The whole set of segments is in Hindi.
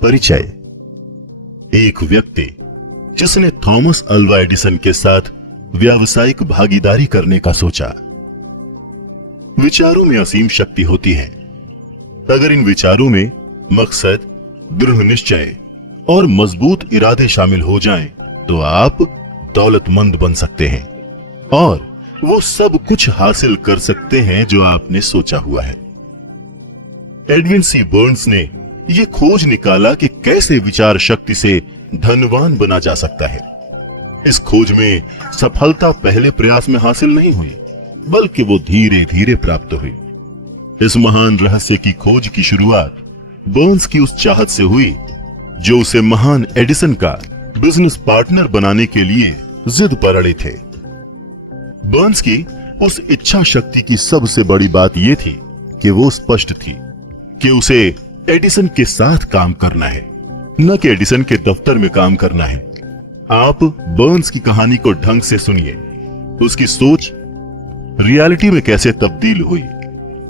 परिचय। एक व्यक्ति जिसने थॉमस अल्वा एडिसन के साथ व्यावसायिक भागीदारी करने का सोचा। विचारों में असीम शक्ति होती है। अगर इन विचारों में मकसद, दृढ़ निश्चय और मजबूत इरादे शामिल हो जाएं, तो आप दौलतमंद बन सकते हैं और वो सब कुछ हासिल कर सकते हैं जो आपने सोचा हुआ है। एडविन सी बर्न्स ने यह खोज निकाला कि कैसे विचार शक्ति से धनवान बना जा सकता है। इस खोज में सफलता पहले प्रयास में हासिल नहीं हुई, बल्कि वो धीरे धीरे प्राप्त हुई। इस महान रहस्य की खोज की शुरुआत बर्न्स की उस चाहत से हुई जो उसे महान एडिसन का बिजनेस पार्टनर बनाने के लिए जिद पर अड़े थे। बर्न्स की उस इच्छा शक्ति की सबसे बड़ी बात यह थी कि वो स्पष्ट थी कि उसे एडिसन के साथ काम करना है, न कि एडिसन के दफ्तर में काम करना है। आप बर्न्स की कहानी को ढंग से सुनिए, उसकी सोच रियलिटी में कैसे तब्दील हुई।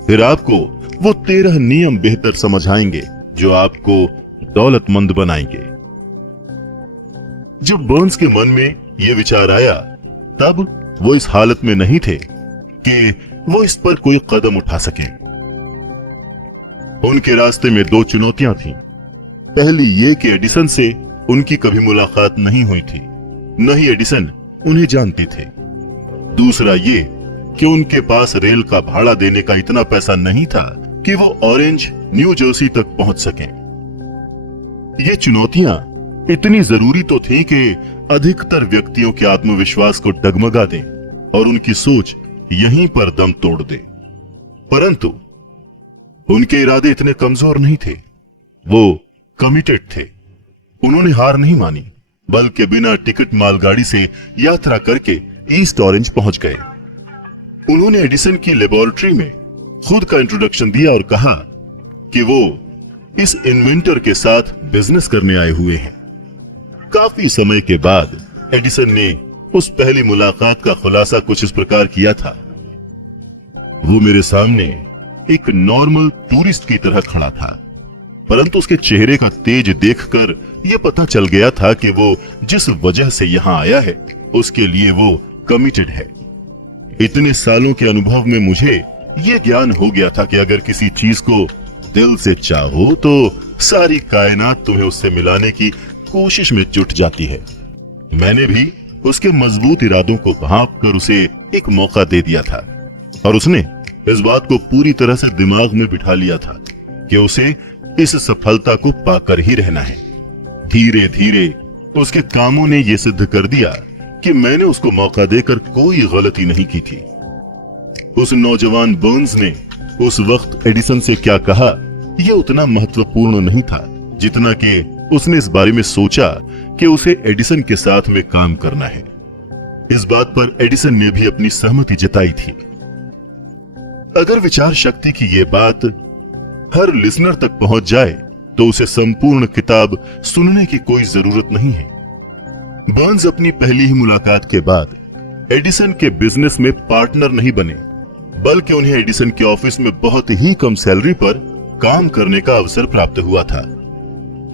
फिर आपको वो 13 नियम बेहतर समझ आएंगे जो आपको दौलतमंद बनाएंगे। जब बर्न्स के मन में यह विचार आया, तब वो इस हालत में नहीं थे कि वो इस पर कोई कदम उठा सके। उनके रास्ते में 2 चुनौतियां थीं। पहली ये कि एडिसन से उनकी कभी मुलाकात नहीं हुई थी, न ही एडिसन उन्हें जानते थे। दूसरा ये कि उनके पास रेल का भाड़ा देने का इतना पैसा नहीं था कि वो ऑरेंज, न्यू जर्सी तक पहुंच सकें। ये चुनौतियां इतनी जरूरी तो थी कि अधिकतर व्यक्तियों के आत्मविश्वास को डगमगा दें और उनकी सोच यहीं पर दम तोड़ दे। परंतु उनके इरादे इतने कमजोर नहीं थे, वो कमिटेड थे। उन्होंने हार नहीं मानी, बल्कि बिना टिकट मालगाड़ी से यात्रा करके ईस्ट ऑरेंज पहुंच गए। उन्होंने एडिसन की लेबोरेटरी में खुद का इंट्रोडक्शन दिया और कहा कि वो इस इन्वेंटर के साथ बिजनेस करने आए हुए हैं। काफी समय के बाद एडिसन ने उस पहली मुलाकात का खुलासा कुछ इस प्रकार किया था। वो मेरे सामने एक नॉर्मल टूरिस्ट की तरह खड़ा था, परंतु उसके चेहरे का तेज देखकर यह पता चल गया था कि वो जिस वजह से यहां आया है उसके लिए वो कमिटेड है। इतने सालों के अनुभव में मुझे यह ज्ञान हो गया था कि अगर किसी चीज को दिल से चाहो तो सारी कायनात तुम्हें उससे मिलाने की कोशिश में जुट जाती है। मैंने भी उसके मजबूत इरादों को भांप कर उसे एक मौका दे दिया था और उसने इस बात को पूरी तरह से दिमाग में बिठा लिया था कि उसे इस सफलता को पाकर ही रहना है। धीरे धीरे उसके कामों ने यह सिद्ध कर दिया कि मैंने उसको मौका देकर कोई गलती नहीं की थी। उस नौजवान बर्न्स ने उस वक्त एडिसन से क्या कहा यह उतना महत्वपूर्ण नहीं था जितना कि उसने इस बारे में सोचा कि उसे एडिसन के साथ में काम करना है। इस बात पर एडिसन ने भी अपनी सहमति जताई थी। अगर विचार शक्ति की यह बात हर लिसनर तक पहुंच जाए तो उसे संपूर्ण किताब सुनने की कोई जरूरत नहीं है। बर्न्स अपनी पहली ही मुलाकात के बाद एडिसन के बिजनेस में पार्टनर नहीं बने, बल्कि उन्हें एडिसन के ऑफिस में बहुत ही कम सैलरी पर काम करने का अवसर प्राप्त हुआ था।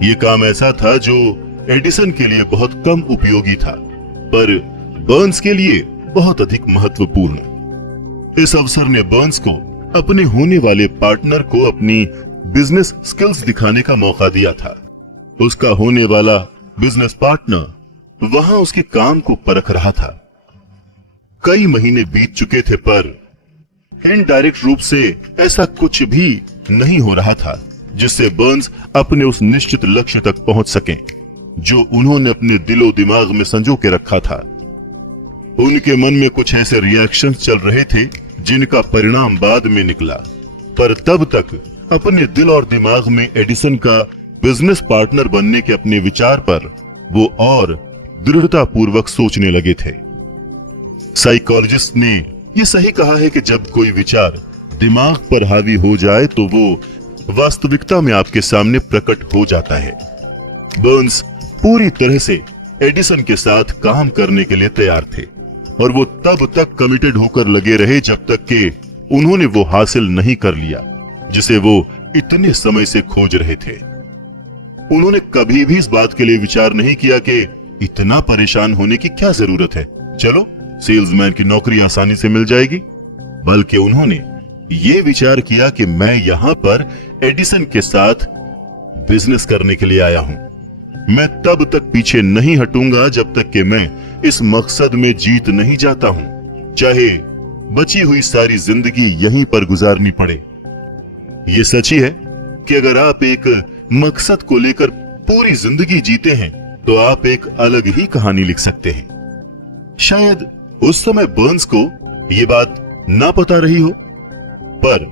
यह काम ऐसा था जो एडिसन के लिए बहुत कम उपयोगी था, पर बर्न्स के लिए बहुत अधिक महत्वपूर्ण। इस अवसर ने बर्न्स को अपने होने वाले पार्टनर को अपनी बिजनेस स्किल्स दिखाने का मौका दिया था। उसका होने वाला बिजनेस पार्टनर वहां उसके काम को परख रहा था। कई महीने बीत चुके थे, पर इनडायरेक्ट रूप से ऐसा कुछ भी नहीं हो रहा था जिससे बर्न्स अपने उस निश्चित लक्ष्य तक पहुंच सकें जो उन्होंने अपने दिलो दिमाग में संजो के रखा था। उनके मन में कुछ ऐसे रिएक्शंस चल रहे थे जिनका परिणाम बाद में निकला, पर तब तक अपने दिल और दिमाग में एडिसन का बिजनेस पार्टनर बनने के अपने विचार पर वो और दृढ़ता पूर्वक सोचने लगे थे। साइकोलॉजिस्ट ने यह सही कहा है कि जब कोई विचार दिमाग पर हावी हो जाए तो वो वास्तविकता में आपके सामने प्रकट हो जाता है। बर्न्स पूरी तरह से एडिसन के साथ काम करने के लिए तैयार थे और वो तब तक कमिटेड होकर लगे रहे जब तक कि उन्होंने वो हासिल नहीं कर लिया जिसे वो इतने समय से खोज रहे थे। उन्होंने कभी भी इस बात के लिए विचार नहीं किया कि इतना परेशान होने की क्या जरूरत है, चलो सेल्समैन की नौकरी आसानी से मिल जाएगी। बल्कि उन्होंने ये विचार किया कि मैं यहां पर एडिसन के साथ बिजनेस करने के लिए आया हूं। मैं तब तक पीछे नहीं हटूंगा जब तक कि मैं इस मकसद में जीत नहीं जाता हूं, चाहे बची हुई सारी जिंदगी यहीं पर गुजारनी पड़े। ये सच ही है कि अगर आप एक मकसद को लेकर पूरी जिंदगी जीते हैं तो आप एक अलग ही कहानी लिख सकते हैं। शायद उस समय बर्न्स को ये बात ना पता रही हो, पर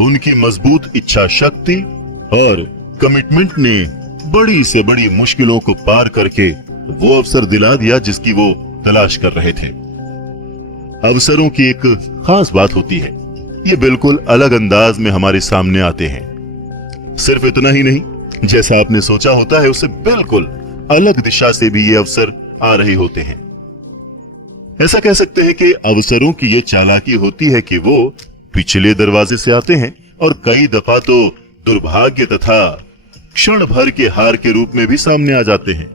उनकी मजबूत इच्छा शक्ति और कमिटमेंट ने बड़ी से बड़ी मुश्किलों को पार करके वो अवसर दिला दिया जिसकी वो तलाश कर रहे थे। अवसरों की एक खास बात होती है, ये बिल्कुल अलग अंदाज में हमारे सामने आते हैं। सिर्फ इतना ही नहीं, जैसा आपने सोचा होता है उससे बिल्कुल अलग दिशा से भी ये अवसर आ रहे होते हैं। ऐसा कह सकते हैं कि अवसरों की ये चालाकी होती है कि वो पिछले दरवाजे से आते हैं और कई दफा तो दुर्भाग्य तथा क्षण भर के हार के रूप में भी सामने आ जाते हैं।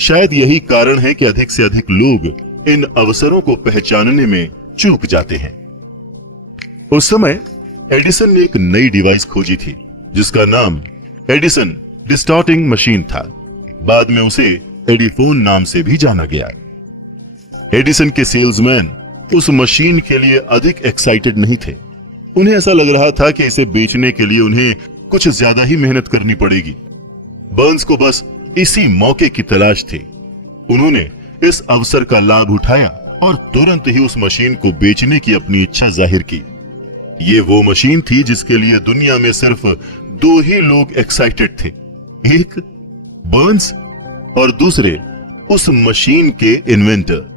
शायद यही कारण है कि अधिक से अधिक लोग इन अवसरों को पहचानने में चूक जाते हैं। उस समय एडिसन ने एक नई डिवाइस खोजी थी जिसका नाम एडिसन डिस्टॉर्टिंग मशीन था। बाद में उसे एडिफोन नाम से भी जाना गया। एडिसन के सेल्समैन उस मशीन के लिए अधिक एक्साइटेड नहीं थे। उन्हें ऐसा लग रहा था कि इसे बेचने के लिए उन्हें कुछ ज्यादा ही मेहनत करनी पड़ेगी। बर्न्स को बस इसी मौके की तलाश थी। उन्होंने इस अवसर का लाभ उठाया और तुरंत ही उस मशीन को बेचने की अपनी इच्छा जाहिर की। ये वो मशीन थी जिसके लिए दुनिया में सिर्फ दो ही लोग एक्साइटेड थे, एक बर्न्स और दूसरे उस मशीन के इन्वेंटर।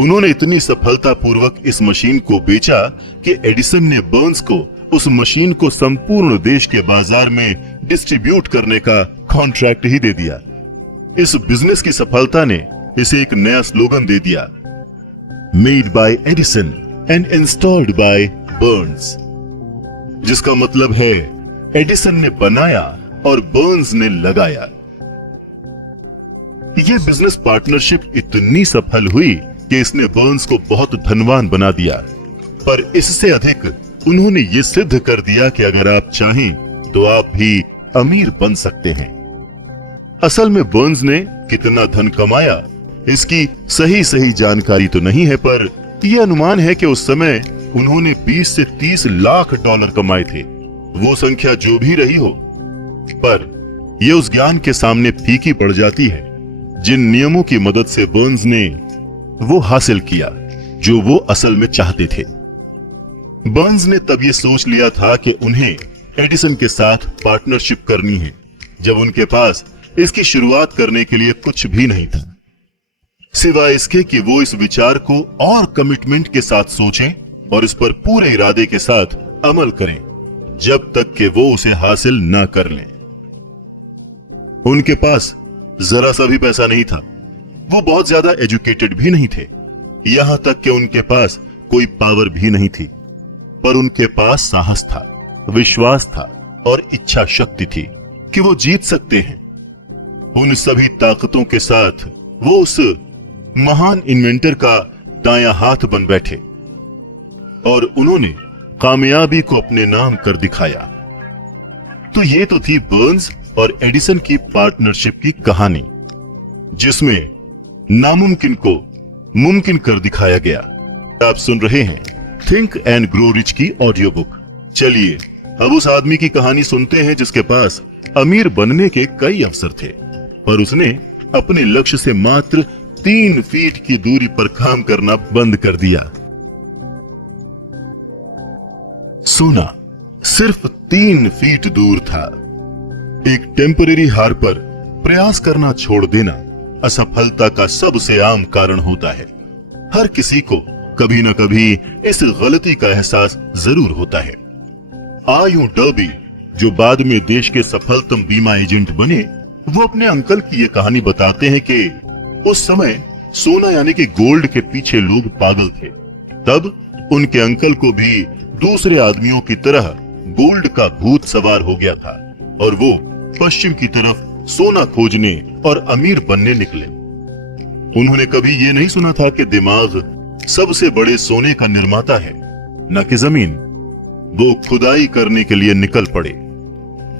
उन्होंने इतनी सफलतापूर्वक इस मशीन को बेचा कि एडिसन ने बर्न्स को उस मशीन को संपूर्ण देश के बाजार में डिस्ट्रीब्यूट करने का कॉन्ट्रैक्ट ही दे दिया। इस बिजनेस की सफलता ने इसे एक नया स्लोगन दे दिया, made by Edison and installed by Burns, जिसका मतलब है एडिसन ने बनाया और बर्न्स ने लगाया। यह बिजनेस पार्टनरशिप इतनी सफल हुई कि इसने बर्न्स को बहुत धनवान बना दिया, पर इससे अधिक उन्होंने ये सिद्ध कर दिया कि अगर आप चाहें तो आप भी अमीर बन सकते हैं। असल में बर्न्स ने कितना धन कमाया इसकी सही जानकारी तो नहीं है, पर यह अनुमान है कि उस समय उन्होंने 20 से 30 लाख डॉलर कमाए थे। वो संख्या जो भी रही हो, पर यह उस ज्ञान के सामने फीकी पड़ जाती है जिन नियमों की मदद से बर्न्स ने वो हासिल किया जो वो असल में चाहते थे। बर्न्स ने तब ये सोच लिया था कि उन्हें एडिसन के साथ पार्टनरशिप करनी है जब उनके पास इसकी शुरुआत करने के लिए कुछ भी नहीं था, सिवाय इसके कि वो इस विचार को और कमिटमेंट के साथ सोचें और इस पर पूरे इरादे के साथ अमल करें जब तक कि वो उसे हासिल ना कर लें। उनके पास जरा सा भी पैसा नहीं था, वो बहुत ज्यादा एजुकेटेड भी नहीं थे, यहां तक कि उनके पास कोई पावर भी नहीं थी, पर उनके पास साहस था, विश्वास था और इच्छा शक्ति थी कि वो जीत सकते हैं। उन सभी ताकतों के साथ वो उस महान इन्वेंटर का दायां हाथ बन बैठे और उन्होंने कामयाबी को अपने नाम कर दिखाया। तो ये तो थी बर्न्स और एडिसन की पार्टनरशिप की कहानी, जिसमें नामुमकिन को मुमकिन कर दिखाया गया। आप सुन रहे हैं थिंक एंड ग्रो रिच की ऑडियो बुक। चलिए अब उस आदमी की कहानी सुनते हैं जिसके पास अमीर बनने के कई अवसर थे, पर उसने अपने लक्ष्य से मात्र 3 फीट की दूरी पर काम करना बंद कर दिया। सोना सिर्फ 3 फीट दूर था। एक टेम्परेरी हार पर प्रयास करना छोड़ देना असफलता का सबसे आम कारण होता है। हर किसी को कभी न कभी इस गलती का एहसास जरूर होता है। आयु डर्बी, जो बाद में देश के सफलतम बीमा एजेंट बने, वो अपने अंकल की ये कहानी बताते हैं कि उस समय सोना यानी कि गोल्ड के पीछे लोग पागल थे। तब उनके अंकल को भी दूसरे आदमियों की तरह गोल्ड का भूत सवार हो गया था और वो पश्चिम की तरफ सोना खोजने और अमीर बनने निकले। उन्होंने कभी ये नहीं सुना था कि दिमाग सबसे बड़े सोने का निर्माता है, न कि जमीन। वो खुदाई करने के लिए निकल पड़े।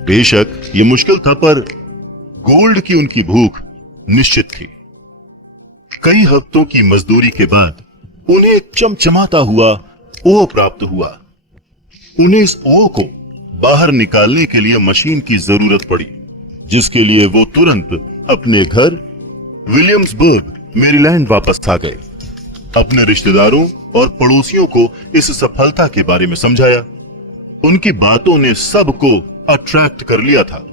बेशक ये मुश्किल था, पर गोल्ड की उनकी भूख निश्चित थी। कई हफ्तों की मजदूरी के बाद उन्हें चमचमाता हुआ ओह प्राप्त हुआ। उन्हें इस ओह को बाहर निकालने के लिए मशीन की जरूरत पड़ी, जिसके लिए वो तुरंत अपने घर विलियम्सबर्ग, मैरीलैंड वापस आ गए। अपने रिश्तेदारों और पड़ोसियों को इस सफलता के बारे में समझाया। उनकी बातों ने सबको अट्रैक्ट कर लिया था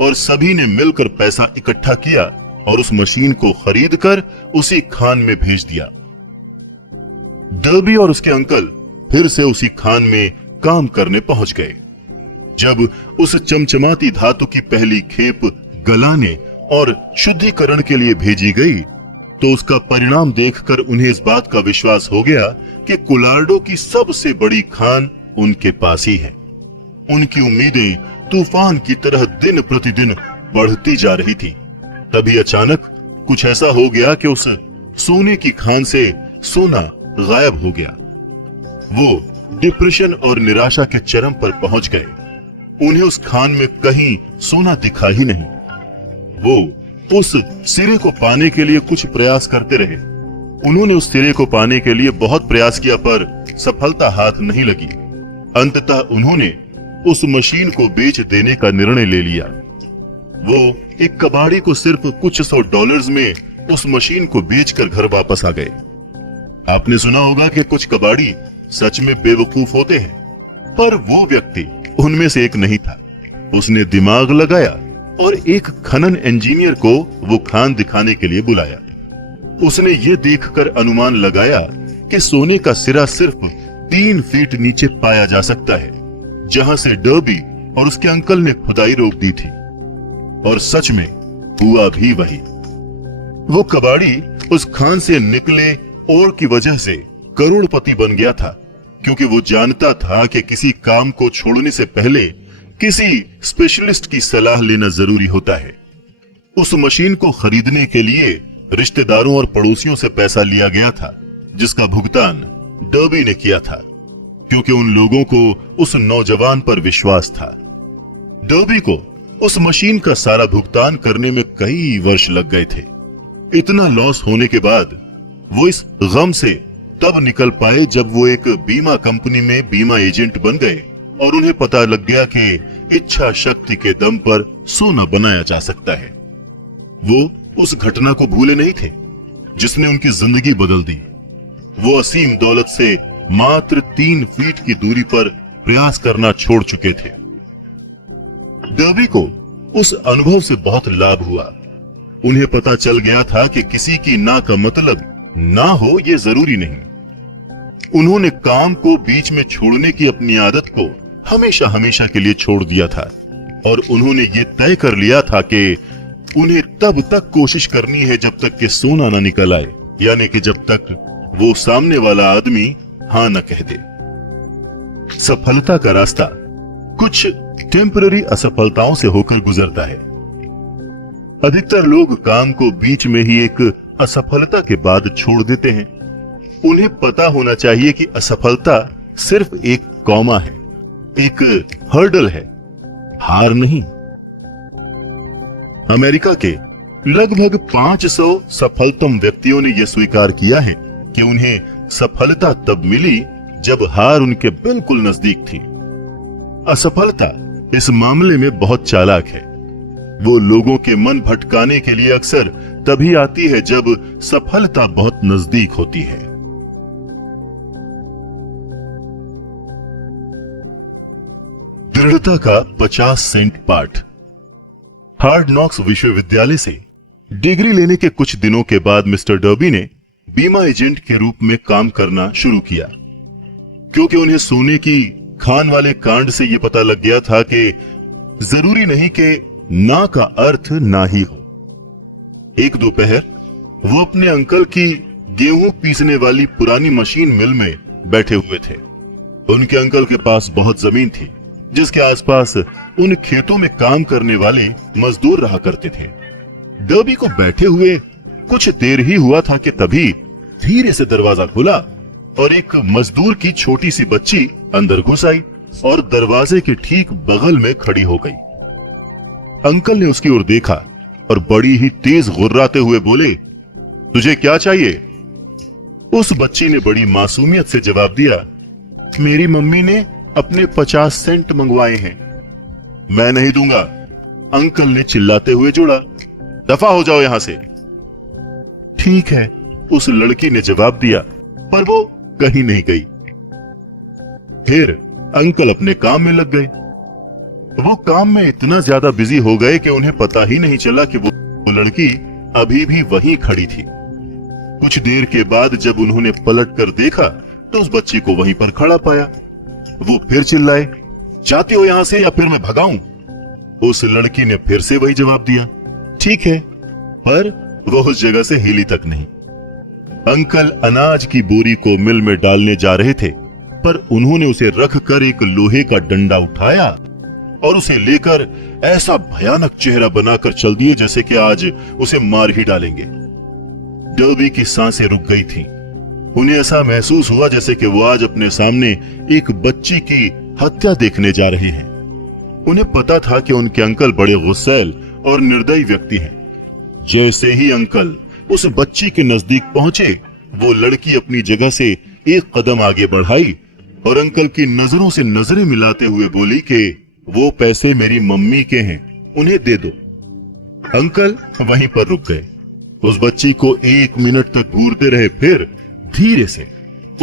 और सभी ने मिलकर पैसा इकट्ठा किया और उस मशीन को खरीदकर उसी खान में भेज दिया। डर्बी और उसके अंकल फिर से उसी खान में काम करने पहुंच गए। जब उस चमचमाती धातु की पहली खेप गलाने और शुद्धिकरण के लिए भेजी गई, तो उसका परिणाम देखकर उन्हें इस बात का विश्वास हो गया कि कोलोराडो की सबसे बड़ी खान उनके पास ही है। उनकी उम्मीदें तूफान की तरह दिन प्रतिदिन बढ़ती जा रही थी। तभी अचानक कुछ ऐसा हो गया कि उस सोने की खान से सोना गायब हो गया। वो डिप्रेशन और निराशा के चरम पर पहुंच गए। उन्हें उस खान में कहीं सोना दिखा ही नहीं। वो उस सिरे को पाने के लिए कुछ प्रयास करते रहे। उन्होंने उस सिरे को पाने के लिए बहुत प्रयास किया, पर सफलता हाथ नहीं लगी। अंततः उन्होंने उस मशीन को बेच देने का निर्णय ले लिया। वो एक कबाड़ी को सिर्फ कुछ $100 में उस मशीन को बेचकर घर वापस आ गए। आपने सुना होगा कि कुछ कबाड़ी सच में बेवकूफ होते हैं, पर वो व्यक्ति उनमें से एक नहीं था। उसने दिमाग लगाया और एक खनन इंजीनियर को वो खान दिखाने के लिए बुलाया। उसने ये देखकर अनुमान लगाया कि सोने का सिरा सिर्फ 3 फीट नीचे पाया जा सकता है, जहां से डर्बी और उसके अंकल ने खुदाई रोक दी थी। और सच में हुआ भी वही। वो कबाड़ी उस खान से निकले और की वजह से करोड़पति बन गया था, क्योंकि वो जानता था कि किसी काम को छोड़ने से पहले किसी स्पेशलिस्ट की सलाह लेना जरूरी होता है। उस मशीन को खरीदने के लिए रिश्तेदारों और पड़ोसियों से पैसा लिया गया था, जिसका भुगतान डर्बी ने किया था, क्योंकि उन लोगों को उस नौजवान पर विश्वास था। डर्बी को उस मशीन का सारा भुगतान करने में कई वर्ष लग गए थे। इतना लॉस होने के बाद वो इस गम से तब निकल पाए जब वो एक बीमा कंपनी में बीमा एजेंट बन गए और उन्हें पता लग गया कि इच्छा शक्ति के दम पर सोना बनाया जा सकता है। वो उस घटना को भूले नहीं थे जिसने उनकी जिंदगी बदल दी। वो असीम दौलत से मात्र 3 फीट की दूरी पर प्रयास करना छोड़ चुके थे। डर्बी को उस अनुभव से बहुत लाभ हुआ। उन्हें पता चल गया था कि किसी की ना का मतलब ना हो ये जरूरी नहीं। उन्होंने काम को बीच में छोड़ने की अपनी आदत को हमेशा हमेशा के लिए छोड़ दिया था और उन्होंने ये तय कर लिया था कि उन्हें तब तक कोशिश करनी है जब तक कि सोना ना निकल आए, यानी कि जब तक वो सामने वाला आदमी हाँ न कह दे। सफलता का रास्ता कुछ टेम्पररी असफलताओं से होकर गुजरता है। अधिकतर लोग काम को बीच में ही एक असफलता के बाद छोड़ देते हैं। उन्हें पता होना चाहिए कि असफलता सिर्फ एक कॉमा है, एक हर्डल है, हार नहीं। अमेरिका के लगभग 500 सफलतम व्यक्तियों ने यह स्वीकार किया है कि उन्हें सफलता तब मिली जब हार उनके बिल्कुल नजदीक थी। असफलता इस मामले में बहुत चालाक है। वो लोगों के मन भटकाने के लिए अक्सर तभी आती है जब सफलता बहुत नजदीक होती है। दृढ़ता का 50 सेंट पाठ। हार्ड नॉक्स विश्वविद्यालय से डिग्री लेने के कुछ दिनों के बाद मिस्टर डर्बी ने बीमा एजेंट के रूप में काम करना शुरू किया, क्योंकि उन्हें सोने की खान वाले कांड से यह पता लग गया था कि जरूरी नहीं कि ना का अर्थ ना ही हो। एक दोपहर वो अपने अंकल की गेहूं पीसने वाली पुरानी मशीन मिल में बैठे हुए थे। उनके अंकल के पास बहुत जमीन थी जिसके आसपास उन खेतों में काम करने वाले मजदूर रहा करते थे। डर्बी को बैठे हुए कुछ देर ही हुआ था कि तभी धीरे से दरवाजा खुला और एक मजदूर की छोटी सी बच्ची अंदर घुस आई और दरवाजे के ठीक बगल में खड़ी हो गई। अंकल ने उसकी ओर देखा और बड़ी ही तेज गुर्राते हुए बोले, तुझे क्या चाहिए? उस बच्ची ने बड़ी मासूमियत से जवाब दिया, मेरी मम्मी ने अपने 50 सेंट मंगवाए हैं। मैं नहीं दूंगा, अंकल ने चिल्लाते हुए जोड़ा। दफा हो जाओ यहां से। ठीक है, उस लड़की ने जवाब दिया, पर वो कहीं नहीं गई। फिर अंकल अपने काम में लग गए। वो काम में इतना ज्यादा बिजी हो गए कि उन्हें पता ही नहीं चला कि वो लड़की अभी भी वहीं खड़ी थी। कुछ देर के बाद जब उन्होंने पलट कर देखा तो उस बच्ची को वहीं पर खड़ा पाया। वो फिर चिल्लाए, जाते हो यहां से या फिर मैं भगाऊं? उस लड़की ने फिर से वही जवाब दिया, ठीक है, पर वो उस जगह से हिली तक नहीं। अंकल अनाज की बोरी को मिल में डालने जा रहे थे, पर उन्होंने उसे रख कर एक लोहे का डंडा उठाया और उसे लेकर ऐसा भयानक चेहरा बनाकर चल दिए जैसे कि आज उसे मार ही डालेंगे। डर्बी की सांसें रुक गई थीं। उन्हें ऐसा महसूस हुआ जैसे कि वो आज अपने सामने एक बच्ची की हत्या देखने जा रहे हैं। उन्हें पता था कि उनके अंकल बड़े गुस्सैल और निर्दयी व्यक्ति हैं। जैसे ही अंकल उस बच्ची के नजदीक पहुंचे, वो लड़की अपनी जगह से एक कदम आगे बढ़ाई और अंकल की नजरों से नजरें मिलाते हुए बोली कि वो पैसे मेरी मम्मी के हैं, उन्हें दे दो। अंकल वहीं पर रुक गए। उस बच्ची को 1 मिनट तक घूरते रहे, फिर धीरे से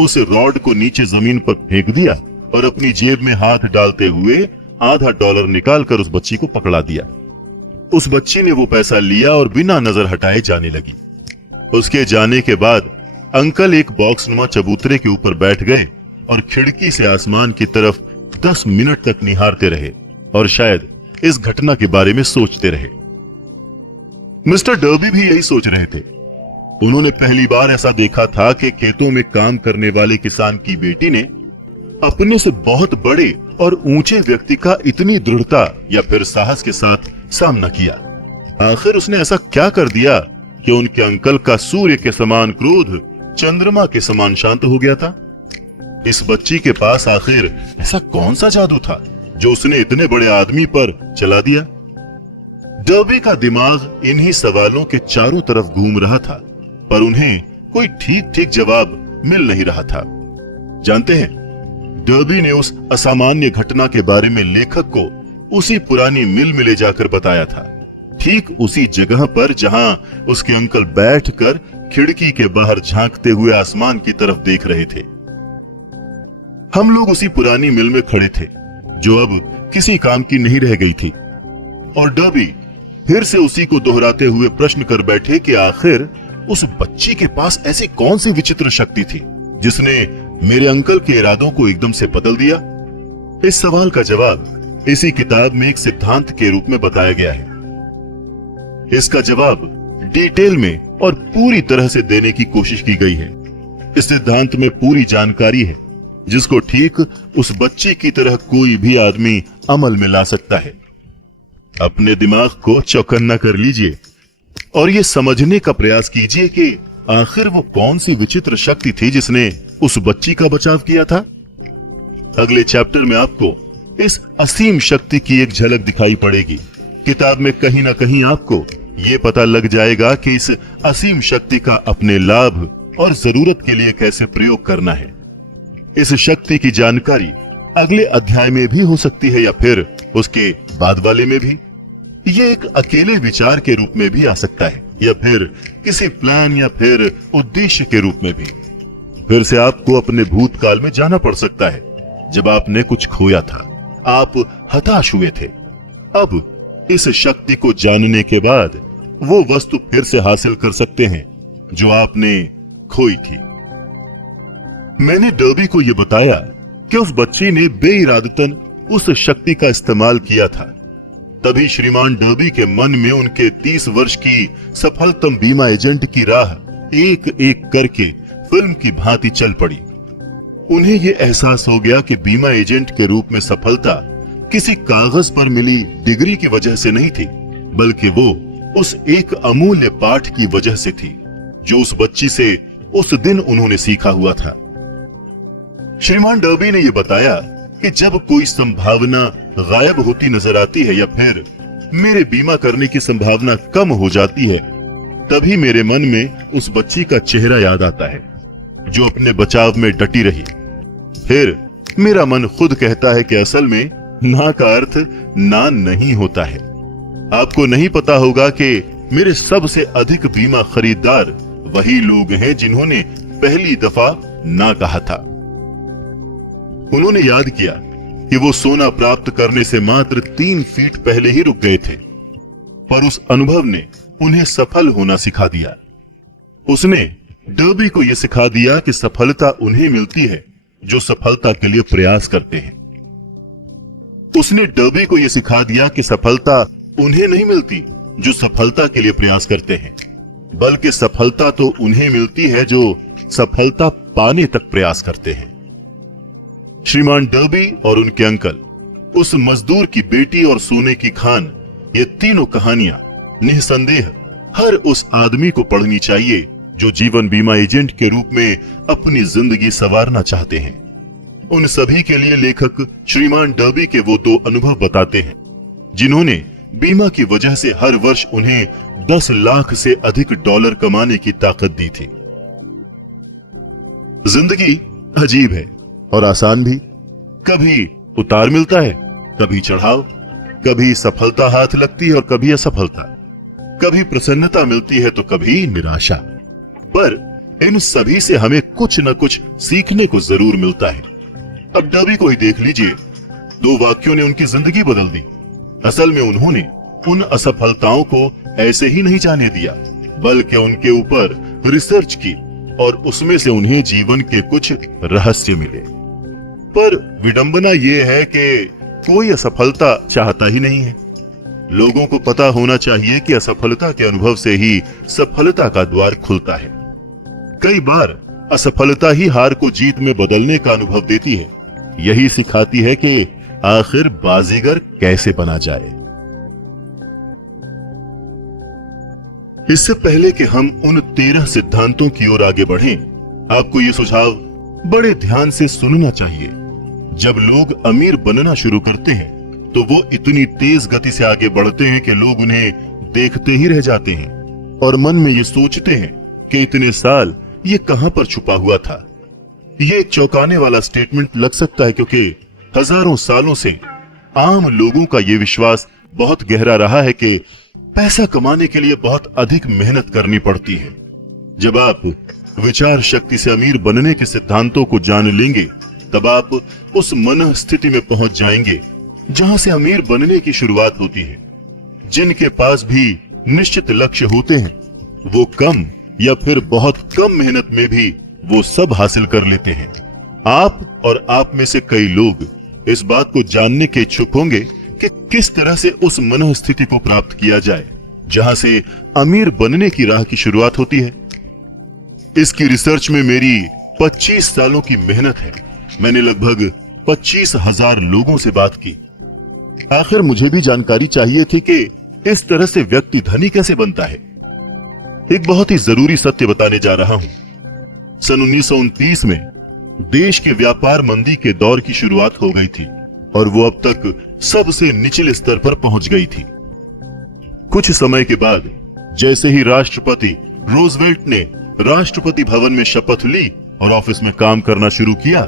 उस रॉड को नीचे जमीन पर फेंक दिया और अपनी जेब में हाथ डालते हुए आधा $1 निकालकर उस बच्ची को पकड़ा दिया। उस बच्ची ने वो पैसा लिया और बिना नजर हटाए जाने लगी। उसके जाने के बाद अंकल एक बॉक्स नुमा चबूतरे के ऊपर बैठ गए और खिड़की से आसमान की तरफ 10 मिनट तक निहारते रहे और शायद इस घटना के बारे में सोचते रहे। मिस्टर डर्बी भी यही सोच रहे थे। उन्होंने पहली बार ऐसा देखा था कि खेतों में काम करने वाले किसान की बेटी ने अपने से बहुत बड़े और ऊंचे व्यक्ति का इतनी दृढ़ता या फिर साहस के साथ सामना किया। आखिर उसने ऐसा क्या कर दिया कि उनके अंकल का सूर्य के समान क्रोध चंद्रमा के समान शांत हो गया था? इस बच्ची के पास आखिर ऐसा कौन सा जादू था जो उसने इतने बड़े आदमी पर चला दिया? डर्बी का दिमाग इन्हीं सवालों के चारों तरफ घूम रहा था, पर उन्हें कोई ठीक ठीक जवाब मिल नहीं रहा था। जानते हैं, डर्बी ने उस असामान्य घटना के बारे में लेखक को उसी पुरानी मिल में ले जाकर बताया था, ठीक उसी जगह पर जहां उसके अंकल बैठकर खिड़की के बाहर झांकते हुए आसमान की तरफ देख रहे थे। हम लोग उसी पुरानी मिल में खड़े थे जो अब किसी काम की नहीं रह गई थी, और डर्बी फिर से उसी को दोहराते हुए प्रश्न कर बैठे कि आखिर उस बच्ची के पास ऐसी कौन सी विचित्र शक्ति थी जिसने मेरे अंकल के इरादों को एकदम से बदल दिया। इस सवाल का जवाब इसी किताब में एक सिद्धांत के रूप में बताया गया है। इसका जवाब डिटेल में और पूरी तरह से देने की कोशिश की गई है। इस सिद्धांत में पूरी जानकारी है जिसको ठीक उस बच्चे की तरह कोई भी आदमी अमल में ला सकता है। अपने दिमाग को चौकन्ना कर लीजिए और ये समझने का प्रयास कीजिए कि आखिर वो कौन सी विचित्र शक्ति थी जिसने उस बच्ची का बचाव किया था। अगले चैप्टर में आपको इस असीम शक्ति की एक झलक दिखाई पड़ेगी। किताब में कहीं ना कहीं आपको ये पता लग जाएगा कि इस असीम शक्ति का अपने लाभ और जरूरत के लिए कैसे प्रयोग करना है। इस शक्ति की जानकारी अगले अध्याय में भी हो सकती है या फिर उसके बाद वाले में भी। ये एक अकेले विचार के रूप में भी आ सकता है या फिर किसी प्लान या फिर उद्देश्य के रूप में भी। फिर से आपको अपने भूतकाल में जाना पड़ सकता है जब आपने कुछ खोया था, आप हताश हुए थे। अब इस शक्ति को जानने के बाद वो वस्तु फिर से हासिल कर सकते हैं जो आपने खोई थी। मैंने डर्बी को यह बताया कि उस बच्ची ने बेइरादतन उस शक्ति का इस्तेमाल किया था। तभी श्रीमान डर्बी के मन में उनके 30 वर्ष की सफलतम बीमा एजेंट की राह एक एक करके फिल्म की भांति चल पड़ी। उन्हें यह एहसास हो गया कि बीमा एजेंट के रूप में सफलता किसी कागज पर मिली डिग्री की वजह से नहीं थी, बल्कि वो उस एक अमूल्य पाठ की वजह से थी जो उस बच्ची से उस दिन उन्होंने सीखा हुआ था। श्रीमान डर्बी ने यह बताया कि जब कोई संभावना गायब होती नजर आती है या फिर मेरे बीमा करने की संभावना कम हो जाती है, तभी मेरे मन में उस बच्ची का चेहरा याद आता है जो अपने बचाव में डटी रही। फिर मेरा मन खुद कहता है कि असल में ना का अर्थ ना नहीं होता है। आपको नहीं पता होगा कि मेरे सबसे अधिक बीमा खरीदार वही लोग हैं जिन्होंने पहली दफा ना कहा था। उन्होंने याद किया कि वो सोना प्राप्त करने से मात्र 3 फीट पहले ही रुक गए थे, पर उस अनुभव ने उन्हें सफल होना सिखा दिया। उसने डर्बी को यह सिखा दिया कि सफलता उन्हें मिलती है जो सफलता के लिए प्रयास करते हैं। उसने डर्बी को यह सिखा दिया कि सफलता उन्हें नहीं मिलती जो सफलता के लिए प्रयास करते हैं, बल्कि सफलता तो उन्हें मिलती है जो सफलता पाने तक प्रयास करते हैं। श्रीमान डर्बी और उनके अंकल, उस मजदूर की बेटी और सोने की खान, ये तीनों कहानियां निसंदेह हर उस आदमी को पढ़नी चाहिए जो जीवन बीमा एजेंट के रूप में अपनी जिंदगी संवारना चाहते हैं। उन सभी के लिए लेखक श्रीमान डर्बी के वो 2 अनुभव बताते हैं जिन्होंने बीमा की वजह से हर वर्ष उन्हें 10 लाख से अधिक डॉलर कमाने की ताकत दी थी। जिंदगी अजीब है और आसान भी। कभी उतार मिलता है, कभी चढ़ाव, कभी सफलता हाथ लगती है और कभी असफलता, कभी प्रसन्नता मिलती है तो कभी निराशा। पर इन सभी से हमें कुछ न कुछ सीखने को जरूर मिलता है। अब डर्बी को ही देख लीजिए, 2 वाक्यों ने उनकी जिंदगी बदल दी। असल में उन्होंने उन असफलताओं को ऐसे ही नहीं जाने दिया, बल्कि उनके ऊपर रिसर्च की और उसमें से उन्हें जीवन के कुछ रहस्य मिले। पर विडंबना यह है कि कोई असफलता चाहता ही नहीं है। लोगों को पता होना चाहिए कि असफलता के अनुभव से ही सफलता का द्वार खुलता है। कई बार असफलता ही हार को जीत में बदलने का अनुभव देती है। यही सिखाती है कि आखिर बाजीगर कैसे बना जाए। इससे पहले कि हम उन 13 सिद्धांतों की ओर आगे बढ़ें, आपको ये सुझाव बड़े ध्यान से सुनना चाहिए। जब लोग अमीर बनना शुरू करते हैं तो वो इतनी तेज गति से आगे बढ़ते हैं कि लोग उन्हें देखते ही रह जाते हैं और मन में ये सोचते हैं कि इतने साल ये कहां पर छुपा हुआ था। ये एक चौंकाने वाला स्टेटमेंट लग सकता है, क्योंकि हजारों सालों से आम लोगों का ये विश्वास बहुत गहरा रहा है कि पैसा कमाने के लिए बहुत अधिक मेहनत करनी पड़ती है। जब आप विचार शक्ति से अमीर बनने के सिद्धांतों को जान लेंगे, तब आप उस मन स्थिति में पहुंच जाएंगे जहां से अमीर बनने की शुरुआत होती है। जिनके पास भी निश्चित लक्ष्य होते हैं, वो कम या फिर बहुत कम मेहनत में भी वो सब हासिल कर लेते हैं। आप और आप में से कई लोग इस बात को जानने के इच्छुक होंगे कि किस तरह से उस मनोस्थिति को प्राप्त किया जाए जहां से अमीर बनने की राह की शुरुआत होती है। इसकी रिसर्च में मेरी 25 सालों की मेहनत है। मैंने लगभग 25,000 लोगों से बात की। आखिर मुझे भी जानकारी चाहिए थी कि इस तरह से व्यक्ति धनी कैसे बनता है। एक बहुत ही जरूरी सत्य बताने जा रहा हूं। सन 1929 में देश के व्यापार मंदी के दौर की शुरुआत हो गई थी और वो अब तक सबसे निचले स्तर पर पहुंच गई थी। कुछ समय के बाद जैसे ही राष्ट्रपति रूजवेल्ट ने राष्ट्रपति भवन में शपथ ली और ऑफिस में काम करना शुरू किया,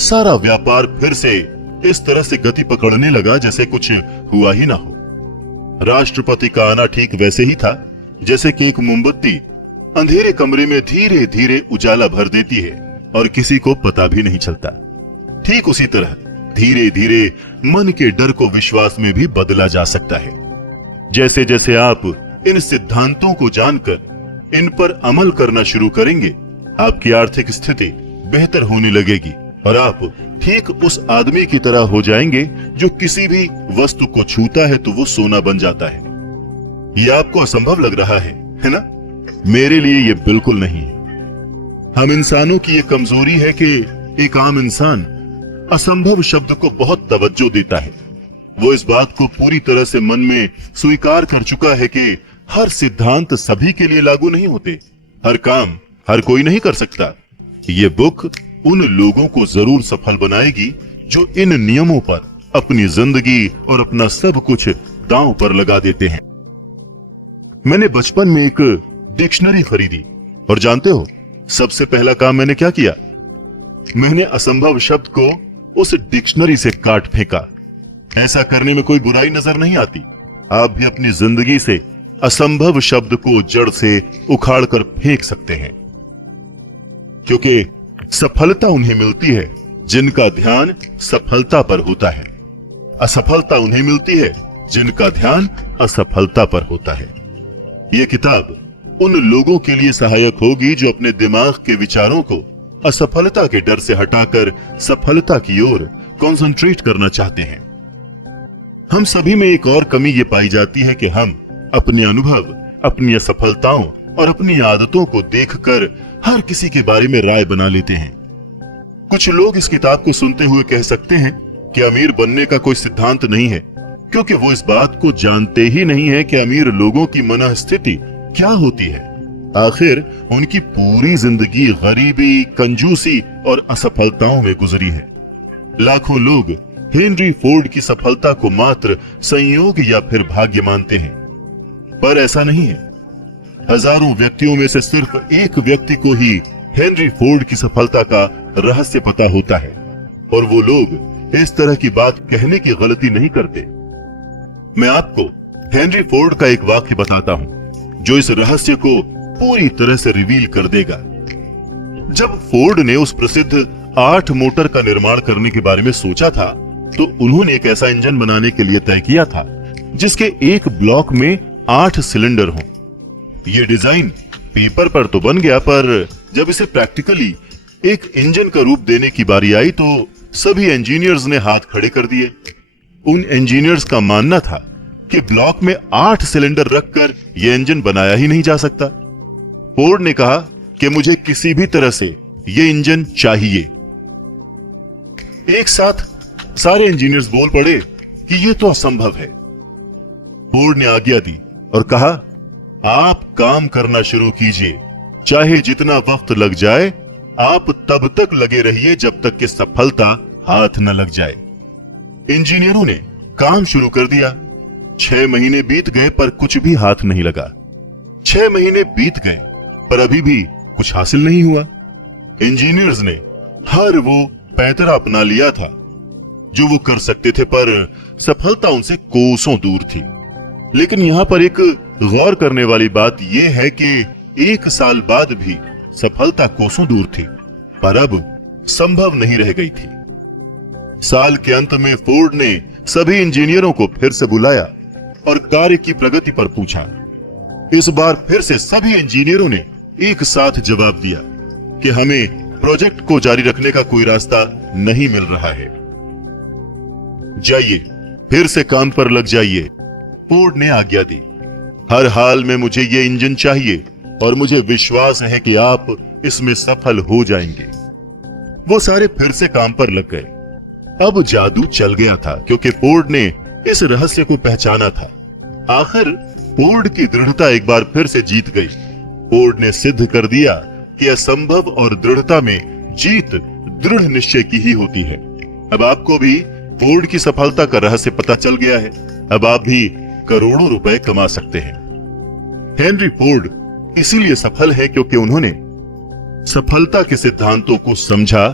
सारा व्यापार फिर से इस तरह से गति पकड़ने लगा जैसे कुछ हुआ ही ना हो। राष्ट्रपति का आना ठीक वैसे ही था जैसे कि एक मोमबत्ती अंधेरे कमरे में धीरे धीरे उजाला भर देती है और किसी को पता भी नहीं चलता। ठीक उसी तरह धीरे धीरे मन के डर को विश्वास में भी बदला जा सकता है। जैसे जैसे आप इन सिद्धांतों को जानकर इन पर अमल करना शुरू करेंगे, आपकी आर्थिक स्थिति बेहतर होने लगेगी और आप ठीक उस आदमी की तरह हो जाएंगे जो किसी भी वस्तु को छूता है तो वो सोना बन जाता है। ये आपको असंभव लग रहा है ना? मेरे लिए ये बिल्कुल नहीं है। हम इंसानों की ये कमजोरी है कि एक आम इंसान असंभव शब्द को बहुत तवज्जो देता है वो इस बात को पूरी तरह से मन में स्वीकार कर चुका है कि हर सिद्धांत सभी के लिए लागू नहीं होते, हर काम हर कोई नहीं कर सकता। ये बुक उन लोगों को जरूर सफल बनाएगी जो इन नियमों पर अपनी जिंदगी और अपना सब कुछ दांव पर लगा देते हैं। मैंने बचपन में एक डिक्शनरी खरीदी और जानते हो सबसे पहला काम मैंने क्या किया? मैंने असंभव शब्द को उस डिक्शनरी से काट फेंका। ऐसा करने में कोई बुराई नजर नहीं आती। आप भी अपनी जिंदगी से असंभव शब्द को जड़ से उखाड़ कर फेंक सकते हैं, क्योंकि सफलता उन्हें मिलती है जिनका ध्यान सफलता पर होता है। असफलता उन्हें मिलती है जिनका ध्यान असफलता पर होता है। यह किताब उन लोगों के लिए सहायक होगी जो अपने दिमाग के विचारों को असफलता के डर से हटाकर सफलता की ओर कंसंट्रेट करना चाहते हैं। हम सभी में एक और कमी ये पाई जाती है कि हम अपने अनुभव, अपनी असफलताओं और अपनी आदतों को देखकर हर किसी के बारे में राय बना लेते हैं। कुछ लोग इस किताब को सुनते हुए कह सकते हैं कि अमीर बनने का कोई सिद्धांत नहीं है, क्योंकि वो इस बात को जानते ही नहीं है कि अमीर लोगों की मनःस्थिति क्या होती है। आखिर उनकी पूरी जिंदगी गरीबी, कंजूसी और असफलताओं में गुजरी है। लाखों लोग हेनरी फोर्ड की सफलता को मात्र संयोग या फिर भाग्य मानते हैं, पर ऐसा नहीं है। हजारों व्यक्तियों में से सिर्फ एक व्यक्ति को ही हेनरी फोर्ड की सफलता का रहस्य पता होता है, और वो लोग इस तरह की बात कहने की गलती नहीं करते। मैं आपको हेनरी फोर्ड का एक वाक्य बताता हूं जो इस रहस्य को पूरी तरह से रिवील कर देगा। जब फोर्ड ने उस प्रसिद्ध 8 मोटर का निर्माण करने के बारे में सोचा था, तो उन्होंने एक ऐसा इंजन बनाने के लिए तय किया था जिसके एक ब्लॉक में 8 सिलेंडर हों। यह डिजाइन पेपर पर तो बन गया, पर जब इसे प्रैक्टिकली एक इंजन का रूप देने की बारी आई तो सभी इंजीनियर्स ने हाथ खड़े कर दिए। उन इंजीनियर्स का मानना था कि ब्लॉक में 8 सिलेंडर रखकर यह इंजन बनाया ही नहीं जा सकता। फोर्ड ने कहा कि मुझे किसी भी तरह से यह इंजन चाहिए। एक साथ सारे इंजीनियर्स बोल पड़े कि यह तो असंभव है। फोर्ड ने आज्ञा दी और कहा, आप काम करना शुरू कीजिए, चाहे जितना वक्त लग जाए, आप तब तक लगे रहिए जब तक कि सफलता हाथ न लग जाए। इंजीनियरों ने काम शुरू कर दिया। 6 महीने बीत गए पर कुछ भी हाथ नहीं लगा। 6 महीने बीत गए पर अभी भी कुछ हासिल नहीं हुआ। इंजीनियर्स ने हर वो पैतरा अपना लिया था जो वो कर सकते थे, पर सफलता उनसे कोसों दूर थी। लेकिन यहां पर एक गौर करने वाली बात यह है कि 1 साल बाद भी सफलता कोसों दूर थी, पर अब संभव नहीं रह गई थी। साल के अंत में फोर्ड ने सभी इंजीनियरों को फिर से बुलाया और कार्य की प्रगति पर पूछा। इस बार फिर से सभी इंजीनियरों ने एक साथ जवाब दिया कि हमें प्रोजेक्ट को जारी रखने का कोई रास्ता नहीं मिल रहा है। जाइए, फिर से काम पर लग जाइए, फोर्ड ने आज्ञा दी। हर हाल में मुझे ये इंजन चाहिए और मुझे विश्वास है कि आप इसमें सफल हो जाएंगे। वो सारे फिर से काम पर लग गए। अब जादू चल गया था, क्योंकि फोर्ड ने इस रहस्य को पहचाना था। आखिर फोर्ड की दृढ़ता एक बार फिर से जीत गई। फोर्ड ने सिद्ध कर दिया कि असंभव और दृढ़ता में जीत दृढ़ निश्चय की ही होती है। अब आपको भी फोर्ड की सफलता का रहस्य पता चल गया है। अब आप भी करोड़ों रुपए कमा सकते हैं। हेनरी फोर्ड इसीलिए सफल है क्योंकि उन्होंने सफलता के सिद्धांतों को समझा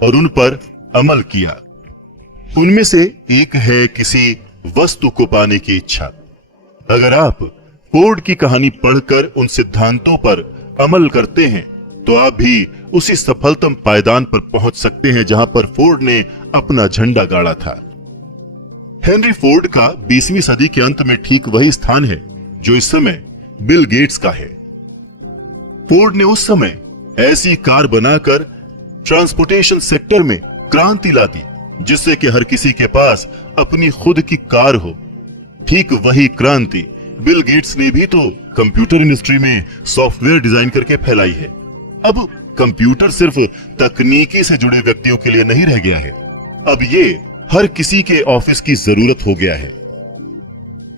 और उन पर अमल किया। उनमें से एक है किसी वस्तु को पाने की इच्छा। अगर आप फोर्ड की कहानी पढ़कर उन सिद्धांतों पर अमल करते हैं तो आप भी उसी सफलतम पायदान पर पहुंच सकते हैं जहां पर फोर्ड ने अपना झंडा गाड़ा था। हेनरी फोर्ड का 20वीं सदी के अंत में ठीक वही स्थान है जो इस समय बिल गेट्स का है। फोर्ड ने उस समय ऐसी कार बनाकर ट्रांसपोर्टेशन सेक्टर में क्रांति ला दी जिससे कि हर किसी के पास अपनी खुद की कार हो। ठीक वही क्रांति बिल गेट्स ने भी तो कंप्यूटर इंडस्ट्री में सॉफ्टवेयर डिजाइन करके फैलाई है। अब कंप्यूटर सिर्फ तकनीकी से जुड़े व्यक्तियों के लिए नहीं रह गया है। अब ये हर किसी के ऑफिस की जरूरत हो गया है।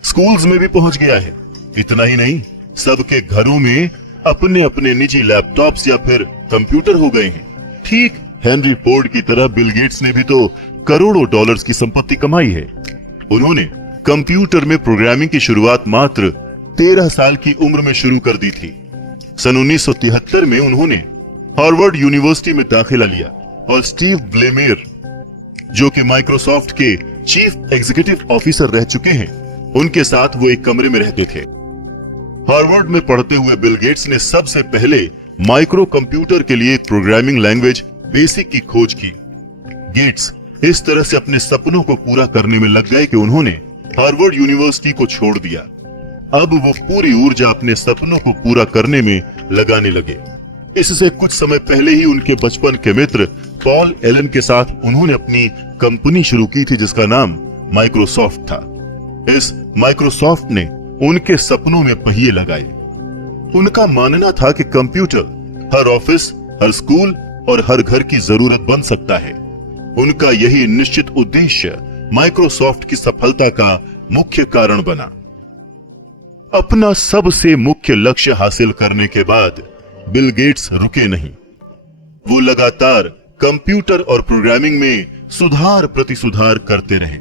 स्कूल्स में भी पहुंच गया है। इतना ही नहीं, सबके घरों में अपने अपने निजी लैपटॉप्स या फिर कंप्यूटर हो गए हैं। ठीक हेनरी फोर्ड की तरह बिल गेट्स ने भी तो करोड़ों डॉलर्स की संपत्ति कमाई है। उन्होंने कंप्यूटर में प्रोग्रामिंग की शुरुआत मात्र 13 साल की उम्र में शुरू कर दी थी। सन 1973 में उन्होंने हार्वर्ड यूनिवर्सिटी में दाखिला लिया और स्टीव ब्लेमेयर, जो कि माइक्रोसॉफ्ट के चीफ एग्जीक्यूटिव ऑफिसर रह चुके हैं, उनके साथ वो एक कमरे में रहते थे। हार्वर्ड में पढ़ते हुए बिल गेट्स ने सबसे पहले माइक्रो कंप्यूटर के लिए एक प्रोग्रामिंग लैंग्वेज बेसिक की खोज की। गेट्स इस तरह से अपने सपनों को पूरा करने में लग गए कि उन्होंने हार्वर्ड यूनिवर्सिटी को छोड़ दिया। अब वो पूरी ऊर्जा अपने सपनों को पूरा करने में लगाने लगे। इससे कुछ समय पहले ही उनके बचपन के मित्र पॉल एलन के साथ उन्होंने अपनी कंपनी शुरू की थी, जिसका नाम माइक्रोसॉफ्ट था। इस माइक्रोसॉफ्ट ने उनके सपनों में पहिए लगाए। उनका मानना था कि कंप्यूटर हर ऑफिस, हर स्कूल और हर घर की जरूरत बन सकता है। उनका यही निश्चित उद्देश्य माइक्रोसॉफ्ट की सफलता का मुख्य कारण बना। अपना सबसे मुख्य लक्ष्य हासिल करने के बाद बिल गेट्स रुके नहीं। वो लगातार कंप्यूटर और प्रोग्रामिंग में सुधार प्रति सुधार करते रहे।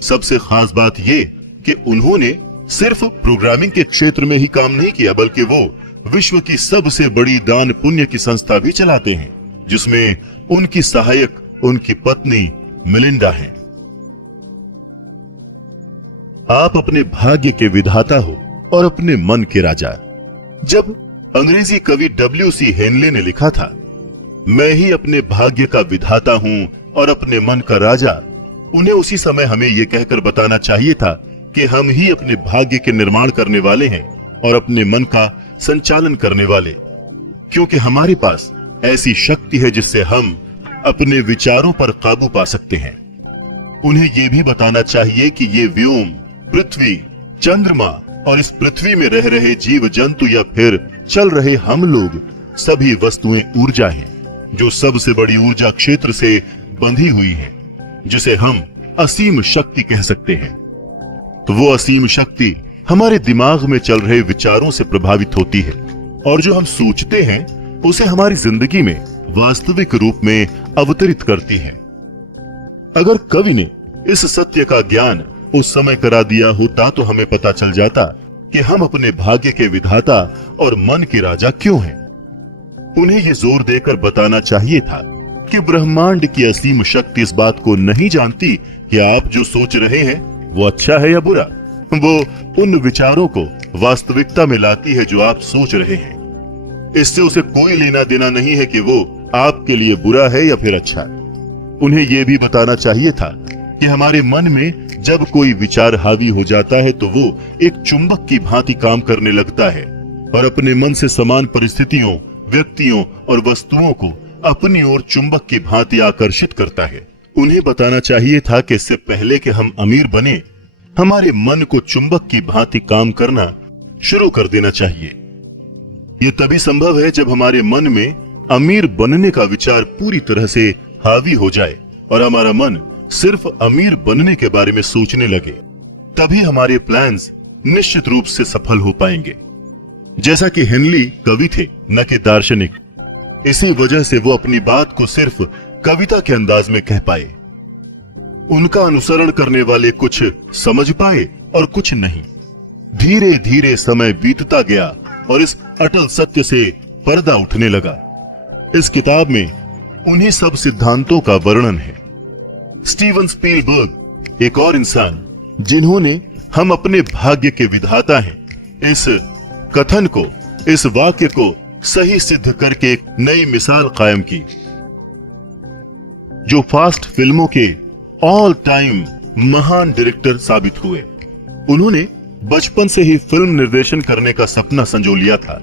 सबसे खास बात यह कि उन्होंने सिर्फ प्रोग्रामिंग के क्षेत्र में ही काम नहीं किया, बल्कि वो विश्व की सबसे बड़ी दान पुण्य की संस्था भी चलाते हैं, जिसमें उनकी सहायक उनकी पत्नी मिलिंडा है। आप अपने भाग्य के विधाता हो और अपने मन के राजा। जब अंग्रेजी कवि W.C. हेनले ने लिखा था, मैं ही अपने भाग्य का विधाता हूं और अपने मन का राजा, उन्हें उसी समय हमें यह कहकर बताना चाहिए था कि हम ही अपने भाग्य के निर्माण करने वाले हैं और अपने मन का संचालन करने वाले, क्योंकि हमारे पास ऐसी शक्ति है जिससे हम अपने विचारों पर काबू पा सकते हैं। उन्हें यह भी बताना चाहिए कि ये व्योम, पृथ्वी, चंद्रमा और इस पृथ्वी में रह रहे जीव जंतु या फिर चल रहे हम लोग सभी वस्तुएं ऊर्जा हैं, जो सबसे बड़ी ऊर्जा क्षेत्र से बंधी हुई है, जिसे हम असीम शक्ति कह सकते हैं। तो वो असीम शक्ति हमारे दिमाग में चल रहे विचारों से प्रभावित होती है और जो हम सोचते हैं उसे हमारी जिंदगी में वास्तविक रूप में अवतरित करती है। अगर कवि ने इस सत्य का ज्ञान उस समय करा दिया होता तो हमें पता चल जाता कि हम अपने भाग्य के विधाता और मन के राजा क्यों हैं। उन्हें यह जोर देकर बताना चाहिए था कि ब्रह्मांड की असीम शक्ति इस बात को नहीं जानती कि आप जो सोच रहे हैं वो अच्छा है या बुरा। वो उन विचारों को वास्तविकता में लाती है जो आप सोच रहे हैं। इससे उसे कोई लेना देना नहीं है कि वो आपके लिए बुरा है या फिर अच्छा। उन्हें यह भी बताना चाहिए था कि हमारे मन में जब कोई विचार हावी हो जाता है तो वो एक चुंबक की भांति काम करने लगता है और अपने मन से समान परिस्थितियों, व्यक्तियों और वस्तुओं को अपनी ओर चुंबक की भांति आकर्षित करता है। उन्हें बताना चाहिए था कि इससे पहले कि हम अमीर बने, हमारे मन को चुंबक की भांति काम करना शुरू कर देना चाहिए। यह तभी संभव है जब हमारे मन में अमीर बनने का विचार पूरी तरह से हावी हो जाए और हमारा मन सिर्फ अमीर बनने के बारे में सोचने लगे। तभी हमारे प्लान्स निश्चित रूप से सफल हो पाएंगे। जैसा कि हेनली कवि थे, न कि दार्शनिक, इसी वजह से वो अपनी बात को सिर्फ कविता के अंदाज में कह पाए। उनका अनुसरण करने वाले कुछ समझ पाए और कुछ नहीं। धीरे धीरे समय बीतता गया और इस अटल सत्य से पर्दा उठने लगा। इस किताब में उन्हीं सब सिद्धांतों का वर्णन है। स्टीवन स्पीलबर्ग एक और इंसान जिन्होंने हम अपने भाग्य के विधाता हैं, इस कथन को, इस वाक्य को सही सिद्ध करके एक नई मिसाल कायम की, जो फास्ट फिल्मों के ऑल टाइम महान डायरेक्टर साबित हुए। उन्होंने बचपन से ही फिल्म निर्देशन करने का सपना संजो लिया था।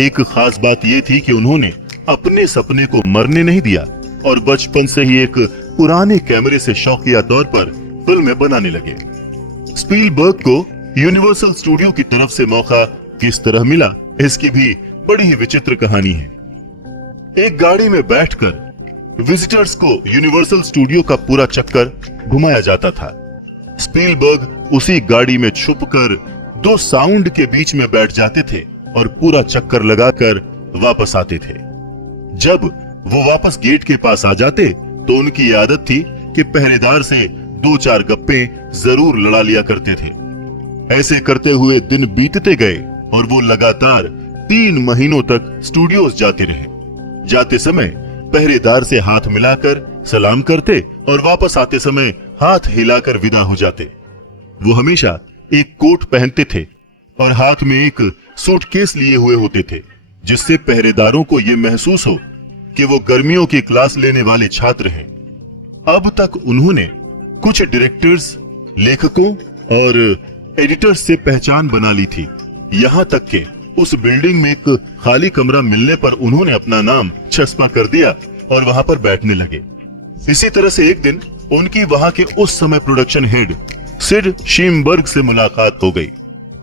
एक खास बात यह थी कि उन्होंने अपने सपने को मरने नहीं दिया और बचपन से ही एक पुराने कैमरे से शौकिया तौर पर फिल्में बनाने लगे। स्पीलबर्ग को यूनिवर्सल स्टूडियो की तरफ से मौका किस तरह मिला, इसकी भी बड़ी ही विचित्र कहानी है। एक गाड़ी में बैठकर विजिटर्स को यूनिवर्सल स्टूडियो का पूरा चक्कर घुमाया जाता था। स्पीलबर्ग उसी गाड़ी में छुपकर दो साउंड के बीच में बैठ जाते थे और पूरा चक्कर लगाकर वापस आते थे। जब वो वापस गेट के पास आ जाते तो उनकी आदत थी कि पहरेदार से 2-4 गप्पे जरूर लड़ा लिया करते थे। ऐसे करते हुए दिन बीतते गए और वो लगातार 3 महीनों तक स्टूडियोज जाते रहे। जाते समय पहरेदार से हाथ मिलाकर सलाम करते और वापस आते समय हाथ हिलाकर विदा हो जाते। वो हमेशा एक कोट पहनते थे और हाथ में एक सूटकेस लिए हुए होते थे, जिससे पहरेदारों को यह महसूस हो कि वो गर्मियों की क्लास लेने वाले छात्र हैं। अब तक उन्होंने कुछ डायरेक्टर्स, लेखकों और एडिटर्स से पहचान बना ली थी। यहाँ तक कि उस बिल्डिंग में एक खाली कमरा मिलने पर उन्होंने अपना नाम चस्पा कर दिया और वहां पर बैठने लगे। इसी तरह से एक दिन उनकी वहां के उस समय प्रोडक्शन हेड सिड शीमबर्ग से मुलाकात हो गई।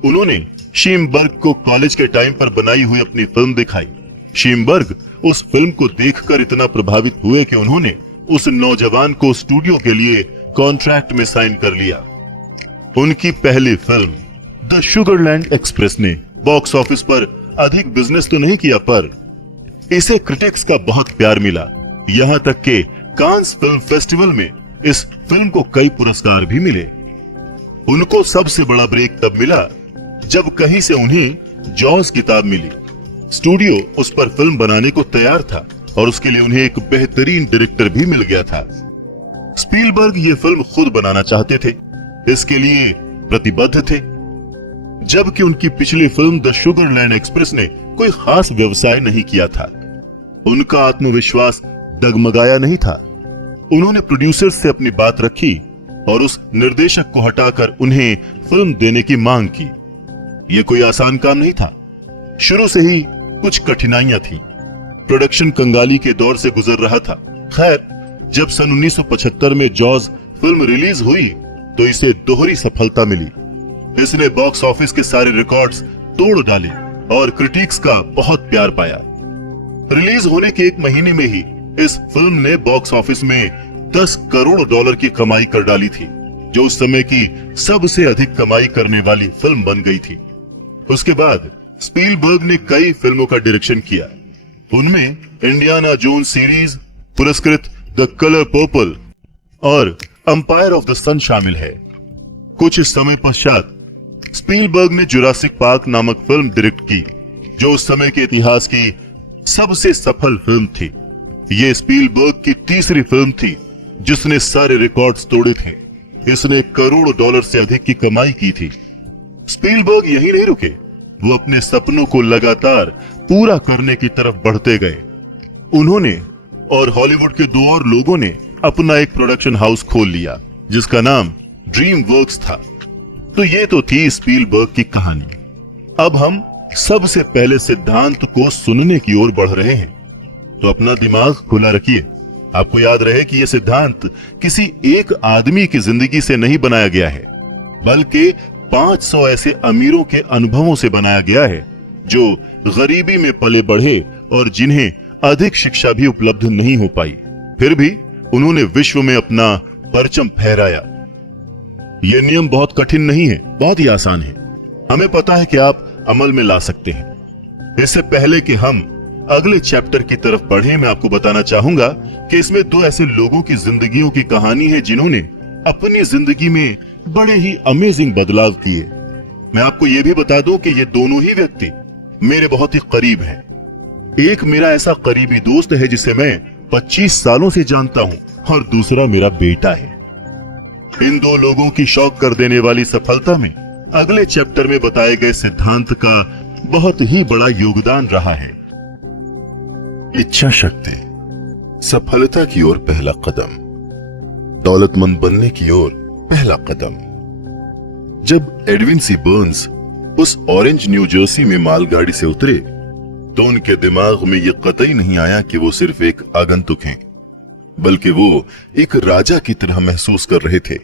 उन्होंने शीमबर्ग को कॉलेज के टाइम पर बनाई हुई अपनी फिल्म दिखाई। शीमबर्ग उस फिल्म को देखकर इतना प्रभावित हुए कि उन्होंने उस नौजवान को स्टूडियो के लिए कॉन्ट्रैक्ट में साइन कर लिया। उनकी पहली फिल्म द शुगरलैंड एक्सप्रेस ने बॉक्स ऑफिस पर अधिक बिजनेस तो नहीं किया, पर इसे क्रिटिक्स का बहुत प्यार मिला। यहाँ तक कि कांस फिल्म फेस्टिवल में इस फिल्म को कई पुरस्कार भी मिले। उनको सबसे बड़ा ब्रेक तब मिला जब कहीं से उन्हें जॉज किताब मिली। स्टूडियो उस पर फिल्म बनाने को तैयार था और उसके लिए उन्हें एक बेहतरीन डायरेक्टर भी मिल गया था। स्पीलबर्ग ये फिल्म खुद बनाना चाहते थे, इसके लिए प्रतिबद्ध थे। जबकि उनकी पिछली फिल्म द शुगरलैंड एक्सप्रेस ने कोई खास व्यवसाय नहीं किया था, उनका आत्मविश्वास डगमगाया नहीं था। उन्होंने प्रोड्यूसर्स से अपनी बात रखी और उस निर्देशक को हटाकर उन्हें फिल्म देने की मांग की। यह कोई आसान काम नहीं था। शुरू से ही कुछ कठिनाइयां थी। प्रोडक्शन कंगाली के दौर से गुजर रहा था। खैर, जब सन 1975 में जॉज फिल्म रिलीज हुई तो इसे दोहरी सफलता मिली। इसने बॉक्स ऑफिस के सारे रिकॉर्ड्स तोड़ डाले और क्रिटिक्स का बहुत प्यार पाया। रिलीज होने के 1 महीने में ही इस फिल्म ने बॉक्स ऑफिस में $10 करोड़ की कमाई कर डाली थी, जो उस समय की सबसे अधिक कमाई करने वाली फिल्म बन गई थी। उसके बाद स्पीलबर्ग ने कई फिल्मों का डायरेक्शन किया। उनमें इंडियाना जोन्स सीरीज, पुरस्कृत द कलर पर्पल और अंपायर ऑफ द सन शामिल है। कुछ समय पश्चात स्पीलबर्ग ने जुरासिक पार्क नामक फिल्म डायरेक्ट की, जो उस समय के इतिहास की सबसे सफल फिल्म थी। ये स्पीलबर्ग की तीसरी फिल्म थी जिसने सारे रिकॉर्ड्स तोड़े थे। इसने $1 करोड़ से अधिक की कमाई की थी। स्पीलबर्ग यहीं नहीं रुके, वो अपने सपनों को लगातार पूरा करने की तरफ बढ़ते गए। उन्होंने और हॉलीवुड के 2 और लोगों ने अपना एक प्रोडक्शन हाउस खोल लिया जिसका नाम ड्रीम वर्क्स था। तो ये तो थी स्पीलबर्ग की कहानी। अब हम सबसे पहले सिद्धांत को सुनने की ओर बढ़ रहे हैं, तो अपना दिमाग खुला रखिए। आपको याद रहे कि यह सिद्धांत किसी एक आदमी की जिंदगी से नहीं बनाया गया है, बल्कि 500 ऐसे अमीरों के अनुभवों से बनाया गया है जो गरीबी में पले बढ़े और जिन्हें अधिक शिक्षा भी उपलब्ध नहीं हो पाई, फिर भी उन्होंने विश्व में अपना परचम फहराया। यह नियम बहुत कठिन नहीं है, बहुत ही आसान है। हमें पता है कि आप अमल में ला सकते हैं। इससे पहले कि हम अगले चैप्टर की तरफ बढ़े, मैं आपको बताना चाहूंगा कि इसमें 2 ऐसे लोगों की जिंदगियों की कहानी है जिन्होंने अपनी जिंदगी में बड़े ही अमेजिंग बदलाव किए। मैं आपको यह भी बता दूं कि ये दोनों ही व्यक्ति मेरे बहुत ही करीब हैं। एक मेरा ऐसा करीबी दोस्त है जिसे मैं 25 सालों से जानता हूं और दूसरा मेरा बेटा है। इन 2 लोगों की शौक कर देने वाली सफलता में अगले चैप्टर में बताए गए सिद्धांत का बहुत ही बड़ा योगदान रहा है। इच्छा शक्ति, सफलता की ओर पहला कदम, दौलतमंद बनने की ओर पहला कदम। जब एडविन सी बर्न्स उस ऑरेंज न्यू जर्सी में मालगाड़ी से उतरे तो उनके दिमाग में यह कतई नहीं आया कि वो सिर्फ एक आगंतुक हैं, बल्कि वो एक राजा की तरह महसूस कर रहे थे।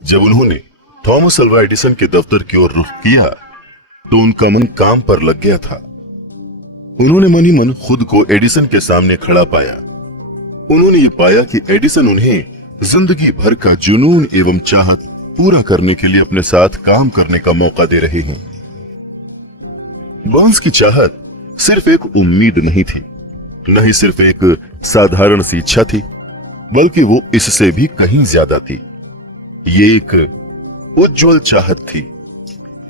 जब उन्होंने थॉमस अल्वा एडिसन के दफ्तर की ओर रुख किया तो उनका मन काम पर लग गया था। उन्होंने मन ही मन खुद को एडिसन के सामने खड़ा पाया उन्होंने ये पाया कि एडिसन उन्हें जिंदगी भर का जुनून एवं चाहत पूरा करने के लिए अपने साथ काम करने का मौका दे रहे हैं। बर्न्स की चाहत सिर्फ एक उम्मीद नहीं थी, न ही सिर्फ एक साधारण सी इच्छा थी, बल्कि वो इससे भी कहीं ज्यादा थी। ये एक उज्जवल चाहत थी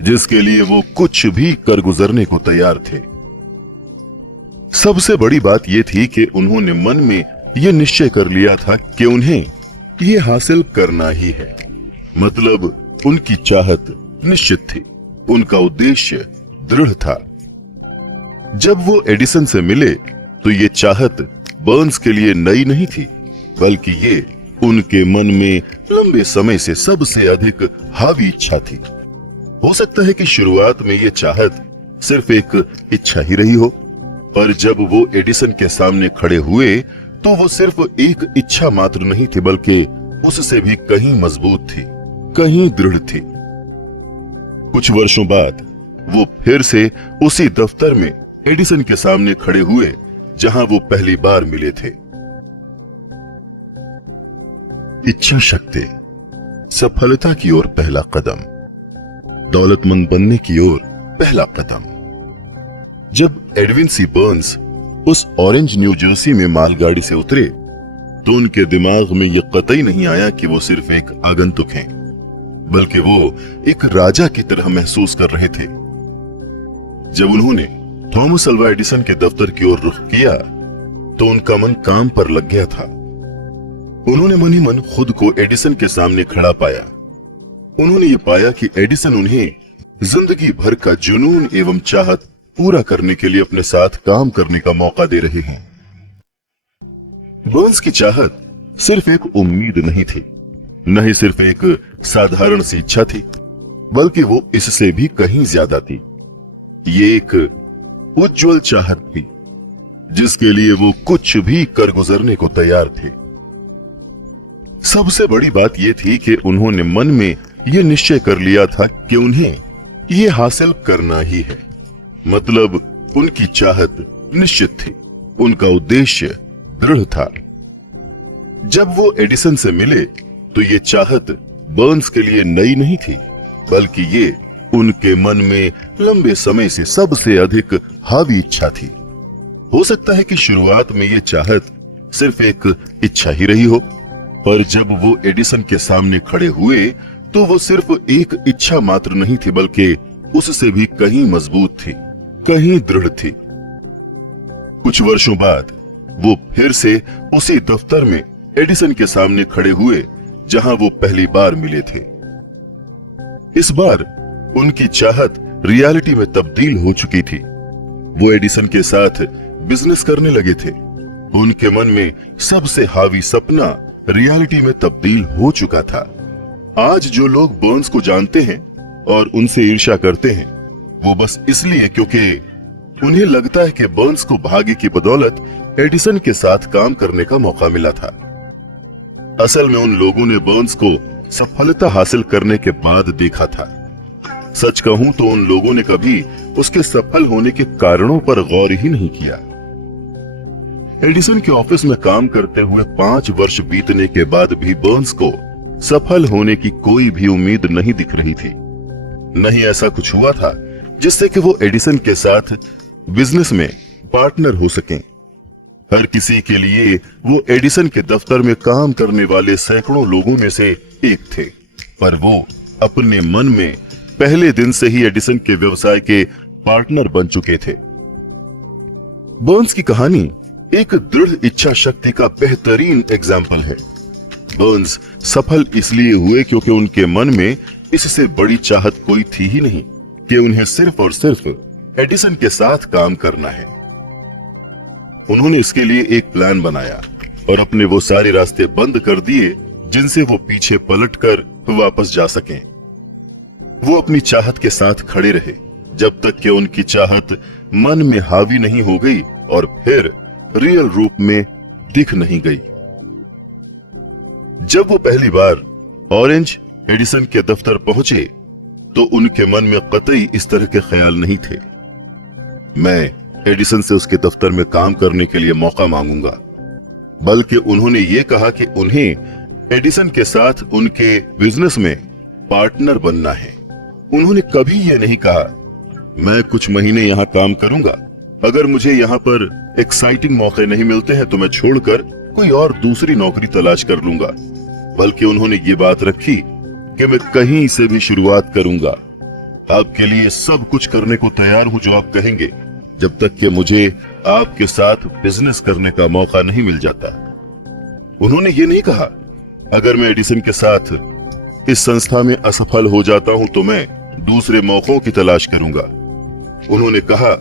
जिसके लिए वो कुछ भी कर गुजरने को तैयार थे। सबसे बड़ी बात यह थी कि उन्होंने मन में यह निश्चय कर लिया था कि उन्हें ये हासिल करना ही है। मतलब उनकी चाहत निश्चित थी, उनका उद्देश्य दृढ़ था। जब वो एडिसन से मिले तो ये चाहत बर्न्स के लिए नई नहीं थी, बल्कि ये उनके मन में लंबे समय से सबसे अधिक हावी इच्छा थी। हो सकता है कि शुरुआत में ये चाहत सिर्फ एक इच्छा ही रही हो, पर जब वो एडिसन के सामने खड़े हुए तो वो सिर्फ एक इच्छा मात्र नहीं थी, बल्कि उससे भी कहीं मजबूत थी, कहीं दृढ़ थी। कुछ वर्षों बाद वो फिर से उसी दफ्तर में एडिसन के सामने खड़े हुए जहां वो पहली बार मिले थे। इच्छा शक्ति, सफलता की ओर पहला कदम, दौलतमंद बनने की ओर पहला कदम। जब एडविन सी बर्न्स उस ऑरेंज न्यू जर्सी में मालगाड़ी से उतरे तो उनके दिमाग में यह कतई नहीं आया कि वो सिर्फ एक आगंतुक हैं, बल्कि वो एक राजा की तरह महसूस कर रहे थे। जब उन्होंने थॉमस अल्वा एडिसन के दफ्तर की ओर रुख किया तो उनका मन काम पर लग गया था। उन्होंने मन ही मन खुद को एडिसन के सामने खड़ा पाया। उन्होंने ये पाया कि एडिसन उन्हें जिंदगी भर का जुनून एवं चाहत पूरा करने के लिए अपने साथ काम करने का मौका दे रहे हैं। बर्न्स की चाहत सिर्फ एक उम्मीद नहीं थी, न ही सिर्फ एक साधारण सी इच्छा थी, बल्कि वो इससे भी कहीं ज्यादा थी। ये एक उज्जवल चाहत थी जिसके लिए वो कुछ भी कर गुजरने को तैयार थे। सबसे बड़ी बात यह थी कि उन्होंने मन में यह निश्चय कर लिया था कि उन्हें यह हासिल करना ही है। मतलब उनकी चाहत निश्चित थी, उनका उद्देश्य दृढ़ था। जब वो एडिसन से मिले तो ये चाहत बर्न्स के लिए नई नहीं थी, बल्कि ये उनके मन में लंबे समय से सबसे अधिक हावी इच्छा थी। हो सकता है कि शुरुआत में ये चाहत सिर्फ एक इच्छा ही रही हो, पर जब वो एडिसन के सामने खड़े हुए तो वो सिर्फ एक इच्छा मात्र नहीं थी, बल्कि उससे भी कहीं मजबूत थी, कहीं दृढ़ थी। कुछ वर्षों बाद वो फिर से उसी दफ्तर में एडिसन के सामने खड़े हुए जहां वो पहली बार मिले थे। इस बार उनकी चाहत रियलिटी में तब्दील हो चुकी थी। वो एडिसन के साथ बिजनेस करने लगे थे। उनके मन में सबसे हावी सपना रियलिटी में तब्दील हो चुका था। आज जो लोग बर्न्स को जानते हैं और उनसे ईर्ष्या करते हैं, वो बस इसलिए क्योंकि उन्हें लगता है कि बर्न्स को भाग्य की बदौलत एडिसन के साथ काम करने का मौका मिला था। असल में उन लोगों ने बर्न्स को सफलता हासिल करने के बाद देखा था। सच कहूं तो उन लोगों ने कभी उसके सफल होने के कारणों पर गौर ही नहीं किया। एडिसन के ऑफिस में काम करते हुए 5 वर्ष बीतने के बाद भी बर्न्स को सफल होने की कोई भी उम्मीद नहीं दिख रही थी। नहीं ऐसा कुछ हुआ था जिससे कि वो एडिसन के साथ बिजनेस में पार्टनर हो सकें। हर किसी के लिए वो एडिसन के दफ्तर में काम करने वाले सैकड़ों लोगों में से एक थे, पर वो अपने मन में पहले दिन से ही एडिसन के व्यवसाय के पार्टनर बन चुके थे। बर्न्स की कहानी एक दृढ़ इच्छा शक्ति का बेहतरीन एग्जाम्पल है। बर्न्स सफल इसलिए हुए क्योंकि उनके मन में इससे बड़ी चाहत कोई थी ही नहीं कि उन्हें सिर्फ और सिर्फ एडिसन के साथ काम करना है। उन्होंने इसके लिए एक प्लान बनाया और अपने वो सारे रास्ते बंद कर दिए जिनसे वो पीछे पलटकर वापस जा सकें। वो अपनी चाहत के साथ खड़े रहे जब तक कि उनकी चाहत मन में हावी नहीं हो गई और फिर रियल रूप में दिख नहीं गई। जब वो पहली बार ऑरेंज एडिसन के दफ्तर पहुंचे तो उनके मन में कतई इस तरह के ख्याल नहीं थे, मैं एडिसन से उसके दफ्तर में काम करने के लिए मौका मांगूंगा। बल्कि उन्होंने ये कहा कि उन्हें एडिसन के साथ उनके बिजनेस में पार्टनर बनना है। उन्होंने कभी यह नहीं कहा, मैं कुछ महीने यहाँ काम करूंगा, अगर मुझे यहाँ पर एक्साइटिंग मौके नहीं मिलते हैं तो मैं छोड़कर कोई और दूसरी नौकरी तलाश कर लूंगा। बल्कि उन्होंने ये बात रखी कि मैं कहीं से भी शुरुआत करूंगा, आपके लिए सब कुछ करने को तैयार हूं जो आप कहेंगे, जब तक कि मुझे आपके साथ बिजनेस करने का मौका नहीं मिल जाता। उन्होंने ये नहीं कहा, अगर मैं एडिसन के साथ इस संस्था में असफल हो जाता हूं तो मैं दूसरे मौकों की तलाश करूंगा। उन्होंने कहा,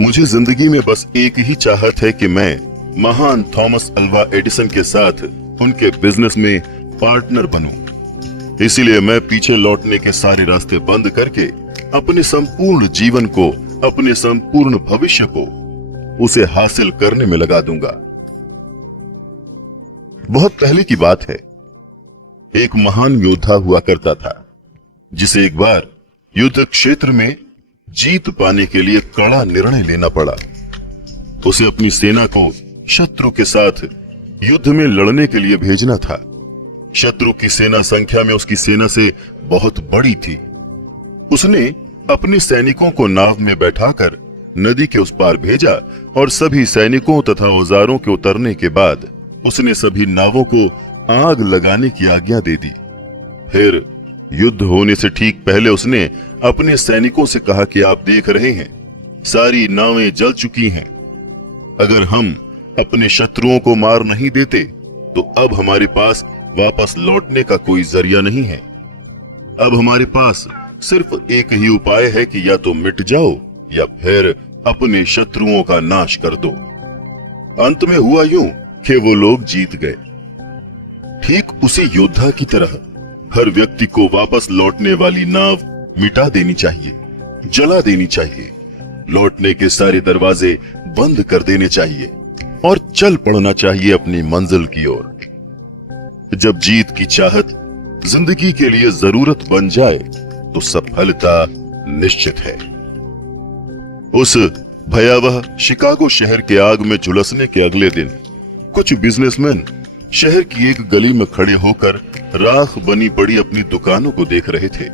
मुझे जिंदगी में बस एक ही चाहत है कि मैं महान थॉमस अल्वा एडिसन के साथ उनके बिजनेस में पार्टनर बनूं। इसीलिए मैं पीछे लौटने के सारे रास्ते बंद करके अपने संपूर्ण जीवन को, अपने संपूर्ण भविष्य को उसे हासिल करने में लगा दूंगा। बहुत पहले की बात है, एक महान योद्धा हुआ करता था जिसे एक बार युद्ध क्षेत्र में जीत पाने के लिए कड़ा निर्णय लेना पड़ा। उसे अपनी सेना को शत्रु के साथ युद्ध में लड़ने के लिए भेजना था। शत्रु की सेना संख्या में उसकी सेना से बहुत बड़ी थी। उसने अपने सैनिकों को नाव में बैठाकर नदी के उस पार भेजा और सभी सैनिकों तथा औजारों के उतरने के बाद उसने सभी नावों को आग लगाने की आज्ञा दे दी। फिर युद्ध होने से ठीक पहले उसने अपने सैनिकों से कहा कि आप देख रहे हैं, सारी नावें जल चुकी हैं। अगर हम अपने शत्रुओं को मार नहीं देते तो अब हमारे पास वापस लौटने का कोई जरिया नहीं है। अब हमारे पास सिर्फ एक ही उपाय है कि या तो मिट जाओ या फिर अपने शत्रुओं का नाश कर दो। अंत में हुआ यूं कि वो लोग जीत गए। ठीक उसी योद्धा की तरह हर व्यक्ति को वापस लौटने वाली नाव मिटा देनी चाहिए, जला देनी चाहिए, लौटने के सारे दरवाजे बंद कर देने चाहिए और चल पड़ना चाहिए अपनी मंजिल की ओर। जब जीत की चाहत जिंदगी के लिए जरूरत बन जाए तो सफलता निश्चित है। उस भयावह शिकागो शहर के आग में झुलसने के अगले दिन कुछ बिजनेसमैन शहर की एक गली में खड़े होकर राख बनी पड़ी अपनी दुकानों को देख रहे थे।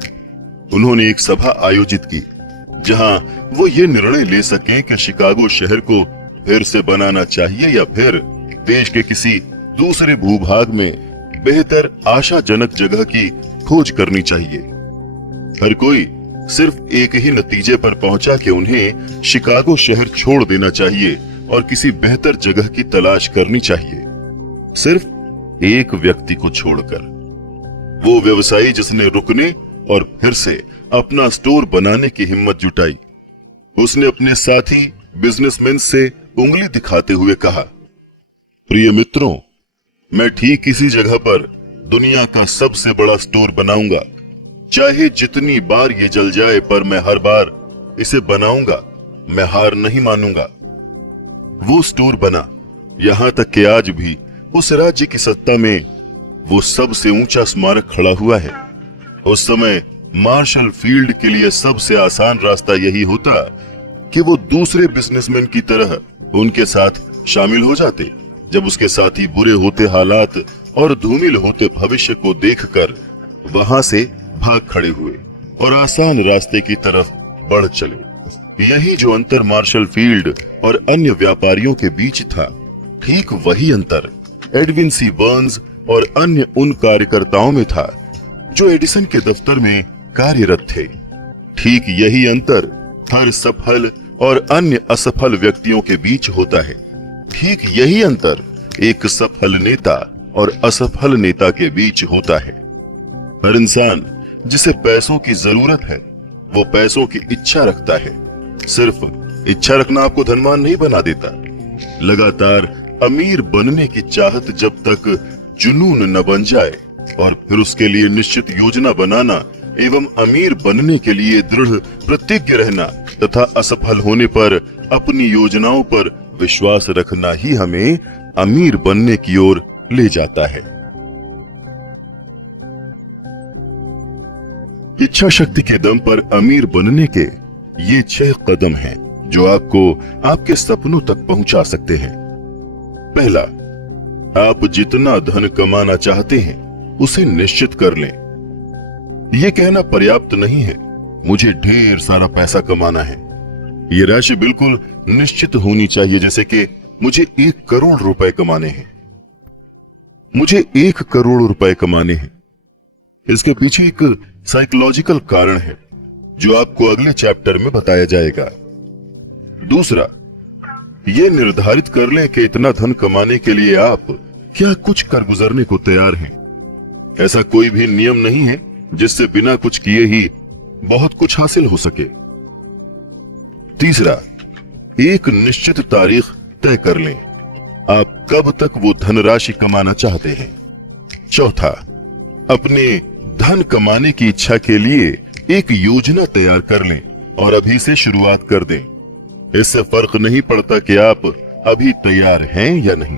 उन्होंने एक सभा आयोजित की जहां वो ये निर्णय ले सकें कि शिकागो शहर को फिर से बनाना चाहिए या फिर देश के किसी दूसरे भूभाग में बेहतर आशाजनक जगह की खोज करनी चाहिए। हर कोई सिर्फ एक ही नतीजे पर पहुंचा कि उन्हें शिकागो शहर छोड़ देना चाहिए और किसी बेहतर जगह की तलाश करनी चाहिए, सिर्फ एक व्यक्ति को छोड़कर। वो व्यवसायी जिसने रुकने और फिर से अपना स्टोर बनाने की हिम्मत जुटाई। उसने अपने साथी बिजनेसमैन से उंगली दिखाते हुए कहा, प्रिय मित्रों, मैं ठीक इसी जगह पर दुनिया का सबसे बड़ा स्टोर बनाऊंगा। चाहे जितनी बार ये जल जाए, पर मैं हर बार इसे बनाऊंगा, मैं हार नहीं मानूंगा। वो स्टोर बना, यहां तक कि आज भी उस राज्य की सत्ता में वो सबसे ऊंचा स्मारक खड़ा हुआ है। उस समय मार्शल फील्ड के लिए सबसे आसान रास्ता यही होता कि वो दूसरे बिजनेसमैन की तरह उनके साथ शामिल हो जाते। जब उसके साथी बुरे होते हालात और धूमिल होते भविष्य को देखकर वहां से भाग खड़े हुए और आसान रास्ते की तरफ बढ़ चले। यही जो अंतर मार्शल फील्ड और अन्य व्यापारियों के बीच था, ठीक वही अंतर एडविन सी बर्न्स और अन्य उन कार्यकर्ताओं में था जो एडिसन के दफ्तर में कार्यरत थे। ठीक यही अंतर हर सफल और अन्य असफल व्यक्तियों के बीच होता है। ठीक यही अंतर एक सफल नेता और असफल नेता के बीच होता है। हर इंसान जिसे पैसों की जरूरत है, वो पैसों की इच्छा रखता है। सिर्फ इच्छा रखना आपको धनवान नहीं बना देता। लगातार अमीर बनने की चाहत जब तक जुनून न बन जाए और फिर उसके लिए निश्चित योजना बनाना एवं अमीर बनने के लिए दृढ़ प्रतिज्ञ रहना तथा असफल होने पर अपनी योजनाओं पर विश्वास रखना ही हमें अमीर बनने की ओर ले जाता है। इच्छा शक्ति के दम पर अमीर बनने के ये 6 कदम हैं जो आपको आपके सपनों तक पहुंचा सकते हैं। पहला, आप जितना धन कमाना चाहते हैं उसे निश्चित कर लें। यह कहना पर्याप्त नहीं है मुझे ढेर सारा पैसा कमाना है। यह राशि बिल्कुल निश्चित होनी चाहिए, जैसे कि मुझे 1 करोड़ रुपए कमाने हैं। मुझे 1 करोड़ रुपए कमाने हैं। इसके पीछे एक साइकोलॉजिकल कारण है जो आपको अगले चैप्टर में बताया जाएगा। दूसरा, यह निर्धारित कर लें कि इतना धन कमाने के लिए आप क्या कुछ कर गुजरने को तैयार हैं। ऐसा कोई भी नियम नहीं है जिससे बिना कुछ किए ही बहुत कुछ हासिल हो सके। तीसरा, एक निश्चित तारीख तय कर लें आप कब तक वो धनराशि कमाना चाहते हैं। चौथा, अपने धन कमाने की इच्छा के लिए एक योजना तैयार कर लें और अभी से शुरुआत कर दें। इससे फर्क नहीं पड़ता कि आप अभी तैयार हैं या नहीं।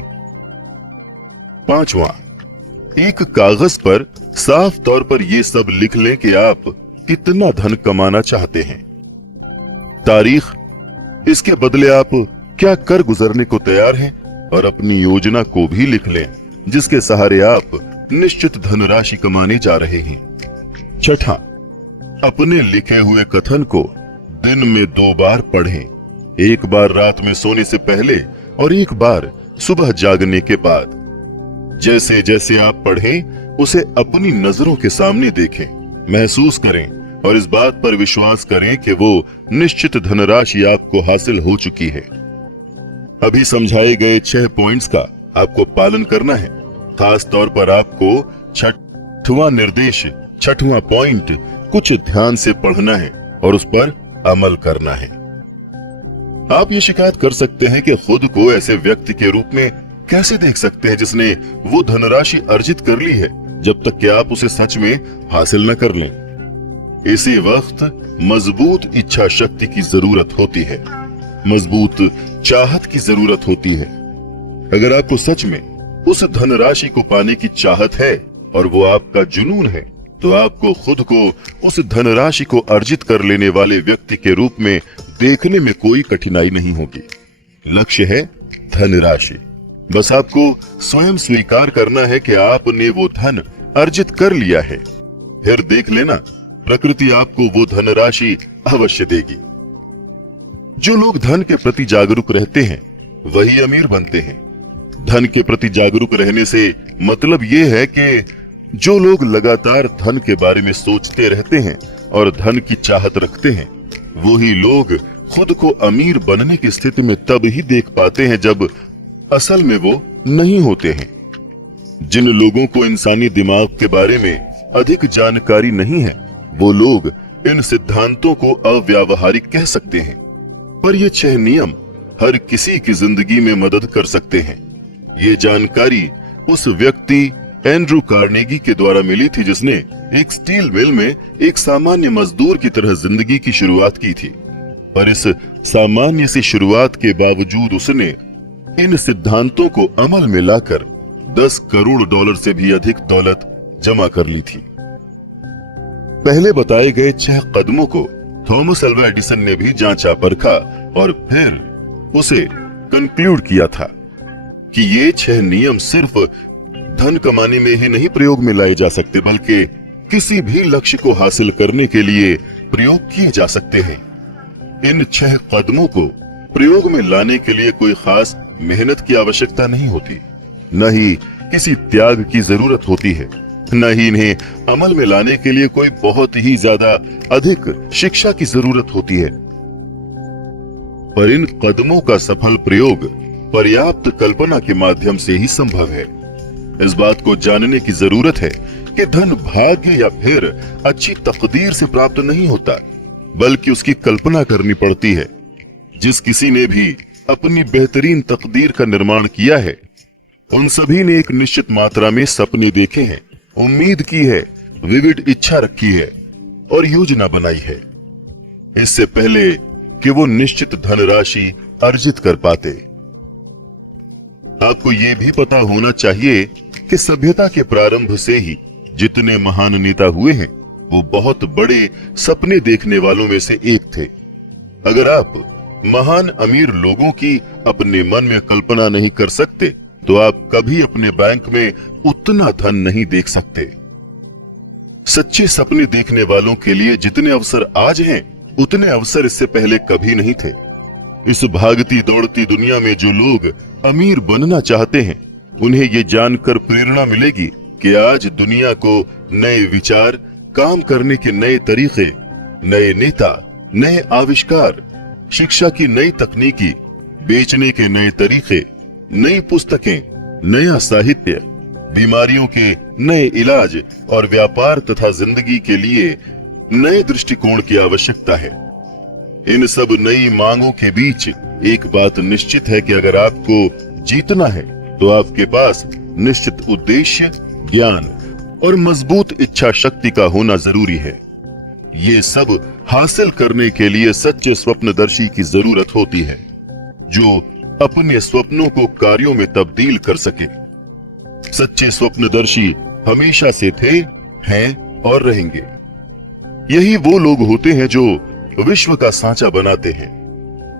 पांचवा, एक कागज पर साफ तौर पर यह सब लिख लें कि आप कितना धन कमाना चाहते हैं। तारीख, इसके बदले आप क्या कर गुजरने को तैयार हैं, और अपनी योजना को भी लिख लें जिसके सहारे आप निश्चित धनराशि कमाने जा रहे हैं। छठा, अपने लिखे हुए कथन को दिन में 2 बार पढ़ें, एक बार रात में सोने से पहले और एक बार सुबह जागने के बाद। जैसे जैसे आप पढ़ें उसे अपनी नजरों के सामने देखें, महसूस करें और इस बात पर विश्वास करें कि वो निश्चित धनराशि आपको हासिल हो चुकी है। अभी समझाए गए 6 पॉइंट्स का आपको पालन करना है। खास तौर पर आपको 6वां निर्देश, 6वां पॉइंट कुछ ध्यान से पढ़ना है और उस पर अमल करना है। आप ये शिकायत कर सकते हैं कि खुद को ऐसे व्यक्ति के रूप में कैसे देख सकते हैं जिसने वो धनराशि अर्जित कर ली है, जब तक कि आप उसे सच में हासिल न कर लें। इसी वक्त मजबूत इच्छा शक्ति की जरूरत होती है, मजबूत चाहत की जरूरत होती है। अगर आपको सच में उस धनराशि को पाने की चाहत है और वो आपका जुनून है, तो आपको खुद को उस धनराशि को अर्जित कर लेने वाले व्यक्ति के रूप में देखने में कोई कठिनाई नहीं होगी। लक्ष्य है धनराशि, बस आपको स्वयं स्वीकार करना है कि आपने वो धन अर्जित कर लिया है। फिर देख लेना, प्रकृति आपको वो धनराशि अवश्य देगी। जो लोग धन के प्रति जागरूक रहते हैं वही अमीर बनते हैं। धन के प्रति जागरूक रहने से मतलब ये है कि जो लोग लगातार धन के बारे में सोचते रहते हैं और धन की चाहत रखते हैं, वही लोग खुद को अमीर बनने की स्थिति में तब ही देख पाते हैं जब असल में वो नहीं होते हैं। जिन लोगों को इंसानी दिमाग के बारे में अधिक जानकारी नहीं है, वो लोग इन सिद्धांतों को अव्यावहारिक कह सकते हैं, पर ये 6 नियम हर किसी की जिंदगी में मदद कर सकते हैं। ये जानकारी उस व्यक्ति एंड्रू कार्नेगी के द्वारा मिली थी जिसने एक स्टील मिल में एक सामान्य मजदूर की तरह जिंदगी की शुरुआत की थी, पर इस सामान्य सी शुरुआत के बावजूद उसने इन सिद्धांतों को अमल में लाकर $10 करोड़ से भी अधिक दौलत जमा कर ली थी। पहले बताए गए 6 कदमों को थॉमस अल्वा एडिसन ने भी जांचा परखा और फिर उसे कंक्लूड किया था कि ये 6 नियम सिर्फ धन कमाने में ही नहीं प्रयोग में लाए जा सकते, बल्कि किसी भी लक्ष्य को हासिल करने के लिए प्रयोग किए जा सकते हैं। इन 6 कदमों को प्रयोग में लाने के लिए कोई खास मेहनत की आवश्यकता नहीं होती, न ही किसी त्याग की जरूरत होती है, न ही इन्हें अमल में लाने के लिए कोई बहुत ही ज्यादा अधिक शिक्षा की जरूरत होती है। पर इन कदमों का सफल प्रयोग पर्याप्त कल्पना के माध्यम से ही संभव है। इस बात को जानने की जरूरत है कि धन भाग्य या फिर अच्छी तकदीर से प्राप्त नहीं होता, बल्कि उसकी कल्पना करनी पड़ती है। जिस किसी ने भी अपनी बेहतरीन तकदीर का निर्माण किया है, उन सभी ने एक निश्चित मात्रा में सपने देखे हैं, उम्मीद की है, विविड इच्छा रखी है और योजना बनाई है, इससे पहले कि वो निश्चित धनराशि अर्जित कर पाते। आपको ये भी पता होना चाहिए कि सभ्यता के प्रारंभ से ही जितने महान नेता हुए हैं, वो बहुत बड़े सपने देखने वालों में से एक थे। अगर आप महान अमीर लोगों की अपने मन में कल्पना नहीं कर सकते, तो आप कभी अपने बैंक में उतना धन नहीं देख सकते। सच्चे सपने देखने वालों के लिए जितने अवसर आज हैं, उतने अवसर इससे पहले कभी नहीं थे। इस भागती दौड़ती दुनिया में जो लोग अमीर बनना चाहते हैं, उन्हें ये जानकर प्रेरणा मिलेगी कि आज दुनिया को नए विचार, काम करने के नए तरीके, नए नेता, नए आविष्कार, शिक्षा की नई तकनीकी, बेचने के नए तरीके, नई पुस्तकें, नया साहित्य, बीमारियों के नए इलाज और व्यापार तथा जिंदगी के लिए नए दृष्टिकोण की आवश्यकता है। इन सब नई मांगों के बीच एक बात निश्चित है कि अगर आपको जीतना है तो आपके पास निश्चित उद्देश्य, ज्ञान और मजबूत इच्छा शक्ति का होना जरूरी है। ये सब हासिल करने के लिए सच्चे स्वप्नदर्शी की जरूरत होती है, जो अपने स्वप्नों को कार्यों में तब्दील कर सके। सच्चे स्वप्नदर्शी हमेशा से थे, हैं और रहेंगे। यही वो लोग होते हैं जो विश्व का सांचा बनाते हैं,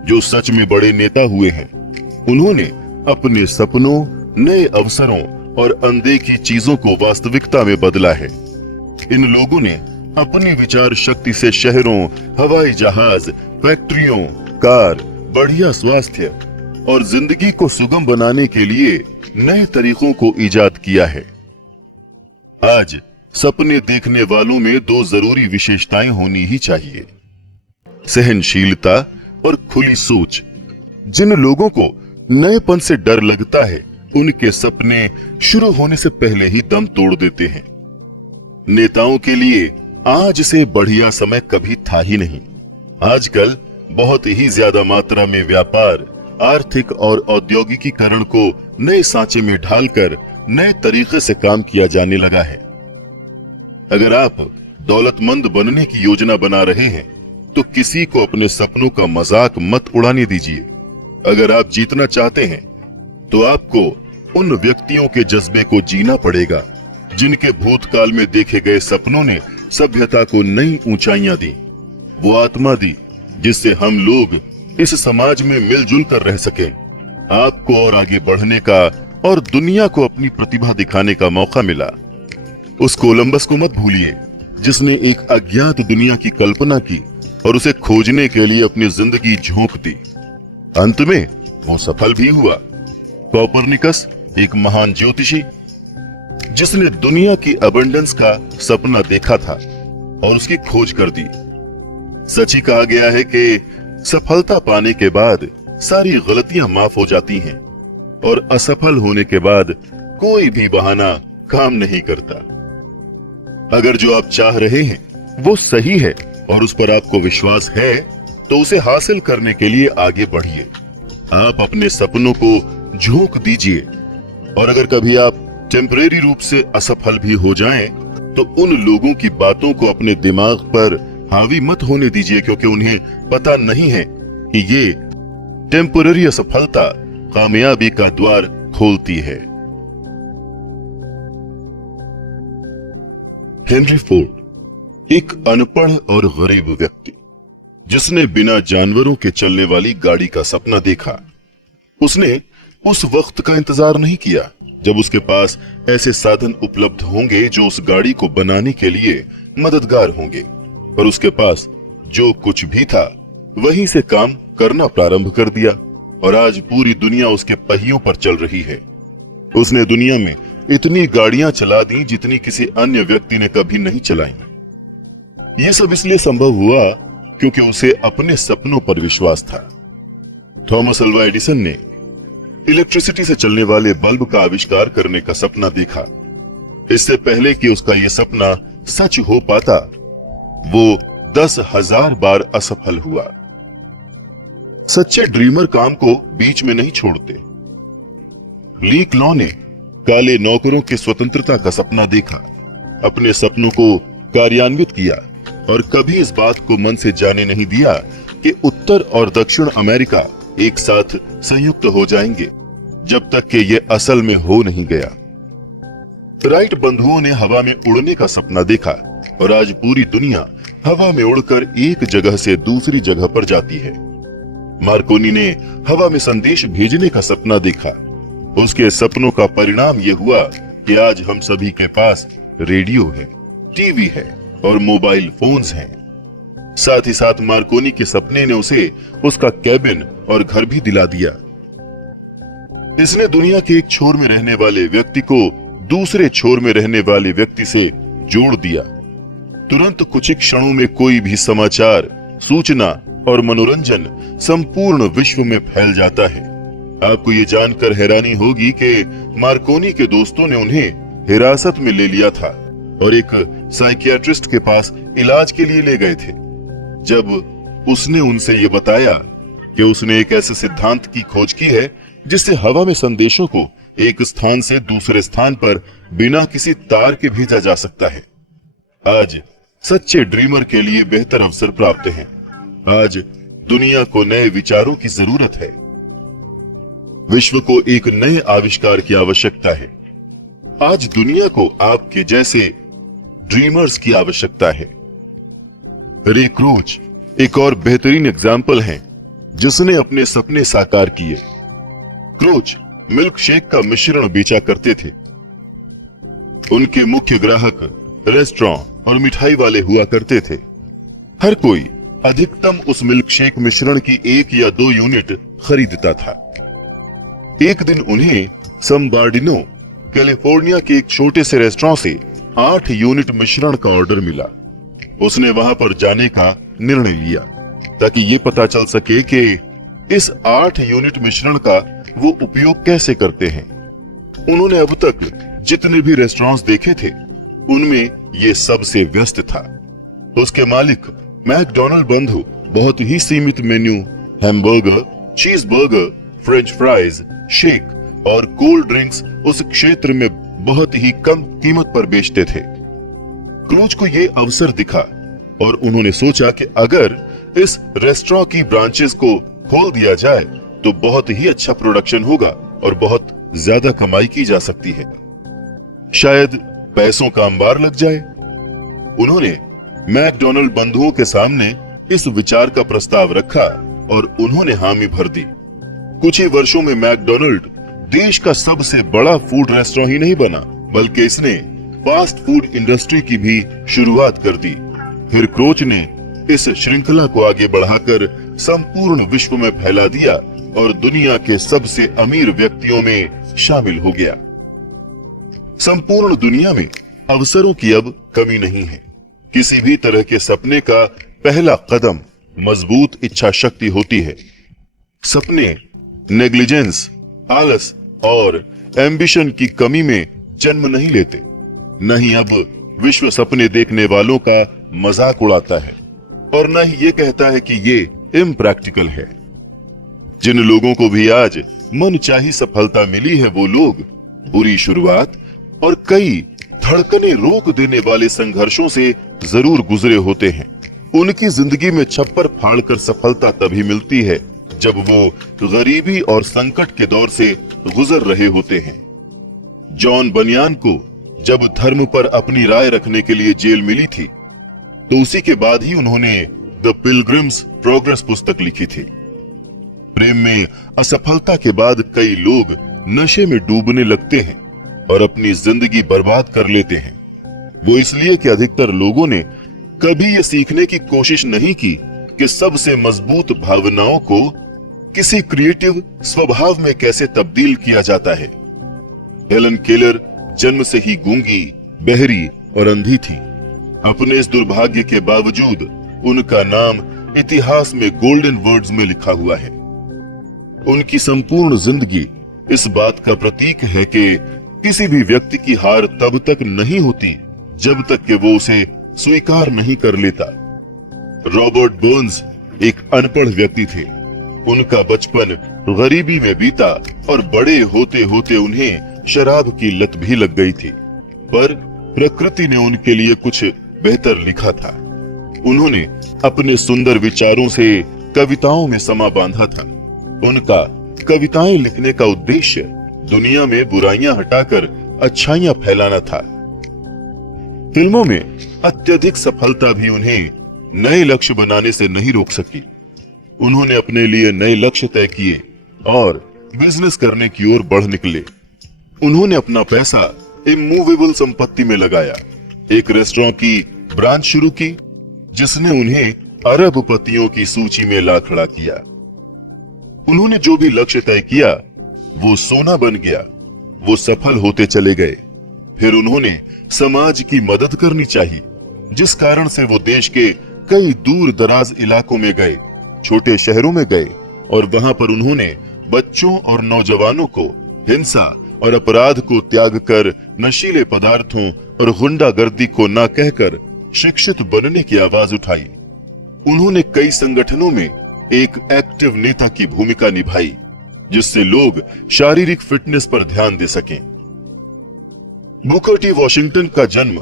जो सच में बड़े नेता हुए हैं। उन्होंने अपने सपनों, नए अवसरों और अनदेखी चीजों को वास्तविकता में बदला है। इन लोगों ने अपनी विचार शक्ति से शहरों, हवाई जहाज, फैक्ट्रियों, कार, बढ़िया स्वास्थ्य और जिंदगी को सुगम बनाने के लिए नए तरीकों को इजाद किया है। आज सपने देखने वालों में दो जरूरी विशेषताएं होनी ही चाहिए: सहनशीलता और खुली सोच। जिन लोगों को नएपन से डर लगता है, उनके सपने शुरू होने से पहले ही दम तोड़ देते हैं। नेताओं के लिए आज से बढ़िया समय कभी था ही नहीं। आजकल बहुत ही ज्यादा मात्रा में व्यापार, आर्थिक और औद्योगिकीकरण को नए सांचे में ढालकर नए तरीके से काम किया जाने लगा है। अगर आप दौलतमंद बनने की योजना बना रहे हैं तो किसी को अपने सपनों का मजाक मत उड़ाने दीजिए। अगर आप जीतना चाहते हैं तो आपको उन व्यक्तियों के जज्बे को जीना पड़ेगा जिनके भूतकाल में देखे गए सपनों ने सभ्यता को नई ऊंचाइयां दी, वो आत्मा दी जिससे हम लोग इस समाज में मिलजुल कर रह सके। आपको और आगे बढ़ने का और दुनिया को अपनी प्रतिभा दिखाने का मौका मिला। उस कोलंबस को मत भूलिए जिसने एक अज्ञात दुनिया की कल्पना की और उसे खोजने के लिए अपनी जिंदगी झोंक दी। अंत में वो सफल भी हुआ। कोपरनिकस एक महान ज्योतिषी जिसने दुनिया की अबंडेंस का सपना देखा था और उसकी खोज कर दी। सच ही कहा गया है कि सफलता पाने के बाद सारी गलतियां माफ हो जाती हैं और असफल होने के बाद कोई भी बहाना काम नहीं करता। अगर जो आप चाह रहे हैं वो सही है और उस पर आपको विश्वास है तो उसे हासिल करने के लिए आगे बढ़िए। आप अपने सपनों को झोंक दीजिए और अगर कभी आप टेम्परेरी रूप से असफल भी हो जाएं तो उन लोगों की बातों को अपने दिमाग पर हावी मत होने दीजिए, क्योंकि उन्हें पता नहीं है कि ये टेम्परेरी असफलता कामयाबी का द्वार खोलती है। हेनरी फोर्ड एक अनपढ़ और गरीब व्यक्ति जिसने बिना जानवरों के चलने वाली गाड़ी का सपना देखा। उसने उस वक्त का इंतजार नहीं किया जब उसके पास ऐसे साधन उपलब्ध होंगे जो उस गाड़ी को बनाने के लिए मददगार होंगे, पर उसके पास जो कुछ भी था वहीं से काम करना प्रारंभ कर दिया और आज पूरी दुनिया उसके पहियों पर चल रही है। उसने दुनिया में इतनी गाड़ियां चला दी जितनी किसी अन्य व्यक्ति ने कभी नहीं चलाई। यह सब इसलिए संभव हुआ क्योंकि उसे अपने सपनों पर विश्वास था। थॉमस अल्वा एडिसन ने इलेक्ट्रिसिटी से चलने वाले बल्ब का आविष्कार करने का सपना देखा। इससे पहले कि उसका यह सपना सच हो पाता, वो 10,000 बार असफल हुआ। सच्चे ड्रीमर काम को बीच में नहीं छोड़ते। लीक लॉ ने काले नौकरों की स्वतंत्रता का सपना देखा, अपने सपनों को कार्यान्वित किया और कभी इस बात को मन से जाने नहीं दिया कि उत्तर और दक्षिण अमेरिका एक साथ संयुक्त हो जाएंगे, जब तक कि ये असल में हो नहीं गया। राइट बंधुओं ने हवा में उड़ने का सपना देखा और आज पूरी दुनिया हवा में उड़कर एक जगह से दूसरी जगह पर जाती है। मार्कोनी ने हवा में संदेश भेजने का सपना देखा उसके सपनों का परिणाम ये हुआ कि आज हम सभी के पास रेडियो है, टीवी है और मोबाइल फोन्स हैं। साथ ही साथ मार्कोनी के सपने ने उसे उसका कैबिन और घर भी दिला दिया। इसने दुनिया के एक छोर में रहने वाले व्यक्ति को दूसरे छोर में रहने वाले व्यक्ति से जोड़ दिया। तुरंत कुछ ही क्षणों में कोई भी समाचार, सूचना और मनोरंजन संपूर्ण विश्व में फैल जाता है। आपको ये जानकर हैरानी होगी कि मार्कोनी के दोस्तों ने उन्हें हिरासत में ले लिया था और एक साइकियाट्रिस्ट के पास इलाज के लिए ले गए थे। जब उसने उनसे ये बताया कि उसने एक ऐसे सिद्धांत की खोज की है जिससे हवा में संदेशों को एक स्थान से दूसरे स्थान पर बिना किसी तार के भेजा जा सकता है, आज सच्चे ड्रीमर के लिए बेहतर अवसर प्राप्त हैं। आज दुनिया को नए विचारों की जरूरत है। विश्व को एक नए आविष्कार की आवश्यकता है। आज दुनिया को आपके जैसे ड्रीमर्स की आवश्यकता है। रे क्रोच एक और बेहतरीन एग्जाम्पल है जिसने अपने सपने साकार किए। क्रोच मिल्क शेक का मिश्रण बेचा करते थे। उनके मुख्य ग्राहक रेस्टोरेंट और मिठाई वाले हुआ करते थे। हर कोई अधिकतम उस मिल्क शेक मिश्रण की 1 या 2 यूनिट खरीदता था। एक दिन उन्हें सैन कैलिफोर्निया के एक छोटे से रेस्टोरेंट से 8 यूनिट मिश्रण का ऑर्डर मिला। उसने वहां पर जाने का निर्णय लिया ताकि ये पता चल सके कि इस 8 यूनिट मिश्रण का वो उपयोग कैसे करते हैं। उन्होंने अब तक जितने भी रेस्टोरेंट्स देखे थे उनमें ये सबसे व्यस्त था। उसके मालिक मैकडॉनल्ड बंधु बहुत ही सीमित मेन्यू हैमबर्गर, चीज बर्गर, फ्रेंच फ्राइज, शेक और कोल्ड ड्रिंक्स उस क्षेत्र में बहुत ही कम कीमत पर बेचते थे। क्रोच को यह अवसर दिखा और उन्होंने सोचा कि अगर इस रेस्टोरेंट की ब्रांचेस को खोल दिया जाए तो बहुत ही अच्छा प्रोडक्शन होगा और बहुत ज्यादा कमाई की जा सकती है। शायद पैसों का अंबार लग जाए। उन्होंने मैकडॉनल्ड बंधुओं के सामने इस विचार का प्रस्ताव रखा और उन्होंने हामी भर दी। कुछ ही वर्षों में मैकडॉनल्ड देश का सबसे बड़ा फूड रेस्टोरेंट ही नहीं बना बल्कि इसने फास्ट फूड इंडस्ट्री की भी शुरुआत कर दी। फिर क्रोच ने इस श्रृंखला को आगे बढ़ाकर संपूर्ण विश्व में फैला दिया और दुनिया के सबसे अमीर व्यक्तियों में शामिल हो गया। संपूर्ण दुनिया में अवसरों की अब कमी नहीं है। किसी भी तरह के सपने का पहला कदम मजबूत इच्छा शक्ति होती है। सपने नेग्लिजेंस, आलस और एम्बिशन की कमी में जन्म नहीं लेते। नहीं अब विश्व सपने देखने वालों का मजाक उड़ाता है और न ही ये कहता है कि ये इम्प्रैक्टिकल है। जिन लोगों को भी आज मनचाही सफलता मिली है वो लोग बुरी शुरुआत और कई धड़कने रोक देने वाले संघर्षों से जरूर गुजरे होते हैं। उनकी जिंदगी में छप्पर फाड़कर सफलता तभी मिलती है जब वो गरीबी और संकट के दौर से गुजर रहे होते हैं। जॉन बनियान को जब धर्म पर अपनी राय रखने के लिए जेल मिली थी तो उसी के बाद ही उन्होंने द पिलग्रिम्स प्रोग्रेस पुस्तक लिखी थी। प्रेम में असफलता के बाद कई लोग नशे में डूबने लगते हैं और अपनी जिंदगी बर्बाद कर लेते हैं। वो इसलिए कि अधिकतर लोगों ने कभी ये सीखने की कोशिश नहीं की कि सबसे मजबूत भावनाओं को किसी क्रिएटिव स्वभाव में कैसे तब्दील किया जाता है। हेलन केलर जन्म से ही गूंगी, बहरी और अंधी थी। अपने इस दुर्भाग्य के बावजूद उनका नाम इतिहास में गोल्डन वर्ड्स में लिखा हुआ है। उनकी संपूर्ण जिंदगी इस बात का प्रतीक है कि किसी भी व्यक्ति की हार तब तक नहीं होती जब तक कि वो उसे स्वीकार नहीं कर लेता। रॉबर्ट बर्न्स एक अनपढ़ व्यक्ति थे। उनका बचपन गरीबी में बीता और बड़े होते होते उन्हें शराब की लत भी लग गई थी, पर प्रकृति ने उनके लिए कुछ बेहतर लिखा था। उन्होंने अपने सुंदर विचारों से कविताओं में समा बांधा था। उनका कविताएं लिखने का उद्देश्य दुनिया में बुराइयां हटाकर अच्छाइयां फैलाना था। फिल्मों में अत्यधिक सफलता भी उन्हें नए लक्ष्य बनाने से नहीं रोक सकी। उन्होंने अपने लिए नए लक्ष्य तय किए और बिजनेस करने की ओर बढ़ निकले। उन्होंने अपना पैसा इमूवेबल संपत्ति में लगाया, एक रेस्टोरेंट की ब्रांच शुरू की जिसने उन्हें अरबपतियों की सूची में ला खड़ा किया। उन्होंने जो भी लक्ष्य तय किया वो सोना बन गया। वो सफल होते चले गए। फिर उन्होंने समाज की मदद करनी चाहिए, जिस कारण से वो देश के कई दूर दराज इलाकों में गए, छोटे शहरों में गए और वहां पर उन्होंने बच्चों और नौजवानों को हिंसा और अपराध को त्याग कर नशीले पदार्थों और गुंडागर्दी को ना कहकर शिक्षित बनने की आवाज उठाई। उन्होंने कई संगठनों में एक एक्टिव नेता की भूमिका निभाई, जिससे लोग शारीरिक फिटनेस पर ध्यान दे सकें। बुकर टी वॉशिंगटन का जन्म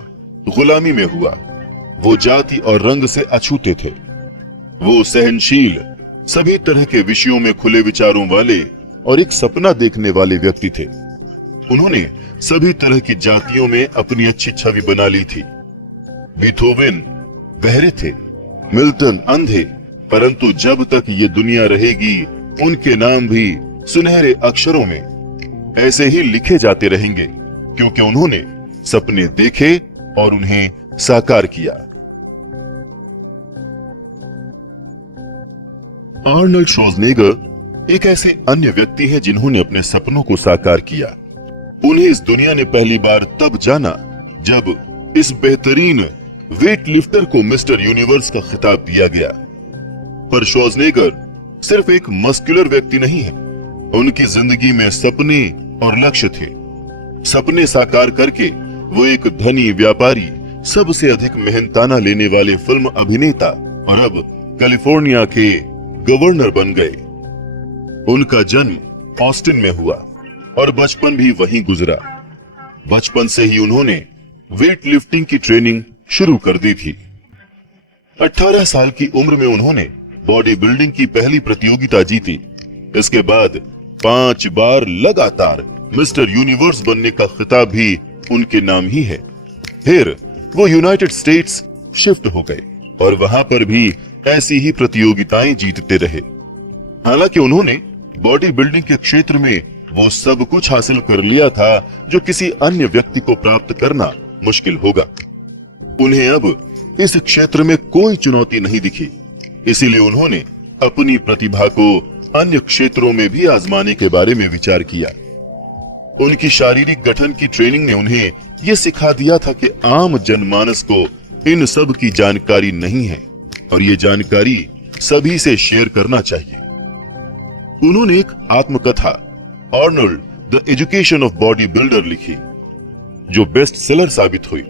गुलामी में हुआ। वो जाति और रंग से अछूते थे। वो सहनशील, सभी तरह के विषयों में खुले विचारों वाले और एक सपना देखने वाले व्यक्ति थे। उन्होंने सभी तरह की जातियों में अपनी अच्छी छवि बना ली थी। बीथोवेन बहरे थे, मिल्टन अंधे, परंतु जब तक ये दुनिया रहेगी उनके नाम भी सुनहरे अक्षरों में ऐसे ही लिखे जाते रहेंगे, क्योंकि उन्होंने सपने देखे और उन्हें साकार किया। आर्नल्ड श्वार्ज़नेगर एक ऐसे अन्य व्यक्ति हैं जिन्होंने अपने सपनों को साकार किया। उन्हें इस दुनिया ने पहली बार तब जाना जब इस बेहतरीन वेट लिफ्टर को मिस्टर यूनिवर्स का खिताब दिया गया। पर श्वार्ज़नेगर सिर्फ एक मस्कुलर व्यक्ति नहीं है। उनकी जिंदगी में सपने और लक्ष्य थे। सपने साकार करके वो एक धनी व्यापारी, सबसे अधिक मेहनताना लेने वाले फिल्म अभिनेता और अब कैलिफोर्निया के गवर्नर बन गए। उनका जन्म ऑस्टिन में हुआ और बचपन भी वहीं गुजरा। बचपन से ही उन्होंने वेट लिफ्टिंग की ट्रेनिंग शुरू कर दी थी। 18 साल की उम्र में उन्होंने बॉडी बिल्डिंग की पहली प्रतियोगिता जीती। इसके बाद 5 बार लगातार मिस्टर यूनिवर्स बनने का खिताब भी उनके नाम ही है। फिर वो यूनाइटेड स्टेट्स शिफ्ट हो गए और वहां पर भी ऐसी ही प्रतियोगिताएं जीतते रहे। हालांकि उन्होंने बॉडी बिल्डिंग के क्षेत्र में वो सब कुछ हासिल कर लिया था जो किसी अन्य व्यक्ति को प्राप्त करना मुश्किल होगा। उन्हें अब इस क्षेत्र में कोई चुनौती नहीं दिखी, इसीलिए उन्होंने अपनी प्रतिभा को अन्य क्षेत्रों में भी आजमाने के बारे में विचार किया। उनकी शारीरिक गठन की ट्रेनिंग ने उन्हें यह सिखा दिया था कि आम जनमानस को इन सब की जानकारी नहीं है और ये जानकारी सभी से शेयर करना चाहिए। उन्होंने एक आत्मकथा Arnold the education of body builder लिखी, जो बेस्ट सेलर साबित हुई।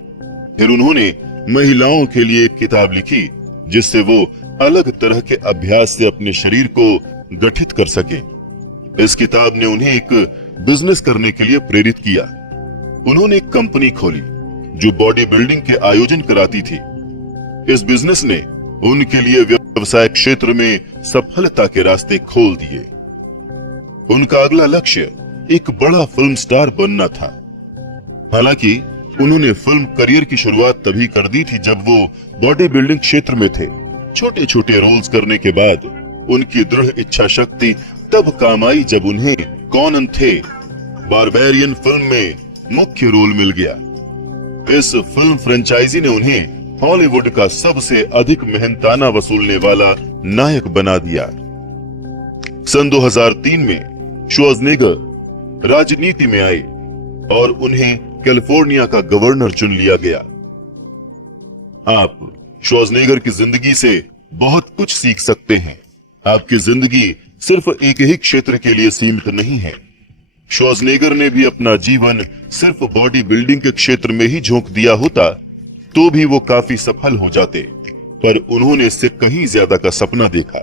फिर उन्होंने महिलाओं के लिए एक किताब लिखी जिससे वो अलग तरह के अभ्यास से अपने शरीर को गठित कर सके। इस किताब ने उन्हें एक बिजनेस करने के लिए प्रेरित किया। उन्होंने एक कंपनी खोली जो बॉडी बिल्डिंग के आयोजन कराती थी। इस बिजनेस ने उनके लिए व्यवसाय क्षेत्र में सफलता के रास्ते खोल दिए। उनका अगला लक्ष्य एक बड़ा फिल्म स्टार बनना था। हालांकि उन्होंने फिल्म करियर की शुरुआत तभी कर दी थी जब वो बॉडी बिल्डिंग क्षेत्र में थे। छोटे छोटे रोल्स करने के बाद उनकी दृढ़ इच्छा शक्ति तब काम आई जब उन्हें कॉनन थे बारबेरियन फिल्म में मुख्य रोल मिल गया। इस फिल्म फ्रेंचाइजी ने उन्हें हॉलीवुड का सबसे अधिक मेहनताना वसूलने वाला नायक बना दिया। सन 2003 में श्वार्ज़नेगर राजनीति में आए और उन्हें कैलिफोर्निया का गवर्नर चुन लिया गया। आप श्वार्ज़नेगर की जिंदगी से बहुत कुछ सीख सकते हैं। आपकी जिंदगी सिर्फ एक ही क्षेत्र के लिए सीमित नहीं है। श्वार्ज़नेगर ने भी अपना जीवन सिर्फ बॉडी बिल्डिंग के क्षेत्र में ही झोंक दिया होता तो भी वो काफी सफल हो जाते, पर उन्होंने इससे कहीं ज्यादा का सपना देखा।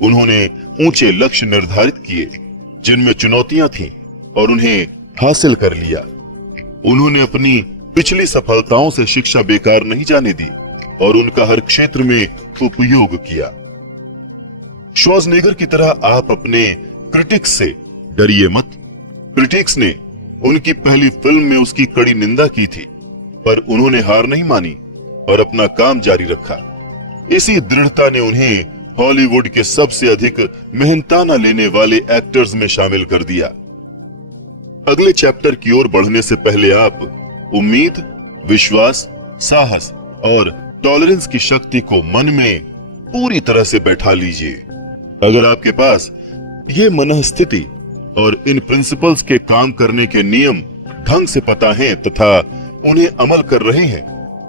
उन्होंने ऊंचे लक्ष्य निर्धारित किए जिनमें चुनौतियां थीं और उन्हें हासिल कर लिया। उन्होंने अपनी पिछली सफलताओं से शिक्षा बेकार नहीं जाने दी और उनका हर क्षेत्र में उपयोग किया। श्वार्ज़नेगर की तरह आप अपने क्रिटिक्स से डरिए मत। क्रिटिक्स ने उनकी पहली फिल्म में उसकी कड़ी निंदा की थी, पर उन्होंने हार नहीं मानी और अपना काम जारी रखा। इसी दृढ़ता ने उन्हें हॉलीवुड के सबसे अधिक मेहनताना लेने वाले एक्टर्स में शामिल कर दिया। अगले चैप्टर की ओर बढ़ने से पहले आप उम्मीद, विश्वास, साहस और टॉलरेंस की शक्ति को मन में पूरी तरह से बैठा लीजिए। अगर आपके पास ये मनःस्थिति और इन प्रिंसिपल्स के काम करने के नियम ढंग से पता है तथा उन्हें अमल कर रहे हैं,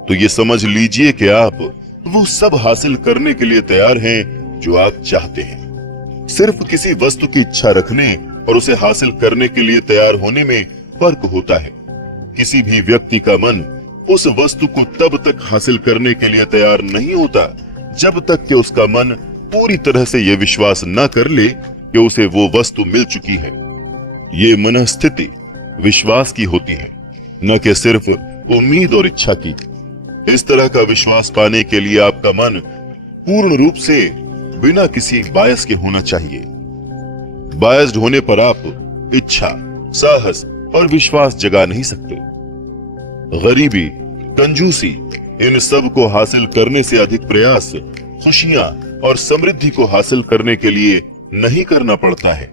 तो ये समझ लीजिए कि आप वो सब हासिल करने के लिए तैयार हैं जो आप चाहते हैं। सिर्फ किसी वस्तु की इच्छा रखने और उसे हासिल करने के लिए तैयार होने में फर्क होता है। किसी भी व्यक्ति का मन उस वस्तु को तब तक हासिल करने के लिए तैयार नहीं होता जब तक कि उसका मन पूरी तरह से यह विश्वास न कर ले कि उसे वो वस्तु मिल चुकी है। ये मनःस्थिति विश्वास की होती है, न कि सिर्फ उम्मीद और इच्छा की। इस तरह का विश्वास पाने के लिए आपका मन पूर्ण रूप से बिना किसी बायस के होना चाहिए। बायस्ड होने पर आप इच्छा, साहस और विश्वास जगा नहीं सकते। गरीबी, कंजूसी, इन सब को हासिल करने से अधिक प्रयास खुशियां और समृद्धि को हासिल करने के लिए नहीं करना पड़ता है।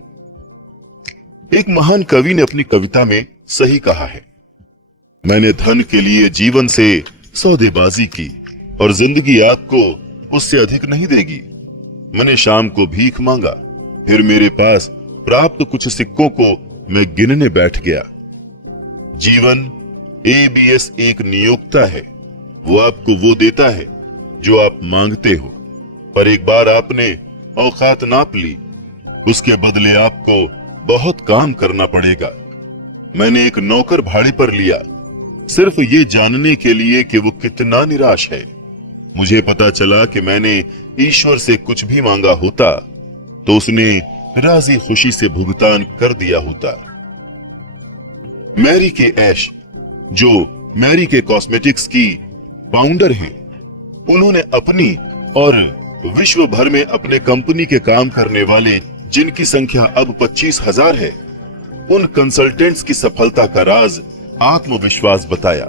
एक महान कवि ने अपनी कविता में सही कहा है, मैंने धन के लिए जीवन से सौदेबाजी की और जिंदगी आपको उससे अधिक नहीं देगी। मैंने शाम को भीख मांगा, फिर मेरे पास प्राप्त कुछ सिक्कों को मैं गिनने बैठ गया। जीवन ABS एक नियोक्ता है, वो आपको वो देता है जो आप मांगते हो, पर एक बार आपने औकात नाप ली, उसके बदले आपको बहुत काम करना पड़ेगा। मैंने एक नौकर भाड़े पर लिया, सिर्फ ये जानने के लिए कि वो कितना निराश है। मुझे पता चला कि मैंने ईश्वर से कुछ भी मांगा होता तो उसने राजी खुशी से भुगतान कर दिया होता। मैरी के ऐश, जो मैरी के कॉस्मेटिक्स की फाउंडर हैं, उन्होंने अपनी और विश्व भर में अपने कंपनी के काम करने वाले जिनकी संख्या अब 25,000 है, उन कंसल्टेंट्स की सफलता का राज आत्मविश्वास बताया।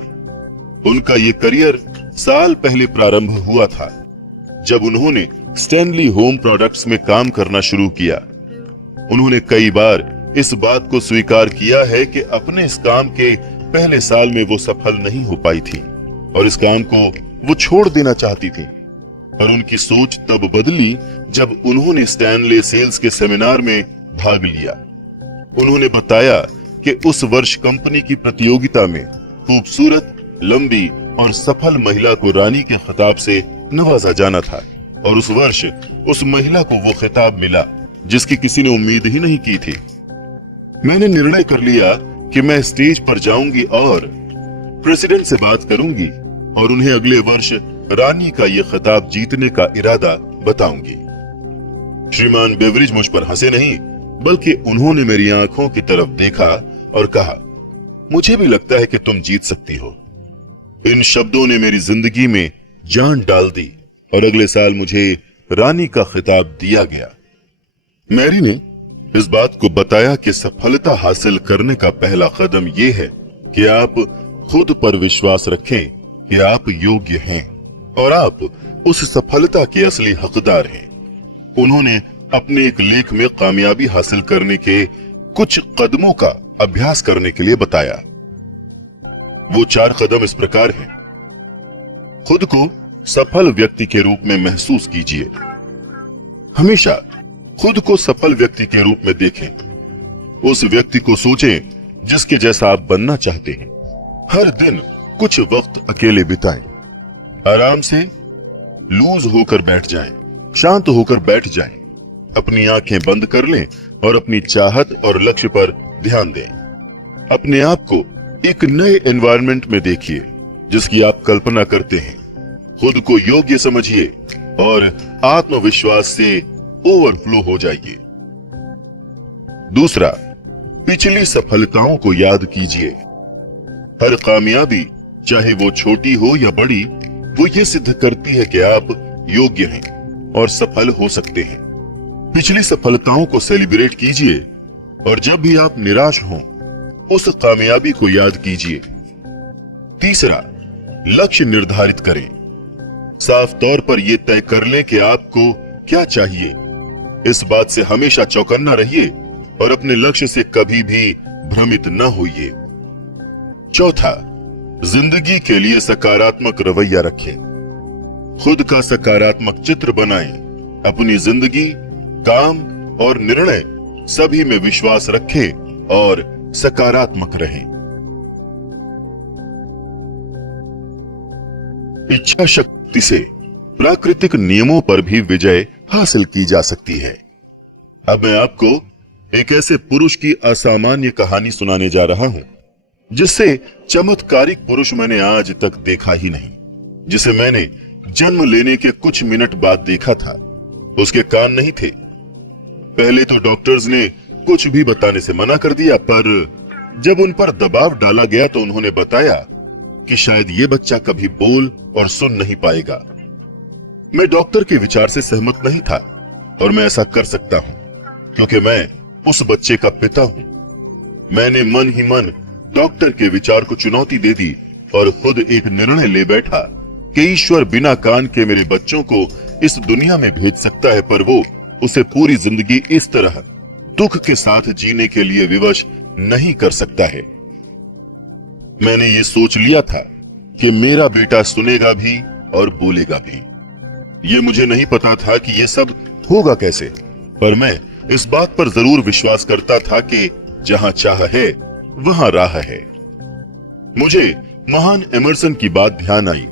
उनका ये करियर साल पहले प्रारंभ हुआ था जब उन्होंने स्टैनली होम प्रोडक्ट्स में काम करना शुरू किया। उन्होंने कई बार इस बात को स्वीकार किया है कि अपने इस काम के पहले साल में वो सफल नहीं हो पाई थी और इस काम को वो छोड़ देना चाहती थी, पर उनकी सोच तब बदली जब उन्होंने स्टैनले सेल्स के सेमिनार में भाग लिया। उन्होंने बताया कि उस वर्ष कंपनी की प्रतियोगिता में खूबसूरत, लंबी और सफल महिला को रानी के खिताब से नवाजा जाना था और उस वर्ष उस महिला को वो खिताब मिला जिसकी किसी ने उम्मीद ही नहीं की थी। मैंने निर्णय कर लिया कि मैं स्टेज पर जाऊंगी और प्रेसिडेंट से बात करूंगी और उन्हें अगले वर्ष रानी का ये खिताब जीतने का इरादा बताऊंगी। श्रीमान बेवरिज मुझ पर हंसे नहीं, बल्कि उन्होंने मेरी आंखों की तरफ देखा और कहा, मुझे भी लगता है कि तुम जीत सकती हो। इन शब्दों ने मेरी जिंदगी में जान डाल दी और अगले साल मुझे रानी का खिताब दिया गया। मैरी ने इस बात को बताया कि सफलता हासिल करने का पहला कदम यह है कि आप खुद पर विश्वास रखें कि आप योग्य हैं और आप उस सफलता के असली हकदार हैं। उन्होंने अपने एक लेख में कामयाबी हासिल करने के कुछ कदमों का अभ्यास करने के लिए बताया। वो 4 कदम इस प्रकार हैं। खुद को सफल व्यक्ति के रूप में महसूस कीजिए। हमेशा खुद को सफल व्यक्ति के रूप में देखें। उस व्यक्ति को सोचें जिसके जैसा आप बनना चाहते हैं। हर दिन कुछ वक्त अकेले बिताएं। आराम से लूज होकर बैठ जाएं, शांत होकर बैठ जाएं। अपनी आंखें बंद कर लें और अपनी चाहत और लक्ष्य पर ध्यान दें। अपने आप को एक नए एनवायरनमेंट में देखिए जिसकी आप कल्पना करते हैं। खुद को योग्य समझिए और आत्मविश्वास से ओवरफ्लो हो जाइए। दूसरा, पिछली सफलताओं को याद कीजिए। हर कामयाबी, चाहे वो छोटी हो या बड़ी, वो ये सिद्ध करती है कि आप योग्य हैं और सफल हो सकते हैं। पिछली सफलताओं को सेलिब्रेट कीजिए और जब भी आप निराश हों, उस कामयाबी को याद कीजिए। तीसरा, लक्ष्य निर्धारित करें। साफ तौर पर यह तय कर लें कि आपको क्या चाहिए, इस बात से हमेशा चौकन्ना रहिए और अपने लक्ष्य से कभी भी भ्रमित न होइए। चौथा, जिंदगी के लिए सकारात्मक रवैया रखें। खुद का सकारात्मक चित्र बनाएं। अपनी जिंदगी, काम और निर्णय सभी में विश्वास रखें और सकारात्मक रहें। इच्छा शक्ति से प्राकृतिक नियमों पर भी विजय हासिल की जा सकती है। अब मैं आपको एक ऐसे पुरुष की असामान्य कहानी सुनाने जा रहा हूं जिससे चमत्कारिक पुरुष मैंने आज तक देखा ही नहीं, जिसे मैंने जन्म लेने के कुछ मिनट बाद देखा था। उसके कान नहीं थे। पहले तो डॉक्टर्स ने कुछ भी बताने से मना कर दिया, पर जब उन पर दबाव डाला गया तो उन्होंने बताया कि शायद ये बच्चा कभी बोल और सुन नहीं पाएगा। मैं डॉक्टर के विचार से सहमत नहीं था और मैं ऐसा कर सकता हूं क्योंकि मैं उस बच्चे का पिता हूं। मैंने मन ही मन डॉक्टर के विचार को चुनौती दे दी और खुद एक निर्णय ले बैठा कि ईश्वर बिना कान के मेरे बच्चों को इस दुनिया में भेज सकता है, पर वो उसे पूरी जिंदगी इस तरह दुख के साथ जीने के लिए विवश नहीं कर सकता है। मैंने ये सोच लिया था कि मेरा बेटा सुनेगा भी और बोलेगा भी। ये मुझे नहीं पता था कि ये सब होगा कैसे, पर मैं इस बात पर जरूर विश्वास करता था कि जहां चाह है वहां राह है। मुझे महान एमर्सन की बात ध्यान आई।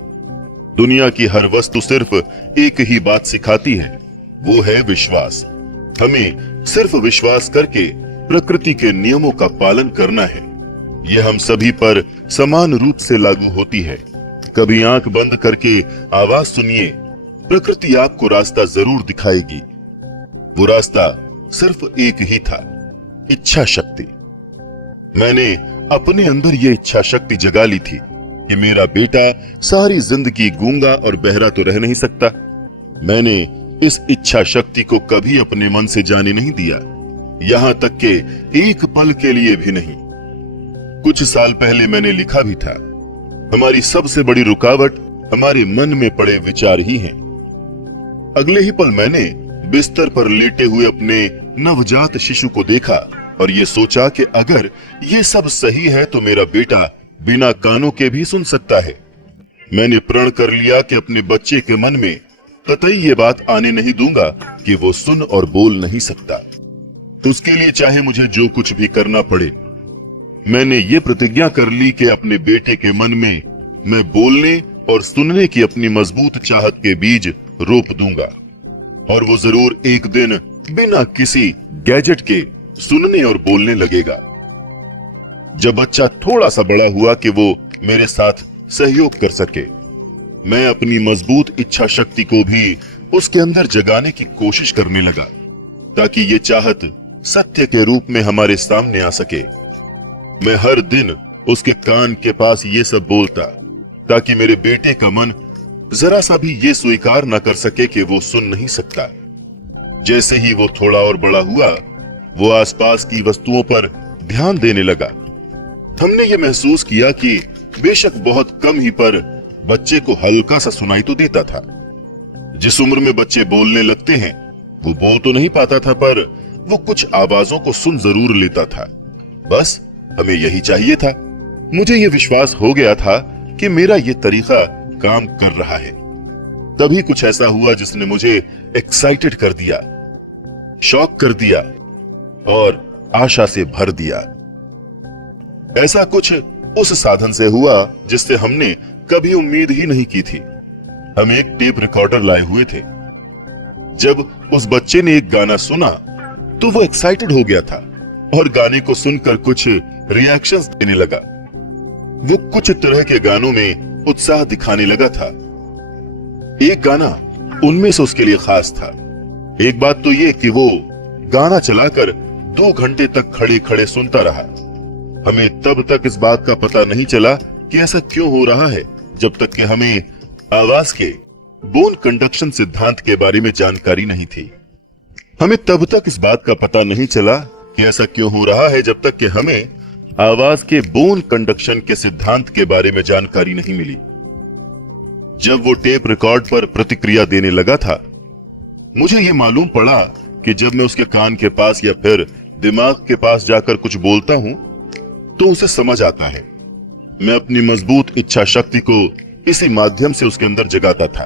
दुनिया की हर वस्तु सिर्फ एक ही बात सिखाती है, वो है विश्वास। हमें सिर्फ विश्वास करके प्रकृति के नियमों का पालन करना है। यह हम सभी पर समान रूप से लागू होती है। कभी आंख बंद करके आवाज सुनिए, प्रकृति आपको रास्ता जरूर दिखाएगी। वो रास्ता सिर्फ एक ही था, इच्छा शक्ति। मैंने अपने अंदर ये इच्छा शक्ति जगा ली थी कि मेरा बेटा सारी जिंदगी गूंगा और बहरा तो रह नहीं सकता। मैंने इस इच्छा शक्ति को कभी अपने मन से जाने नहीं दिया, यहां तक कि एक पल के लिए भी नहीं। कुछ साल पहले मैंने लिखा भी था, हमारी सबसे बड़ी रुकावट हमारे मन में पड़े विचार ही हैं। अगले ही पल मैंने बिस्तर पर लेटे हुए अपने नवजात शिशु को देखा और ये सोचा कि अगर ये सब सही है तो मेरा बेटा बिना कानों के भी सुन सकता है। मैंने प्रण कर लिया कि अपने बच्चे के मन में कतई ये बात आने नहीं दूंगा कि वो सुन और बोल नहीं सकता। उसके लिए चाहे मुझे जो कुछ भी करना पड़े। मैंने ये प्रतिज्ञा कर ली कि अपने बेटे के मन में मैं बोलने और सुनने की अपनी मजबूत चाहत के बीज रोप दूंगा और वो जरूर एक दिन बिना किसी गैजेट के सुनने और बोलने लगेगा। जब बच्चा थोड़ा सा बड़ा हुआ कि वो मेरे साथ सहयोग कर सके, मैं अपनी मजबूत इच्छा शक्ति को भी उसके अंदर जगाने की कोशिश करने लगा ताकि ये चाहत सत्य के रूप में हमारे सामने आ सके। मैं हर दिन उसके कान के पास ये सब बोलता ताकि मेरे बेटे का मन जरा सा भी ये स्वीकार न कर सके कि वो सुन नहीं सकता। जैसे ही वो थोड़ा और बड़ा हुआ, वो आसपास की वस्तुओं पर ध्यान देने लगा। हमने ये महसूस किया कि बेशक बहुत कम ही पर बच्चे को हल्का सा सुनाई तो देता था। जिस उम्र में बच्चे बोलने लगते हैं, वो बोल तो नहीं पाता था, पर वो कुछ आवाजों को सुन जरूर लेता था। बस हमें यही चाहिए था। मुझे ये विश्वास हो गया था कि मेरा ये तरीका काम कर रहा है। तभी कुछ ऐसा हुआ जिसने मुझे एक्साइटेड कर दिया, शॉक कर दिया और आशा से भर दिया। ऐसा कुछ उस साधन से हुआ जिससे हमने कभी उम्मीद ही नहीं की थी। हम एक टेप रिकॉर्डर लाए हुए थे। जब उस बच्चे ने एक गाना सुना तो वो एक्साइटेड हो गया था और गाने को सुनकर कुछ रिएक्शंस देने लगा। वो कुछ तरह के गानों में उत्साह दिखाने लगा था। एक गाना उनमें से उसके लिए खास था। एक बात तो ये कि वो गाना चलाकर 2 घंटे तक खड़े खड़े सुनता रहा। हमें तब तक इस बात का पता नहीं चला कि ऐसा क्यों हो रहा है, जब तक कि हमें आवाज के बोन कंडक्शन सिद्धांत के बारे में जानकारी नहीं थी। हमें तब तक इस बात का पता नहीं चला कि ऐसा क्यों हो रहा है, जब तक कि हमें आवाज के बोन कंडक्शन के सिद्धांत के बारे में जानकारी नहीं मिली। जब वो टेप रिकॉर्ड पर प्रतिक्रिया देने लगा था, मुझे ये मालूम पड़ा कि जब मैं उसके कान के पास या फिर दिमाग के पास जाकर कुछ बोलता हूं तो उसे समझ आता है। मैं अपनी मजबूत इच्छा शक्ति को इसी माध्यम से उसके अंदर जगाता था,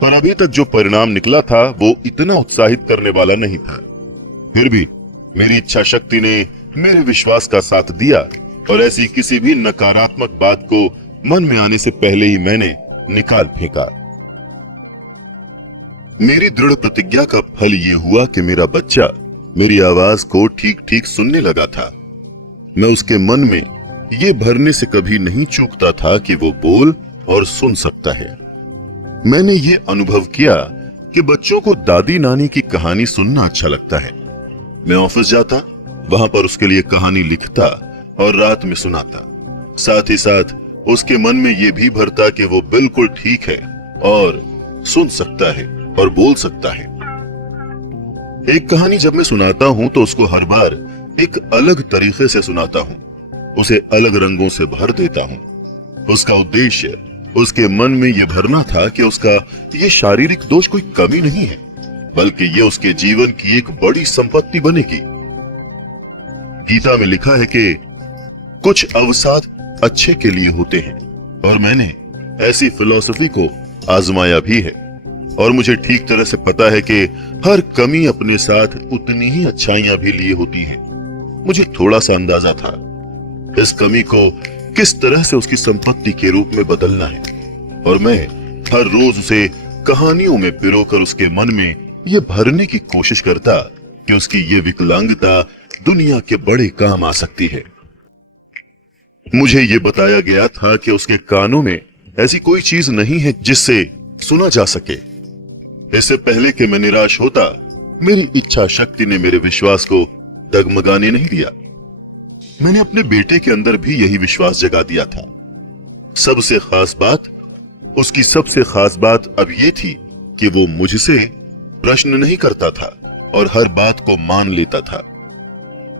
पर अभी तक जो परिणाम निकला था वो इतना उत्साहित करने वाला नहीं था। फिर भी मेरी इच्छा शक्ति ने मेरे विश्वास का साथ दिया और ऐसी किसी भी नकारात्मक बात को मन में आने से पहले ही मैंने निकाल फेंका। मेरी दृढ़ प्रतिज्ञा का फल ये हुआ कि मेरा बच्चा मेरी आवाज को ठीक ठीक सुनने लगा था। मैं उसके मन में ये भरने से कभी नहीं चूकता था कि वो बोल और सुन सकता है। मैंने ये अनुभव किया कि बच्चों को दादी नानी की कहानी सुनना अच्छा लगता है। मैं ऑफिस जाता, वहां पर उसके लिए कहानी लिखता और रात में सुनाता। साथ ही साथ उसके मन में ये भी भरता कि वो बिल्कुल ठीक है और सुन सकता है और बोल सकता है। एक कहानी जब मैं सुनाता हूं तो उसको हर बार एक अलग तरीके से सुनाता हूं, उसे अलग रंगों से भर देता हूं। उसका उद्देश्य उसके मन में यह भरना था कि उसका ये शारीरिक दोष कोई कमी नहीं है, बल्कि ये उसके जीवन की एक बड़ी संपत्ति बनेगी। गीता में लिखा है कि कुछ अवसाद अच्छे के लिए होते हैं, और मैंने ऐसी फिलॉसफी को आजमाया भी है और मुझे ठीक तरह से पता है कि हर कमी अपने साथ उतनी ही अच्छाइयां भी लिए होती हैं। मुझे थोड़ा सा अंदाजा था इस कमी को किस तरह से उसकी संपत्ति के रूप में बदलना है, और मैं हर रोज उसे कहानियों में पिरोकर उसके मन में ये भरने की कोशिश करता कि उसकी ये विकलांगता दुनिया के बड़े काम आ सकती है। मुझे ये बताया गया था कि उसके कानों में ऐसी कोई चीज नहीं है जिससे सुना जा सके। इससे पहले कि मैं निराश होता, मेरी इच्छा शक्ति ने मेरे विश्वास को डगमगाने नहीं दिया। मैंने अपने बेटे के अंदर भी यही विश्वास जगा दिया था। उसकी सबसे खास बात अब यह थी कि वो मुझसे प्रश्न नहीं करता था और हर बात को मान लेता था।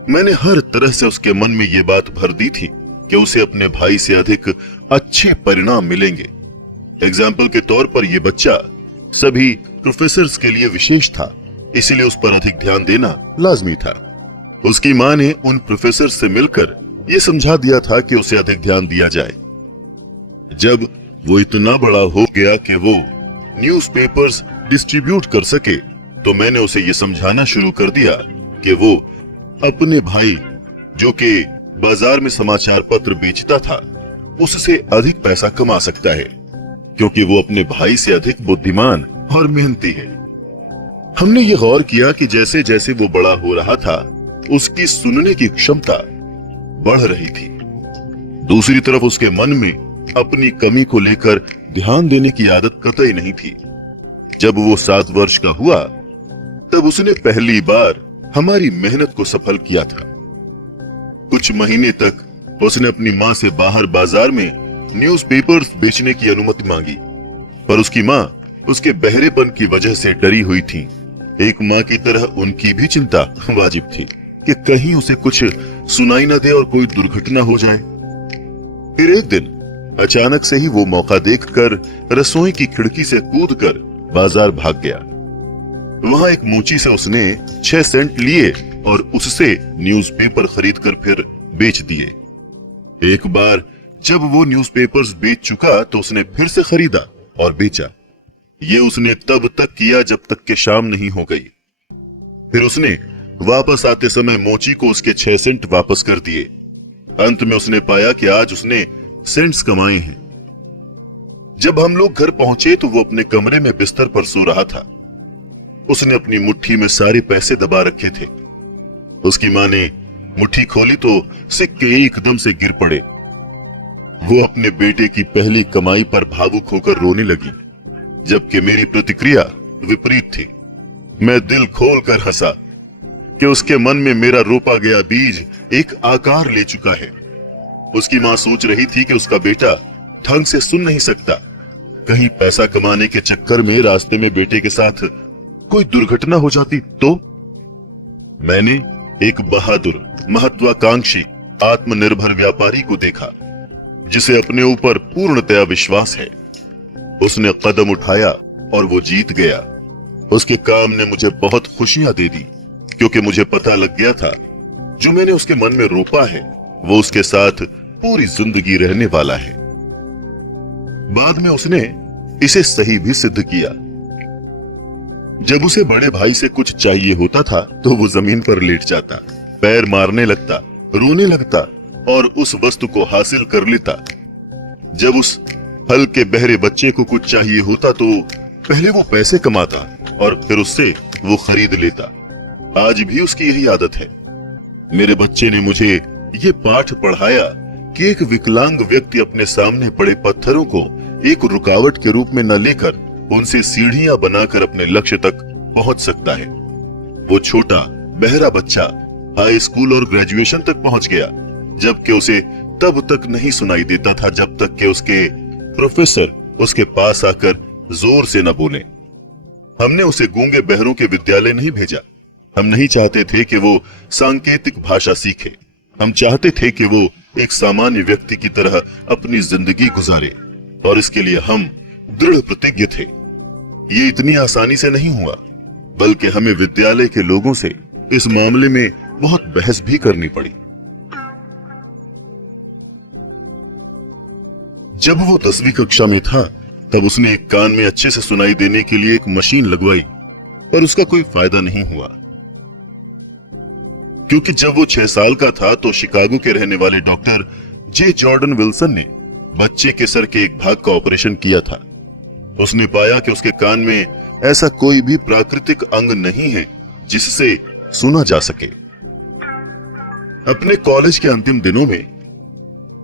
मैंने हर तरह से उसके मन में ये बात भर दी थी कि उसे अपने भाई से अधिक अच्छे परिणाम मिलेंगे। एग्जाम्पल के तौर पर यह बच्चा सभी प्रोफेसर्स के लिए विशेष था, इसलिए उस पर अधिक ध्यान देना लाजमी था। उसकी मां ने उन प्रोफेसर से मिलकर यह समझा दिया था कि उसे अधिक ध्यान दिया जाए। जब वो इतना बड़ा हो गया कि वो न्यूज़पेपर्स डिस्ट्रीब्यूट कर सके, तो मैंने उसे यह समझाना शुरू कर दिया कि वो अपने भाई, जो कि बाजार में समाचार पत्र बेचता था, उससे अधिक पैसा कमा सकता है, क्योंकि वो अपने भाई से अधिक बुद्धिमान और मेहनती है। हमने ये गौर किया कि जैसे जैसे वो बड़ा हो रहा था, उसकी सुनने की क्षमता बढ़ रही थी। दूसरी तरफ उसके मन में अपनी कमी को लेकर ध्यान देने की आदत कतई नहीं थी। जब वो 7 वर्ष का हुआ, तब उसने पहली बार हमारी मेहनत को सफल किया था। कुछ महीने तक उसने अपनी मां से बाहर बाजार में न्यूज़पेपर्स बेचने की अनुमति मांगी, पर उसकी मां उसके बहरेपन की वजह से डरी हुई थी। एक मां की तरह उनकी भी चिंता वाजिब थी कि कहीं उसे कुछ सुनाई न दे और कोई दुर्घटना हो जाए। फिर एक दिन अचानक से ही वो मौका देखकर रसोई की खिड़की से कूदकर बाजार भाग गया। वहां एक मोची से उसने 6 सेंट लिए और उससे न्यूज़पेपर खरीदकर फिर बेच दिए। एक बार जब वो न्यूज़पेपर्स बेच चुका तो उसने फिर से खरीदा और बेचा। ये उसने तब तक किया जब तक कि शाम नहीं हो गई। फिर उसने वापस आते समय मोची को उसके 6 सेंट वापस कर दिए। अंत में उसने पाया कि आज उसने सेंट्स कमाए हैं। जब हम लोग घर पहुंचे तो वो अपने कमरे में बिस्तर पर सो रहा था। उसने अपनी मुट्ठी में सारे पैसे दबा रखे थे। उसकी मां ने मुट्ठी खोली तो सिक्के एकदम से गिर पड़े। वो अपने बेटे की पहली कमाई पर भावुक होकर रोने लगी, जबकि मेरी प्रतिक्रिया विपरीत थी। मैं दिल खोलकर हंसा कि उसके मन में मेरा रोपा गया बीज एक आकार ले चुका है। उसकी मां सोच रही थी कि उसका बेटा ढंग से सुन नहीं सकता, कहीं पैसा कमाने के चक्कर में रास्ते में बेटे के साथ कोई दुर्घटना हो जाती तो। मैंने एक बहादुर, महत्वाकांक्षी, आत्मनिर्भर व्यापारी को देखा जिसे अपने ऊपर पूर्णतया विश्वास है। उसने कदम उठाया और वो जीत गया। उसके काम ने मुझे बहुत खुशियां दे दी, क्योंकि मुझे पता लग गया था जो मैंने उसके मन में रोपा है वो उसके साथ पूरी जिंदगी रहने वाला है। बाद में उसने इसे सही भी सिद्ध किया। जब उसे बड़े भाई से कुछ चाहिए होता था तो वो जमीन पर लेट जाता, पैर मारने लगता, रोने लगता और उस वस्तु को हासिल कर लेता। जब उस हल्के बहरे बच्चे को कुछ चाहिए होता तो पहले वो पैसे कमाता और फिर उससे वो खरीद लेता। आज भी उसकी यही आदत है। मेरे बच्चे ने मुझे ये पाठ पढ़ाया कि एक विकलांग व्यक्ति अपने सामने पड़े पत्थरों को एक रुकावट के रूप में न लेकर उनसे सीढ़ियां बनाकर अपने लक्ष्य तक पहुंच सकता है। वो छोटा बहरा बच्चा हाई स्कूल और ग्रेजुएशन तक पहुंच गया, जबकि उसे तब तक नहीं सुनाई देता था जब तक कि उसके प्रोफेसर उसके पास आकर जोर से न बोले। हमने उसे गूंगे बहरों के विद्यालय नहीं भेजा। हम नहीं चाहते थे कि वो सांकेतिक भाषा सीखे। हम चाहते थे कि वो एक सामान्य व्यक्ति की तरह अपनी जिंदगी गुजारे, और इसके लिए हम दृढ़ प्रतिज्ञ थे। ये इतनी आसानी से नहीं हुआ, बल्कि हमें विद्यालय के लोगों से इस मामले में बहुत बहस भी करनी पड़ी। जब वो 10वीं कक्षा में था तब उसने एक कान में अच्छे से सुनाई देने के लिए एक मशीन लगवाई, पर उसका कोई फायदा नहीं हुआ, क्योंकि जब वो 6 साल का था तो शिकागो के रहने वाले डॉक्टर जे जॉर्डन विल्सन ने बच्चे के सर के एक भाग का ऑपरेशन किया था। उसने पाया कि उसके कान में ऐसा कोई भी प्राकृतिक अंग नहीं है जिससे सुना जा सके। अपने कॉलेज के अंतिम दिनों में,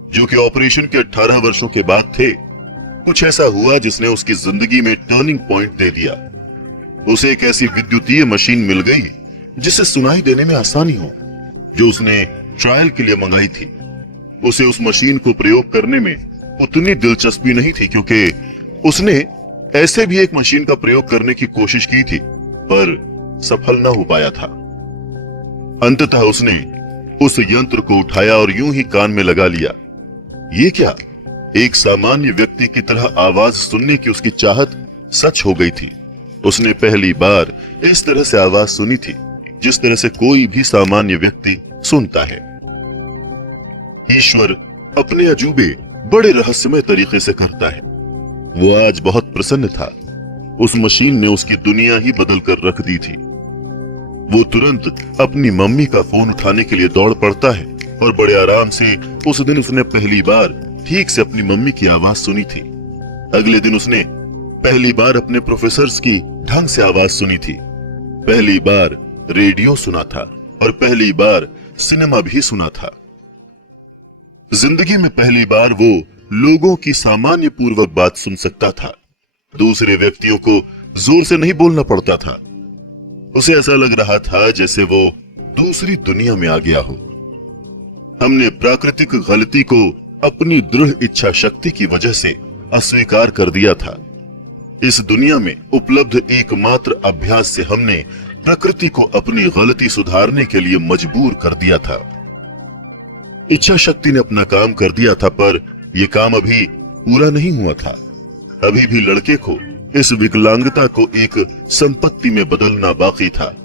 जो कि ऑपरेशन के 18 वर्षों के बाद थे, कुछ ऐसा हुआ जिसने उसकी जिंदगी में टर्निंग पॉइंट दे दिया। उसे एक ऐसी विद्युतीय मशीन मिल गई जिसे सुनाई देने में आसानी हो, जो उसने ट्रायल के लिए मंगाई थी। उसे उस मशीन को प्रयोग करने में उतनी दिलचस्पी नहीं थी, क्योंकि उसने ऐसे भी एक मशीन का प्रयोग करने की कोशिश की थी, पर सफल न हो पाया था। अंततः उसने उस यंत्र को उठाया और यूं ही कान में लगा लिया। ये क्या, एक सामान्य व्यक्ति की तरह आवाज सुनने की उसकी चाहत सच हो गई थी। उसने पहली बार इस तरह से आवाज सुनी थी जिस तरह से कोई भी सामान्य व्यक्ति सुनता है। ईश्वर अपने अजूबे बड़े रहस्यमय तरीके से करता है। वो आज बहुत प्रसन्न था। उस मशीन ने उसकी दुनिया ही बदल कर रख दी थी। वो तुरंत अपनी मम्मी का फोन उठाने के लिए दौड़ पड़ता है, और बड़े आराम से उस दिन उसने पहली बार ठीक से अपनी मम्मी की आवाज सुनी थी। अगले दिन उसने पहली बार अपने प्रोफेसर्स की ढंग से आवाज सुनी थी। पहली बार रेडियो सुना था, और पहली बार सिनेमा भी सुना था। जिंदगी में पहली बार वो लोगों की सामान्य पूर्वक बात सुन सकता था। दूसरे व्यक्तियों को जोर से नहीं बोलना पड़ता था। उसे ऐसा लग रहा था जैसे वो दूसरी दुनिया में आ गया हो। हमने प्राकृतिक गलती को अपनी दृढ़ इच्छा शक्ति की वजह से अस्वीकार कर दिया था। इस दुनिया में उपलब्ध एकमात्र अभ्यास से हमने प्रकृति को अपनी गलती सुधारने के लिए मजबूर कर दिया था। इच्छा शक्ति ने अपना काम कर दिया था, पर यह काम अभी पूरा नहीं हुआ था। अभी भी लड़के को इस विकलांगता को एक संपत्ति में बदलना बाकी था।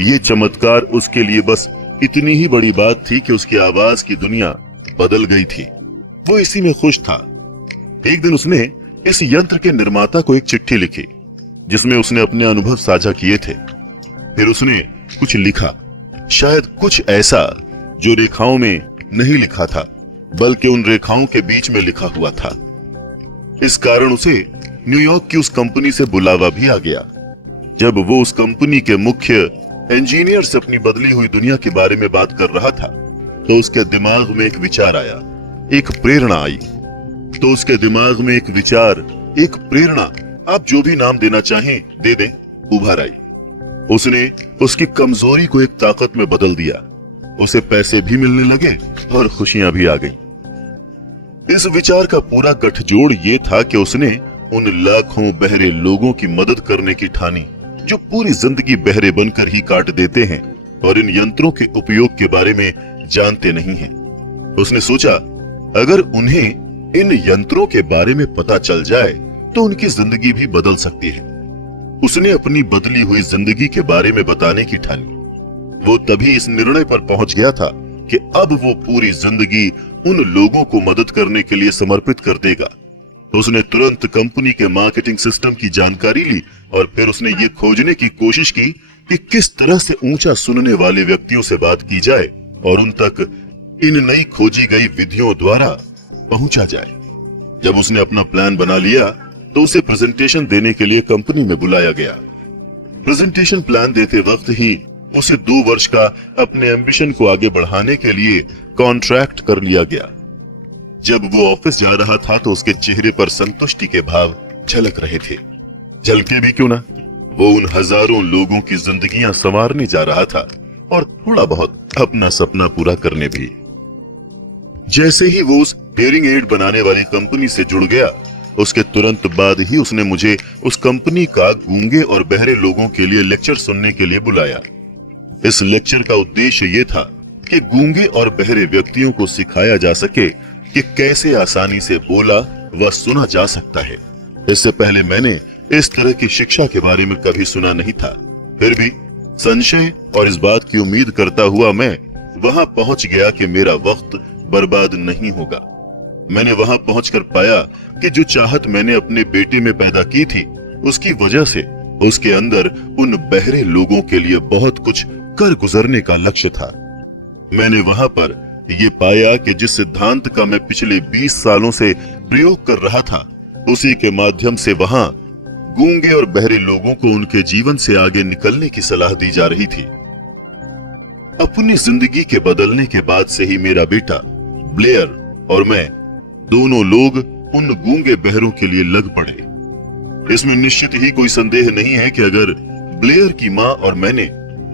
ये चमत्कार उसके लिए बस इतनी ही बड़ी बात थी कि उसकी आवाज की दुनिया बदल गई थी। वो इसी में खुश था। एक दिन उसने इस यंत्र के निर्माता को एक चिट्ठी लिखी, जिसमें उसने अपने अनुभव साझा किए थे। फिर उसने कुछ लिखा, शायद कुछ ऐसा जो रेखाओं में नहीं लिखा था, बल्कि उन रेखाओं के बीच में लिखा हुआ था। इस कारण उसे न्यूयॉर्क की उस कंपनी से बुलावा भी आ गया। जब वो उस कंपनी के मुख्य इंजीनियर से अपनी बदली हुई दुनिया के बारे में बात कर रहा था, तो उसके दिमाग में एक विचार आया, एक प्रेरणा आई। तो उसके दिमाग में एक विचार, एक प्रेरणा, आप जो भी नाम देना चाहें दे दें, उभर आई। उसने उसकी कमजोरी को एक ताकत में बदल दिया। उसे पैसे भी मिलने लगे और खुशियां भी आ गई। इस विचार का पूरा गठजोड़ ये था कि उसने उन लाखों बहरे लोगों की मदद करने की ठानी जो पूरी जिंदगी बहरे बनकर ही काट देते हैं और इन यंत्रों के उपयोग के बारे में जानते नहीं हैं। उसने सोचा, अगर उन्हें इन यंत्रों के बारे में पता चल जाए तो उनकी जिंदगी भी बदल सकती है। उसने अपनी बदली हुई जिंदगी के बारे में बताने की ठानी। वो तभी इस निर्णय पर पहुंच गया था कि अब वो पूरी जिंदगी उन लोगों को मदद करने के लिए समर्पित कर देगा। उसने तुरंत कंपनी के मार्केटिंग सिस्टम की जानकारी ली और फिर उसने ये खोजने की कोशिश की कि किस तरह से ऊंचा सुनने वाले व्यक्तियों से बात की जाए और उन तक इन नई खोजी गई विधियों द्वारा पहुंचा जाए। जब उसने अपना प्लान बना लिया तो उसे प्रेजेंटेशन देने के लिए कंपनी में बुलाया गया। प्रेजेंटेशन प्लान देते वक्त ही उसे 2 वर्ष का अपने एम्बिशन को आगे बढ़ाने के लिए कॉन्ट्रैक्ट कर लिया गया। जब वो ऑफिस जा रहा था तो उसके चेहरे पर संतुष्टि के भाव झलक रहे थे। झलके भी क्यों ना, वो उन हजारों लोगों की जिंदगियां संवारने जा रहा था और थोड़ा बहुत अपना सपना पूरा करने भी। जैसे ही वो उस हियरिंग एड बनाने वाली कंपनी से जुड़ गया, उसके तुरंत बाद ही उसने मुझे उस कंपनी का गूंगे और बहरे लोगों के लिए लेक्चर सुनने के लिए बुलाया। इस लेक्चर का उद्देश्य ये था कि गूंगे और बहरे व्यक्तियों को सिखाया जा सके कि कैसे आसानी से बोला व सुना जा सकता है। इससे पहले मैंने इस तरह की शिक्षा के बारे में कभी सुना नहीं था। फिर भी संशय और इस बात की उम्मीद करता हुआ मैं वहां पहुंच गया कि मेरा वक्त बर्बाद नहीं होगा। मैंने वहां पहुंचकर पाया कि जो चाहत मैंने अपने बेटे में पैदा की थी, उसकी वजह से उसके अंदर उन बहरे लोगों के लिए बहुत कुछ कर गुजरने का लक्ष्य था। मैंने वहां पर यह पाया कि जिस सिद्धांत का मैं पिछले 20 सालों से प्रयोग कर रहा था, उसी के माध्यम से वहां गूंगे और बहरे लोगों को उनके जीवन से आगे निकलने की सलाह दी जा रही थी। अपनी जिंदगी के बदलने के बाद से ही मेरा बेटा ब्लेयर और मैं दोनों लोग उन गूंगे बहरों के लिए लग पड़े। इसमें निश्चित ही कोई संदेह नहीं है कि अगर ब्लेयर की मां और मैंने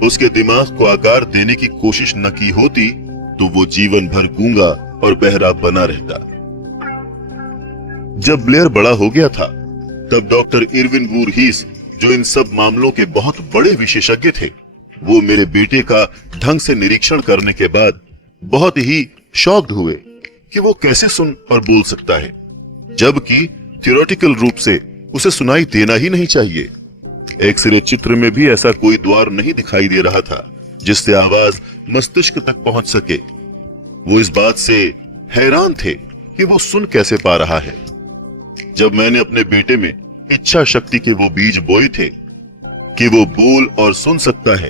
उसके दिमाग को आकार देने की कोशिश न की होती तो वो जीवन भर गूंगा और बहरा बना रहता। जब ब्लेयर बड़ा हो गया था तब डॉक्टर इरविन वूरहीस, जो इन सब मामलों के बहुत बड़े विशेषज्ञ थे, वो मेरे बेटे का ढंग से निरीक्षण करने के बाद बहुत ही शॉक्ड हुए कि वो कैसे सुन और बोल सकता है, जबकि थियोरेटिकल रूप से उसे सुनाई देना ही नहीं चाहिए। एक्सरे चित्र में भी ऐसा कोई द्वार नहीं दिखाई दे रहा था जिससे आवाज मस्तिष्क तक पहुंच सके। वो इस बात से हैरान थे कि वो सुन कैसे पा रहा है। जब मैंने अपने बेटे में इच्छा शक्ति के वो बीज बोए थे कि वो बोल और सुन सकता है,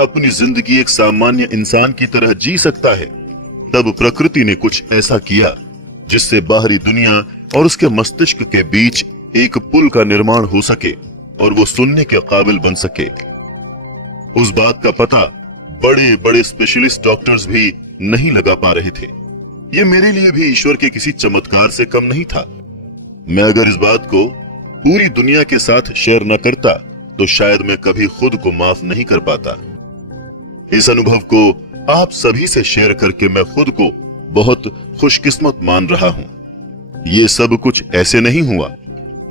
अपनी जिंदगी एक सामान्य इंसान की तरह जी सकता है, तब प्रकृति ने कुछ ऐसा किया जिससे बाहरी दुनिया और उसके मस्तिष्क के बीच एक पुल का निर्माण हो सके और वो सुनने के काबिल बन सके। उस बात का पता बड़े बड़े स्पेशलिस्ट डॉक्टर्स भी नहीं लगा पा रहे थे। ये मेरे लिए भी ईश्वर के किसी चमत्कार से कम नहीं था। मैं अगर इस बात को पूरी दुनिया के साथ शेयर न करता तो शायद मैं कभी खुद को माफ नहीं कर पाता। इस अनुभव को आप सभी से शेयर करके मैं खुद को बहुत खुशकिस्मत मान रहा हूं। ये सब कुछ ऐसे नहीं हुआ।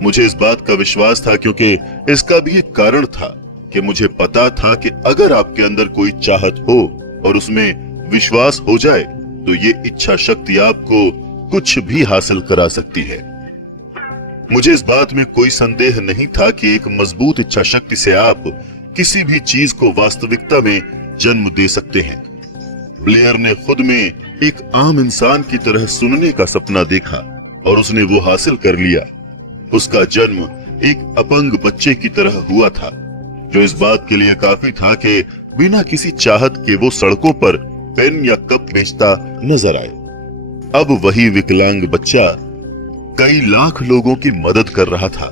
मुझे इस बात का विश्वास था क्योंकि इसका भी एक कारण था कि मुझे पता था कि अगर आपके अंदर कोई चाहत हो और उसमें विश्वास हो जाए तो ये इच्छा शक्ति आपको कुछ भी हासिल करा सकती है। मुझे इस बात में कोई संदेह नहीं था कि एक मजबूत इच्छा शक्ति से आप किसी भी चीज को वास्तविकता में जन्म दे सकते हैं। ब्लेयर ने खुद में एक आम इंसान की तरह सुनने का सपना देखा और उसने वो हासिल कर लिया। उसका जन्म एक अपंग बच्चे की तरह हुआ था, जो इस बात के लिए काफी था कि बिना किसी चाहत के वो सड़कों पर पेन या कप बेचता नजर आए। अब वही विकलांग बच्चा कई लाख लोगों की मदद कर रहा था।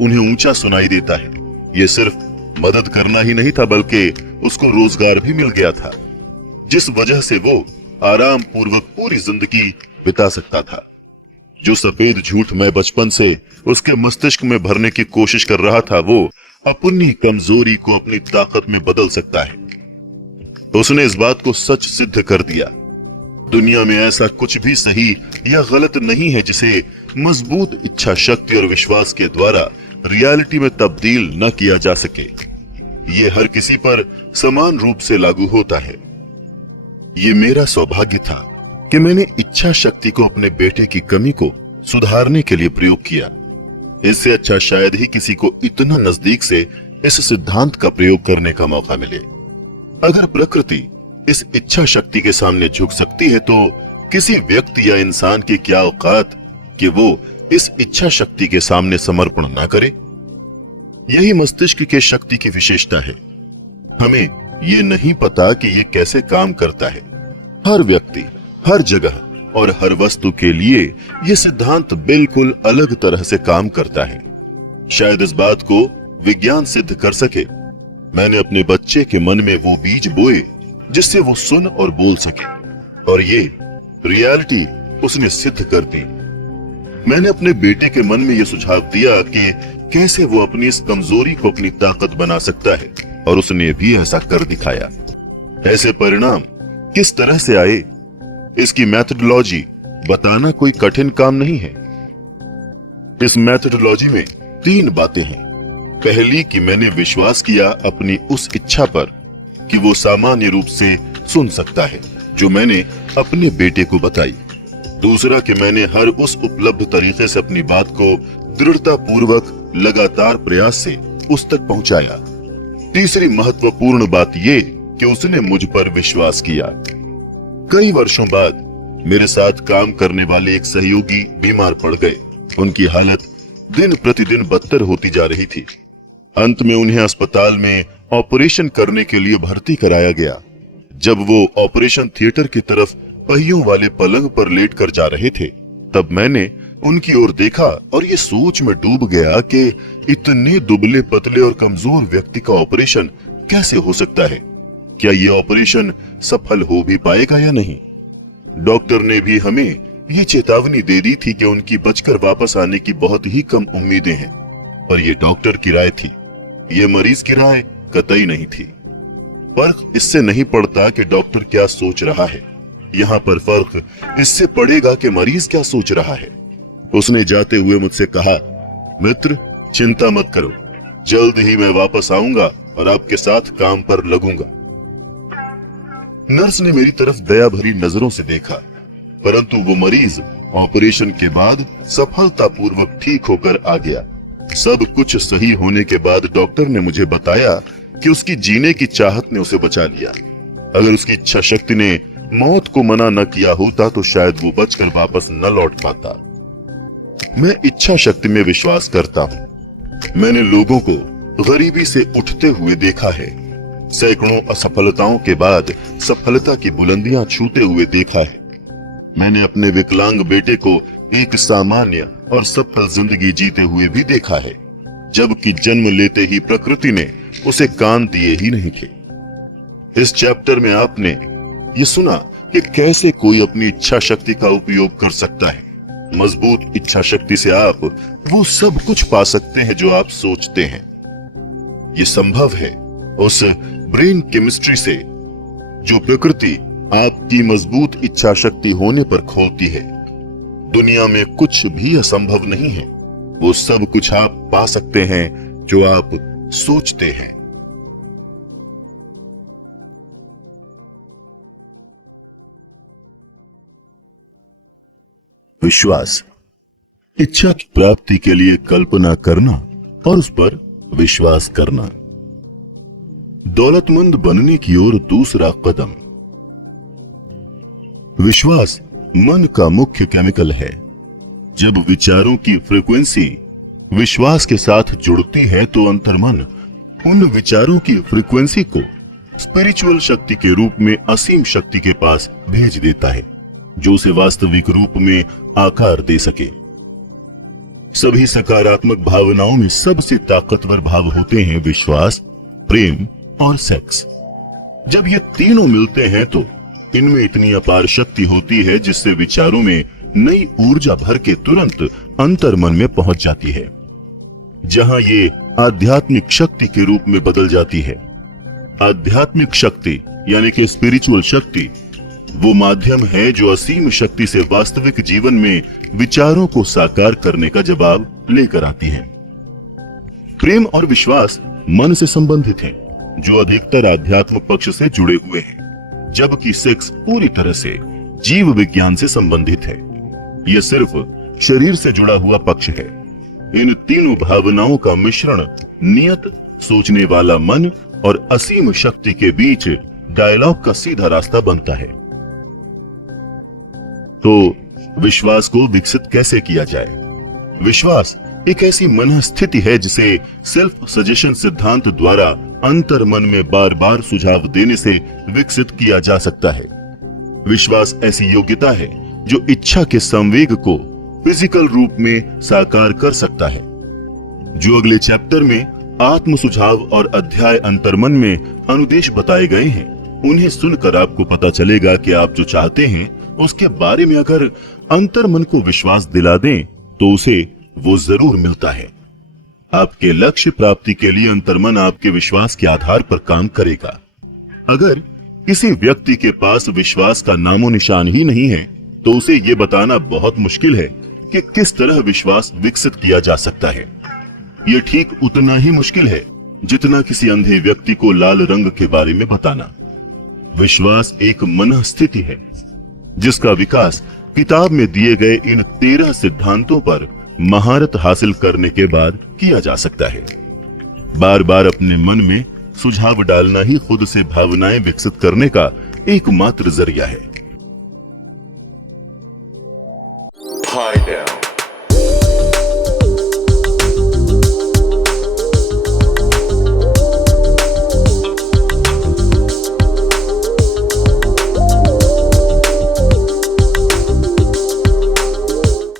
उन्हें ऊंचा सुनाई देता है। ये सिर्फ मदद करना ही नहीं था बल्कि उसको रोजगार भी मिल गया था, जिस वजह से वो आराम पूर्वक पूरी जिंदगी बिता सकता था। जो सफेद झूठ मैं बचपन से उसके मस्तिष्क में भरने की कोशिश कर रहा था, वो अपनी कमजोरी को अपनी ताकत में बदल सकता है। उसने इस बात को सच सिद्ध कर दिया। दुनिया में ऐसा कुछ भी सही या गलत नहीं है जिसे मजबूत इच्छा शक्ति और विश्वास के द्वारा रियलिटी में तब्दील न किया जा सके। ये हर किसी पर समान रूप से लागू होता है। ये मेरा सौभाग्य था कि मैंने इच्छा शक्ति को अपने बेटे की कमी को सुधारने के लिए प्रयोग किया। इससे अच्छा शायद ही किसी को इतना नजदीक से इस सिद्धांत का प्रयोग करने का मौका मिले। अगर प्रकृति इस इच्छा शक्ति के सामने झुक सकती है तो किसी व्यक्ति या इंसान की क्या औकात कि वो इस इच्छा शक्ति के सामने समर्पण ना करे। यही मस्तिष्क के शक्ति की विशेषता है। हमें ये नहीं पता कि ये कैसे काम करता है। हर व्यक्ति, हर जगह और हर वस्तु के लिए ये सिद्धांत बिल्कुल अलग तरह से काम करता है। शायद इस बात को विज्ञान सिद्ध कर सके। मैंने अपने बच्चे के मन में वो बीज बोए जिससे वो सुन और बोल सके, और ये रियलिटी उसने सिद्ध कर दी। मैंने अपने बेटे के मन में यह सुझाव दिया कि कैसे वो अपनी इस कमजोरी को अपनी ताकत बना सकता है, और उसने भी ऐसा कर दिखाया। ऐसे परिणाम किस तरह से आए, इसकी मेथोडोलॉजी बताना कोई कठिन काम नहीं है। इस मेथोडोलॉजी में 3 बातें हैं। पहली कि मैंने विश्वास किया अपनी उस इच्छा पर कि वो सामान्य रूप से सुन सकता है जो मैंने अपने बेटे को बताई। दूसरा कि मैंने हर उस उपलब्ध तरीके से अपनी बात को दृढ़ता पूर्वक लगातार प्रयास से उस तक पहुंचाया। तीसरी महत्वपूर्ण बात ये कि उसने मुझ पर विश्वास किया। कई वर्षों बाद मेरे साथ काम करने वाले एक सहयोगी बीमार पड़ गए। उनकी हालत दिन प्रतिदिन बदतर होती जा रही थी। अंत में उन्हें अस्पताल में ऑपरेशन करने के लिए भर्ती कराया गया। जब वो ऑपरेशन थिएटर की तरफ पहियों वाले पलंग पर लेटकर जा रहे थे, तब मैंने उनकी ओर देखा और ये सोच में डूब गया कि इतने दुबले पतले और कमजोर व्यक्ति का ऑपरेशन कैसे हो सकता है। क्या ये ऑपरेशन सफल हो भी पाएगा या नहीं। डॉक्टर ने भी हमें ये चेतावनी दे दी थी कि उनकी बचकर वापस आने की बहुत ही कम उम्मीदें हैं, पर यह डॉक्टर की राय थी, ये मरीज की राय कतई नहीं थी। फर्क इससे नहीं पड़ता कि डॉक्टर क्या सोच रहा है, यहाँ पर फर्क इससे पड़ेगा कि मरीज क्या सोच रहा है। उसने जाते हुए मुझसे कहा, मित्र चिंता मत करो, जल्द ही मैं वापस आऊंगा और आपके साथ काम पर लगूंगा। नर्स ने मेरी तरफ दया भरी नजरों से देखा, परंतु वो मरीज ऑपरेशन के बाद सफलतापूर्वक ठीक होकर आ गया। सब कुछ सही होने के बाद डॉक्टर ने मुझे बताया कि उसकी जीने की चाहत ने उसे बचा लिया। अगर उसकी इच्छा शक्ति ने मौत को मना न किया होता तो शायद वो बचकर वापस न लौट पाता। मैं इच्छा शक्ति में विश्वास करता हूँ। मैंने लोगों को गरीबी से उठते हुए देखा है, सैकड़ों असफलताओं के बाद सफलता की बुलंदियां छूते हुए देखा है। मैंने अपने विकलांग बेटे को एक सामान्य और सफल जिंदगी जीते हुए भी देखा है, जबकि जन्म लेते ही प्रकृति ने उसे कान दिए ही नहीं थे। इस चैप्टर में आपने ये सुना कि कैसे कोई अपनी इच्छा शक्ति का उपयोग कर सकता है। मजबूत इच्छा शक्ति से आप वो सब कुछ पा सकते हैं जो आप सोचते हैं। ये संभव है उस ब्रेन केमिस्ट्री से जो प्रकृति आपकी मजबूत इच्छा शक्ति होने पर खोलती है। दुनिया में कुछ भी असंभव नहीं है, वो सब कुछ आप पा सकते हैं जो आप सोचते हैं। विश्वास, इच्छा की प्राप्ति के लिए कल्पना करना और उस पर विश्वास करना। दौलतमंद बनने की ओर दूसरा कदम। विश्वास मन का मुख्य केमिकल है। जब विचारों की फ्रीक्वेंसी विश्वास के साथ जुड़ती है तो अंतर्मन उन विचारों की फ्रीक्वेंसी को स्पिरिचुअल शक्ति के रूप में असीम शक्ति के पास भेज देता है, जो उसे वास्तविक रूप में आकार दे सके। सभी सकारात्मक भावनाओं में सबसे ताकतवर भाव होते हैं विश्वास, प्रेम और सेक्स। जब ये तीनों मिलते हैं तो इनमें इतनी अपार शक्ति होती है जिससे विचारों में नई ऊर्जा भर के तुरंत अंतर्मन में पहुंच जाती है, जहां ये आध्यात्मिक शक्ति के रूप में बदल जाती है। आध्यात्मिक शक्ति यानी कि स्पिरिचुअल शक्ति वो माध्यम है जो असीम शक्ति से वास्तविक जीवन में विचारों को साकार करने का जवाब लेकर आती है। प्रेम और विश्वास मन से संबंधित हैं, जो अधिकतर आध्यात्म पक्ष से जुड़े हुए हैं, जबकि सेक्स पूरी तरह से जीव विज्ञान से संबंधित है। यह सिर्फ शरीर से जुड़ा हुआ पक्ष है। इन तीनों भावनाओं का मिश्रण नियत सोचने वाला मन और असीम शक्ति के बीच डायलॉग का सीधा रास्ता बनता है। तो विश्वास को विकसित कैसे किया जाए? विश्वास एक ऐसी मन स्थिति है जिसे सेल्फ सजेशन सिद्धांत द्वारा अंतर मन में बार बार सुझाव देने से विकसित किया जा सकता है। विश्वास ऐसी योग्यता है जो इच्छा के संवेग को फिजिकल रूप में साकार कर सकता है। जो अगले चैप्टर में आत्म सुझाव और अध्याय अंतर्मन में अनुदेश बताए गए हैं, उन्हें सुनकर आपको पता चलेगा कि आप जो चाहते हैं उसके बारे में अगर अंतर्मन को विश्वास दिला दें तो उसे वो जरूर मिलता है। आपके लक्ष्य प्राप्ति के लिए अंतर्मन आपके विश्वास के आधार पर काम करेगा। अगर किसी व्यक्ति के पास विश्वास का नामो निशान ही नहीं है तो उसे ये बताना बहुत मुश्किल है कि किस तरह विश्वास विकसित किया जा सकता है। ये ठीक उतना ही मुश्किल है जितना किसी अंधे व्यक्ति को लाल रंग के बारे में बताना। विश्वास एक मन स्थिति है जिसका विकास किताब में दिए गए इन 13 सिद्धांतों पर महारत हासिल करने के बाद किया जा सकता है। बार बार अपने मन में सुझाव डालना ही खुद से भावनाएं विकसित करने का एकमात्र जरिया है।